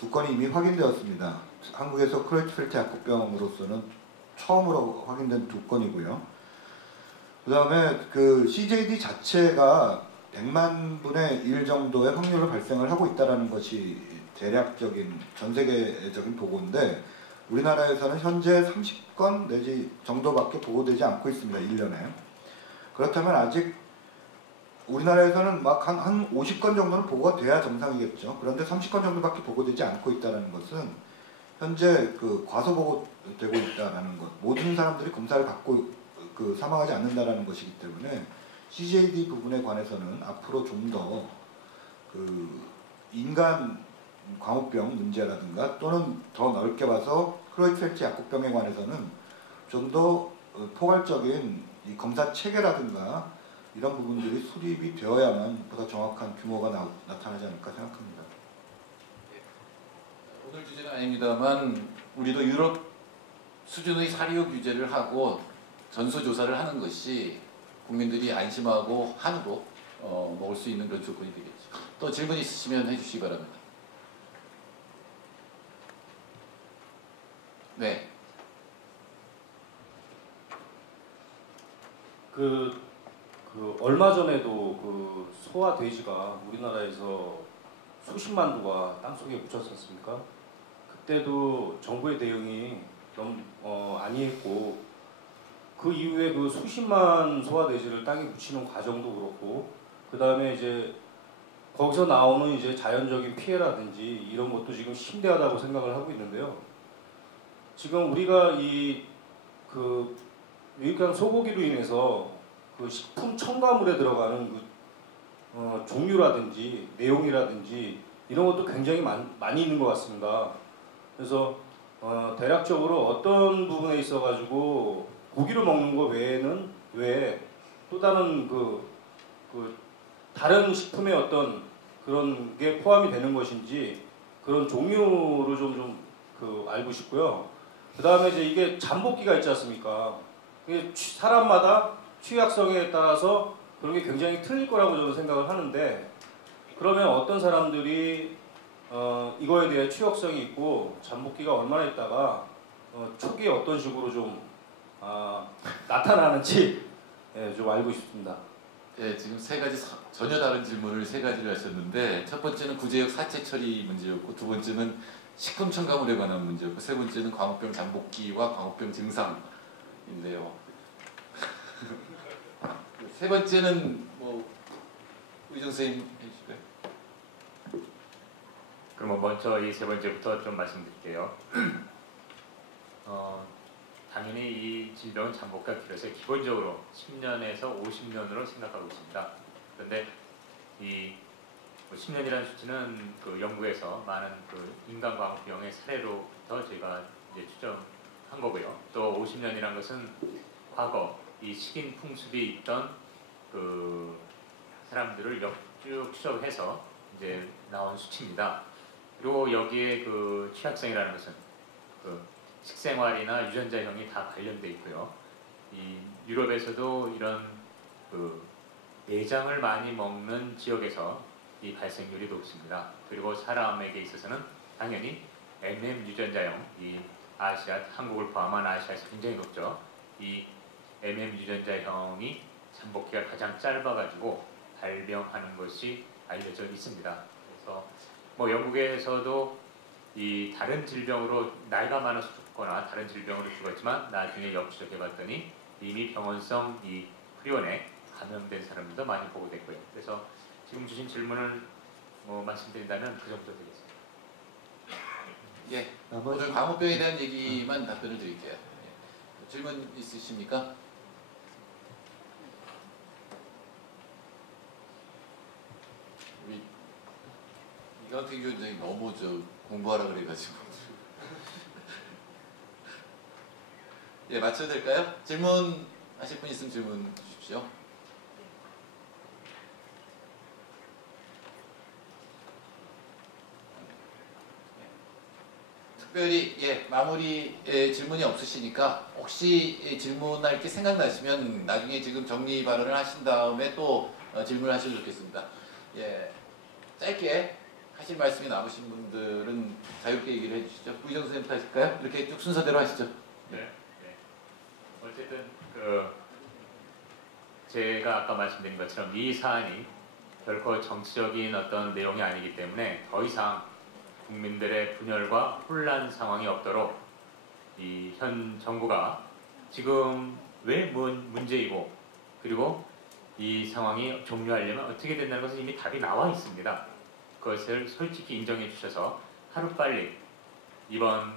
2건이 이미 확인되었습니다. 한국에서 크로이트펠트 약국병으로서는 처음으로 확인된 2건이고요. 그 다음에 그 CJD 자체가 100만 분의 1 정도의 확률로 발생을 하고 있다는 것이 대략적인 전 세계적인 보고인데 우리나라에서는 현재 30건 내지 정도밖에 보고되지 않고 있습니다. 1년에. 그렇다면 아직 우리나라에서는 막 한 50건 정도는 보고가 돼야 정상이겠죠. 그런데 30건 정도밖에 보고되지 않고 있다는 것은 현재 그 과소보고되고 있다는 것, 모든 사람들이 검사를 받고 그 사망하지 않는다라는 것이기 때문에 CJD 부분에 관해서는 앞으로 좀 더 그 인간 광우병 문제라든가 또는 더 넓게 봐서 크로이트펠트 약국병에 관해서는 좀 더 포괄적인 이 검사 체계라든가 이런 부분들이 수립이 되어야만 보다 정확한 규모가 나타나지 않을까 생각합니다. 오늘 주제는 아닙니다만 우리도 유럽 수준의 사료 규제를 하고 전수조사를 하는 것이 국민들이 안심하고 한우로 먹을 수 있는 그런 조건이 되겠죠. 또 질문 있으시면 해주시기 바랍니다. 네. 얼마 전에도 그 소와 돼지가 우리나라에서 수십만 두가 땅속에 묻혔었습니까? 그때도 정부의 대응이 너무 안이했고 그 이후에 그 수십만 소와 돼지를 땅에 묻히는 과정도 그렇고 그 다음에 이제 거기서 나오는 이제 자연적인 피해라든지 이런 것도 지금 심대하다고 생각을 하고 있는데요. 지금 우리가 그 유익한 소고기로 인해서 그 식품 첨가물에 들어가는 그 종류라든지 내용이라든지 이런 것도 굉장히 많이 있는 것 같습니다. 그래서 대략적으로 어떤 부분에 있어가지고 고기를 먹는 것 외에는 왜 또 다른 그 다른 식품의 어떤 그런 게 포함이 되는 것인지 그런 종류로 좀 알고 싶고요. 그 다음에 이제 이게 잠복기가 있지 않습니까? 이게 사람마다 취약성에 따라서 그런 게 굉장히 틀릴 거라고 저는 생각을 하는데 그러면 어떤 사람들이 이거에 대해 취약성이 있고 잠복기가 얼마나 있다가 초기에 어떤 식으로 좀 나타나는지 좀 알고 싶습니다. 네, 지금 세 가지 전혀 다른 질문을 세 가지를 하셨는데 첫 번째는 구제역 사체 처리 문제였고 두 번째는 식품 첨가물에 관한 문제였고 세 번째는 광우병 잠복기와 광우병 증상인데요. 세 번째는 뭐 의정 선생님 해주실까요? 그럼 먼저 이 세 번째부터 좀 말씀드릴게요. 당연히 이 질병은 잠복기가 길어서 기본적으로 10년에서 50년으로 생각하고 있습니다. 그런데 이 10년이라는 수치는 그 연구에서 많은 그 인간 광우병의 사례로부터 저희가 이제 추정한 거고요. 또 50년이라는 것은 과거 이 식인 풍습이 있던 그 사람들을 쭉 추적해서 이제 나온 수치입니다. 그리고 여기에 그 취약성이라는 것은 그 식생활이나 유전자형이 다 관련돼 있고요. 이 유럽에서도 이런 그 내장을 많이 먹는 지역에서 이 발생률이 높습니다. 그리고 사람에게 있어서는 당연히 MM 유전자형, 이 아시아, 한국을 포함한 아시아에서 굉장히 높죠. 이 MM 유전자형이 잠복기가 가장 짧아가지고 발병하는 것이 알려져 있습니다. 그래서 뭐 영국에서도 이 다른 질병으로 나이가 많아서 죽거나 다른 질병으로 죽었지만 나중에 역추적해봤더니 이미 병원성 이 프리온에 감염된 사람들도 많이 보고됐고요. 그래서 지금 주신 질문을 뭐 말씀드린다면 그 정도 되겠습니다. 예, 오늘 광우병에 대한 얘기만 답변을 드릴게요. 예. 질문 있으십니까? 우리 이강택 위원장이 너무 공부하라 그래가지고 예, 맞춰도 될까요? 질문하실 분 있으면 질문 주십시오. 특별히 마무리 질문이 없으시니까 혹시 질문할 게 생각나시면 나중에 지금 정리 발언을 하신 다음에 또 질문을 하시면 좋겠습니다. 짧게 하실 말씀이 남으신 분들은 자유롭게 얘기를 해주시죠. 구희정 선생님부터 하실까요? 이렇게 쭉 순서대로 하시죠. 네. 어쨌든 제가 아까 말씀드린 것처럼 이 사안이 결코 정치적인 어떤 내용이 아니기 때문에 더 이상 국민들의 분열과 혼란 상황이 없도록 이 현 정부가 지금 왜 문제이고 그리고 이 상황이 종료하려면 어떻게 된다는 것은 이미 답이 나와 있습니다. 그것을 솔직히 인정해 주셔서 하루빨리 이번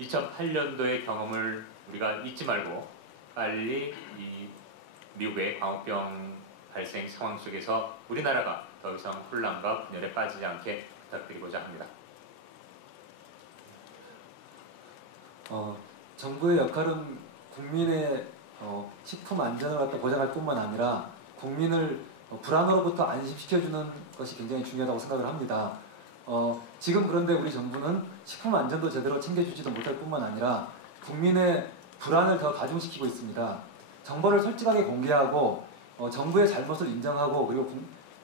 2008년도의 경험을 우리가 잊지 말고 빨리 이 미국의 광우병 발생 상황 속에서 우리나라가 더 이상 혼란과 분열에 빠지지 않게 부탁드리고자 합니다. 정부의 역할은 국민의 식품 안전을 갖다 보장할 뿐만 아니라 국민을 불안으로부터 안심시켜주는 것이 굉장히 중요하다고 생각을 합니다. 지금 그런데 우리 정부는 식품 안전도 제대로 챙겨주지도 못할 뿐만 아니라 국민의 불안을 더 가중시키고 있습니다. 정보를 솔직하게 공개하고 정부의 잘못을 인정하고 그리고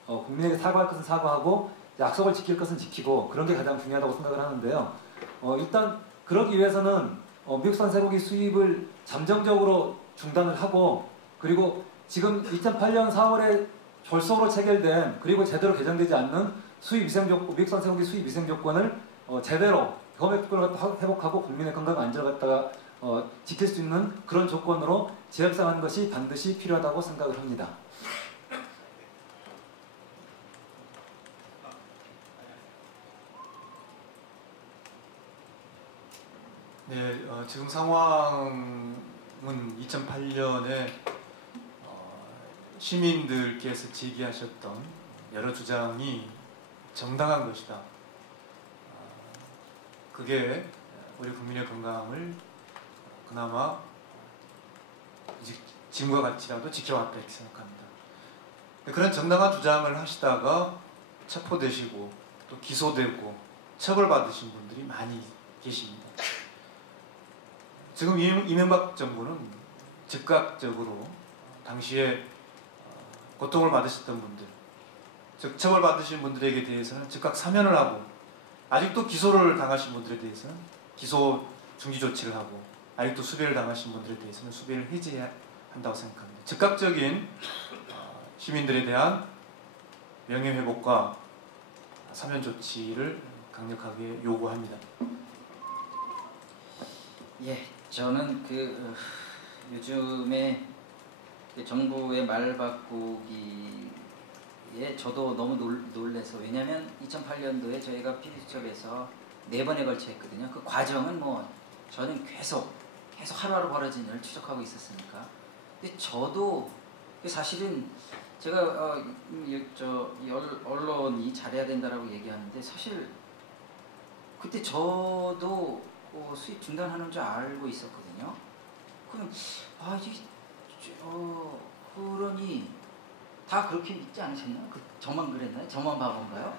국민에게 사과할 것은 사과하고 약속을 지킬 것은 지키고 그런 게 가장 중요하다고 생각을 하는데요. 일단 그러기 위해서는 미국산 쇠고기 수입을 잠정적으로 중단을 하고 그리고 지금 2008년 4월에 졸속으로 체결된 그리고 제대로 개정되지 않는 미국산 쇠고기 수입 위생 조건을 제대로 검역권을 회복하고 국민의 건강 안전을 갖다가 지킬 수 있는 그런 조건으로 재협상하는 것이 반드시 필요하다고 생각을 합니다. 네, 지금 상황은 2008년에 시민들께서 제기하셨던 여러 주장이 정당한 것이다. 그게 우리 국민의 건강을 그나마 지금과 같이라도 지켜왔다 이렇게 생각합니다. 그런 정당한 주장을 하시다가 체포되시고 또 기소되고 처벌받으신 분들이 많이 계십니다. 지금 이명박 정부는 즉각적으로 당시에 고통을 받으셨던 분들, 즉 처벌받으신 분들에게 대해서는 즉각 사면을 하고 아직도 기소를 당하신 분들에 대해서는 기소 중지 조치를 하고 아직도 수배를 당하신 분들에 대해서는 수배를 해제해야 한다고 생각합니다. 즉각적인 시민들에 대한 명예회복과 사면 조치를 강력하게 요구합니다. 저는 요즘에 정부의 말 바꾸기에 저도 너무 놀래서 왜냐하면 2008년도에 저희가 PD수첩에서 4번에 걸쳐 했거든요. 그 과정은 저는 계속 하루하루 벌어진 일을 추적하고 있었으니까. 근데 저도 사실은 제가 언론이 잘해야 된다라고 얘기하는데 사실 그때 저도 수입 중단하는 줄 알고 있었거든요. 그럼 그러니 다 그렇게 믿지 않으셨나요? 저만 그랬나요? 저만 바본가요?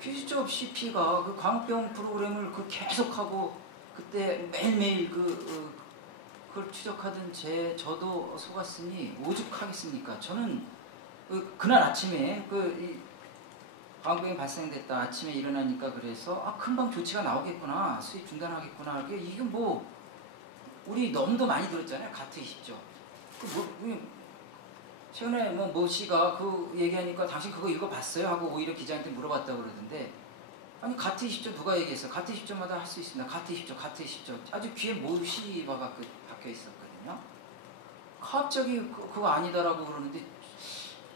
피수첩 CP가 그 광우병 프로그램을 계속하고 그때 매일매일 그걸 추적하던 저도 속았으니 오죽하겠습니까? 저는 그날 아침에 광우병이 발생됐다 아침에 일어나니까 그래서 금방 조치가 나오겠구나 수입 중단하겠구나 이게 우리 너무도 많이 들었잖아요. 가트이십죠. 최근에 모 씨가 얘기하니까 당신 그거 읽어봤어요? 하고 오히려 기자한테 물어봤다고 그러던데 아니 가트이십죠 누가 얘기했어? 가트이십죠마다 할 수 있습니다. 가트이십죠 아주 귀에 모씨가 박혀 있었거든요. 갑자기 그거 아니다라고 그러는데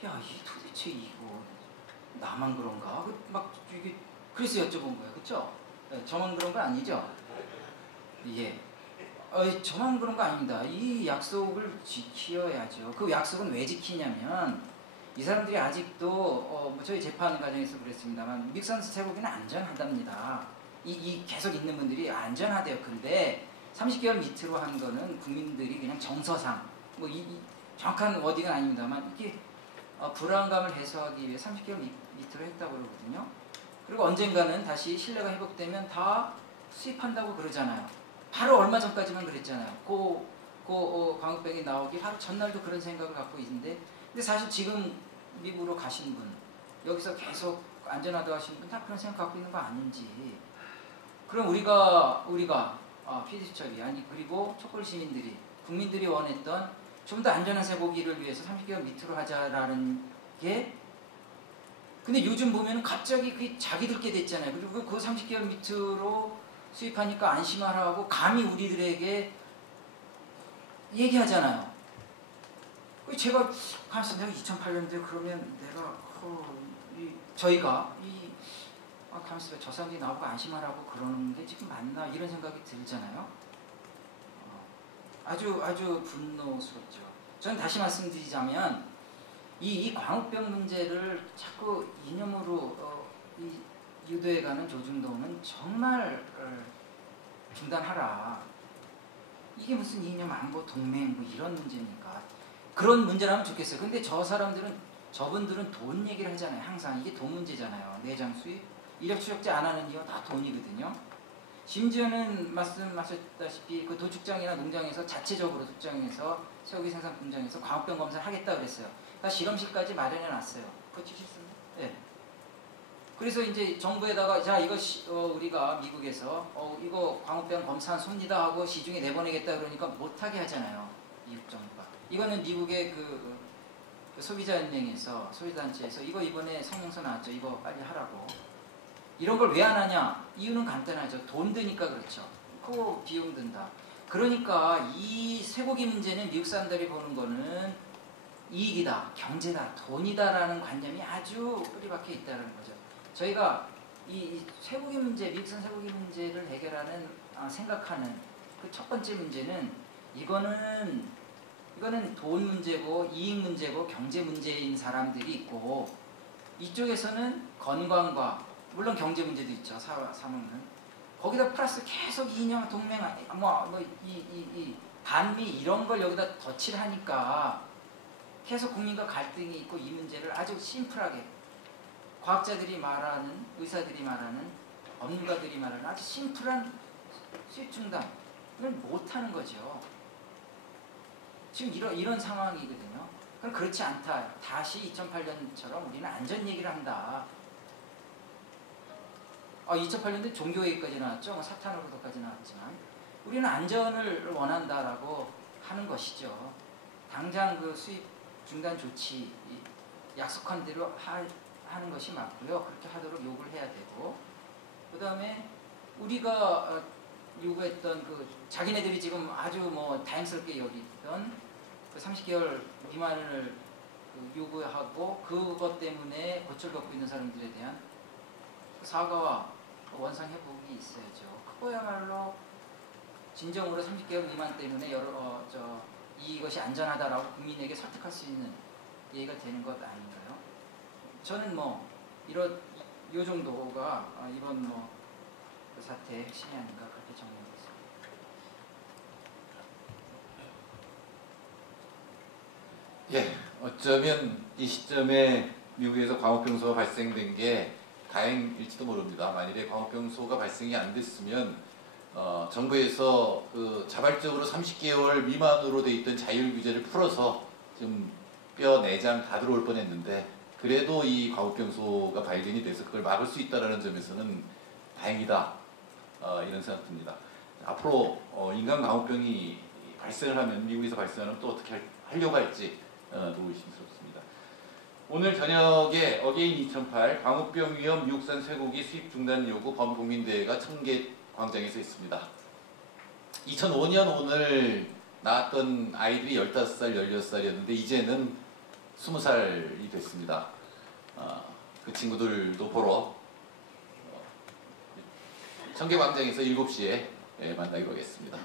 도대체 이거 나만 그런가? 그래서 여쭤본 거예요. 그쵸? 저만 그런 거 아니죠? 저만 그런 거 아닙니다. 이 약속을 지켜야죠. 그 약속은 왜 지키냐면 이 사람들이 아직도 저희 재판 과정에서 그랬습니다만 미국산 쇠고기는 안전하답니다. 계속 있는 분들이 안전하대요. 근데 30개월 밑으로 한 거는 국민들이 그냥 정서상 뭐 이 정확한 워딩은 아닙니다만 이게 불안감을 해소하기 위해 30개월 밑으로 했다고 그러거든요. 그리고 언젠가는 다시 신뢰가 회복되면 다 수입한다고 그러잖아요. 바로 얼마 전까지만 그랬잖아요. 광우병이 나오기 바로 전날도 그런 생각을 갖고 있는데, 근데 사실 지금 미국으로 가신 분, 여기서 계속 안전하다고 하시는 분 다 그런 생각 갖고 있는 거 아닌지. 그럼 우리가 피디수첩이 아니 그리고 촛불 시민들이 국민들이 원했던 좀 더 안전한 쇠고기를 위해서 30개월 밑으로 하자라는 게, 근데 요즘 보면 갑자기 그게 자기들게 됐잖아요. 그리고 그 30개월 밑으로 수입하니까 안심하라고 감히 우리들에게 얘기하잖아요. 제가 가만있어, 내가 2008년도에 그러면 내가 저희가 가만있어, 저 사람들이 나보고 안심하라고 그러는 게 지금 맞나 이런 생각이 들잖아요. 아주 분노스럽죠. 저는 다시 말씀드리자면 이 광우병 문제를 자꾸 이념으로 유도해가는 조중동은 정말 중단하라. 이게 무슨 이념 안보 동맹 뭐 이런 문제입니까? 그런 문제라면 좋겠어요. 근데 저분들은 돈 얘기를 하잖아요. 항상 이게 돈 문제잖아요. 내장 수입, 이력 추적제 안 하는 이유가 다 돈이거든요. 심지어는 말씀하셨다시피 그 도축장이나 농장에서 자체적으로 숙장에서 쇠고기 생산 공장에서 광우병 검사를 하겠다 그랬어요. 그러니까 실험실까지 마련해 놨어요. 그거 치셨습니까? 네. 그래서 이제 정부에다가 자 이거 우리가 미국에서 이거 광우병 검사한 솜니다 하고 시중에 내보내겠다 그러니까 못하게 하잖아요. 미국 정부가. 이거는 미국의 그 소비자연맹에서 소비단체에서 이거 이번에 성명서 나왔죠. 이거 빨리 하라고. 이런 걸 왜 안 하냐? 이유는 간단하죠. 돈 드니까 그렇죠. 그거 비용 든다. 그러니까 이 쇠고기 문제는 미국 사람들이 보는 거는 이익이다, 경제다, 돈이다라는 관념이 아주 뿌리박혀 있다는 거죠. 저희가 이 쇠고기 문제, 미국산 쇠고기 문제를 해결하는 생각하는 그 첫 번째 문제는 이거는 돈 문제고 이익 문제고 경제 문제인 사람들이 있고, 이쪽에서는 건강과 물론 경제 문제도 있죠. 사먹는 거기다 플러스 계속 이념 동맹 이 반미 이런 걸 여기다 덧칠 하니까 계속 국민과 갈등이 있고, 이 문제를 아주 심플하게 과학자들이 말하는, 의사들이 말하는, 법률가들이 말하는 아주 심플한 수입 중단을 못하는 거죠. 지금 이런 상황이거든요. 그럼 그렇지 않다. 다시 2008년처럼 우리는 안전 얘기를 한다. 2008년도에 종교 얘기까지 나왔죠. 사탄으로도까지 나왔지만 우리는 안전을 원한다라고 하는 것이죠. 당장 그 수입 중단 조치 약속한 대로 하는 것이 맞고요. 그렇게 하도록 요구를 해야 되고, 그 다음에 우리가 요구했던 그 자기네들이 지금 아주 뭐 다행스럽게 여기던 그 30개월 미만을 요구하고 그것 때문에 고초를 겪고 있는 사람들에 대한 사과와 원상 회복이 있어야죠. 그거야말로 진정으로 30개월 미만 때문에 이것이 안전하다라고 국민에게 설득할 수 있는 얘기가 되는 것 아닌가요? 저는 요 정도가 이번 그 사태의 핵심이 아닌가 그렇게 정리했습니다. 예, 어쩌면 이 시점에 미국에서 광우병소가 발생된 게 다행일지도 모릅니다. 만일에 광우병소가 발생이 안 됐으면 정부에서 그 자발적으로 30개월 미만으로 돼 있던 자율 규제를 풀어서 좀 뼈, 내장 다 들어올 뻔했는데, 그래도 이 광우병소가 발견이 돼서 그걸 막을 수 있다는 점에서는 다행이다, 이런 생각 듭니다. 앞으로 인간 광우병이 발생을 하면, 미국에서 발생하면 또 어떻게 하려고 할지 의심스럽습니다. 오늘 저녁에 어게인 2008 광우병 위험 미국산 쇠고기 수입 중단 요구 범국민대회가 청계 광장에서 있습니다. 2005년 오늘 낳았던 아이들이 15살, 16살이었는데 이제는 20살이 됐습니다. 그 친구들도 보러 청계 광장에서 7시에 만나기로 하겠습니다.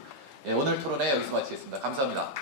오늘 토론회 여기서 마치겠습니다. 감사합니다.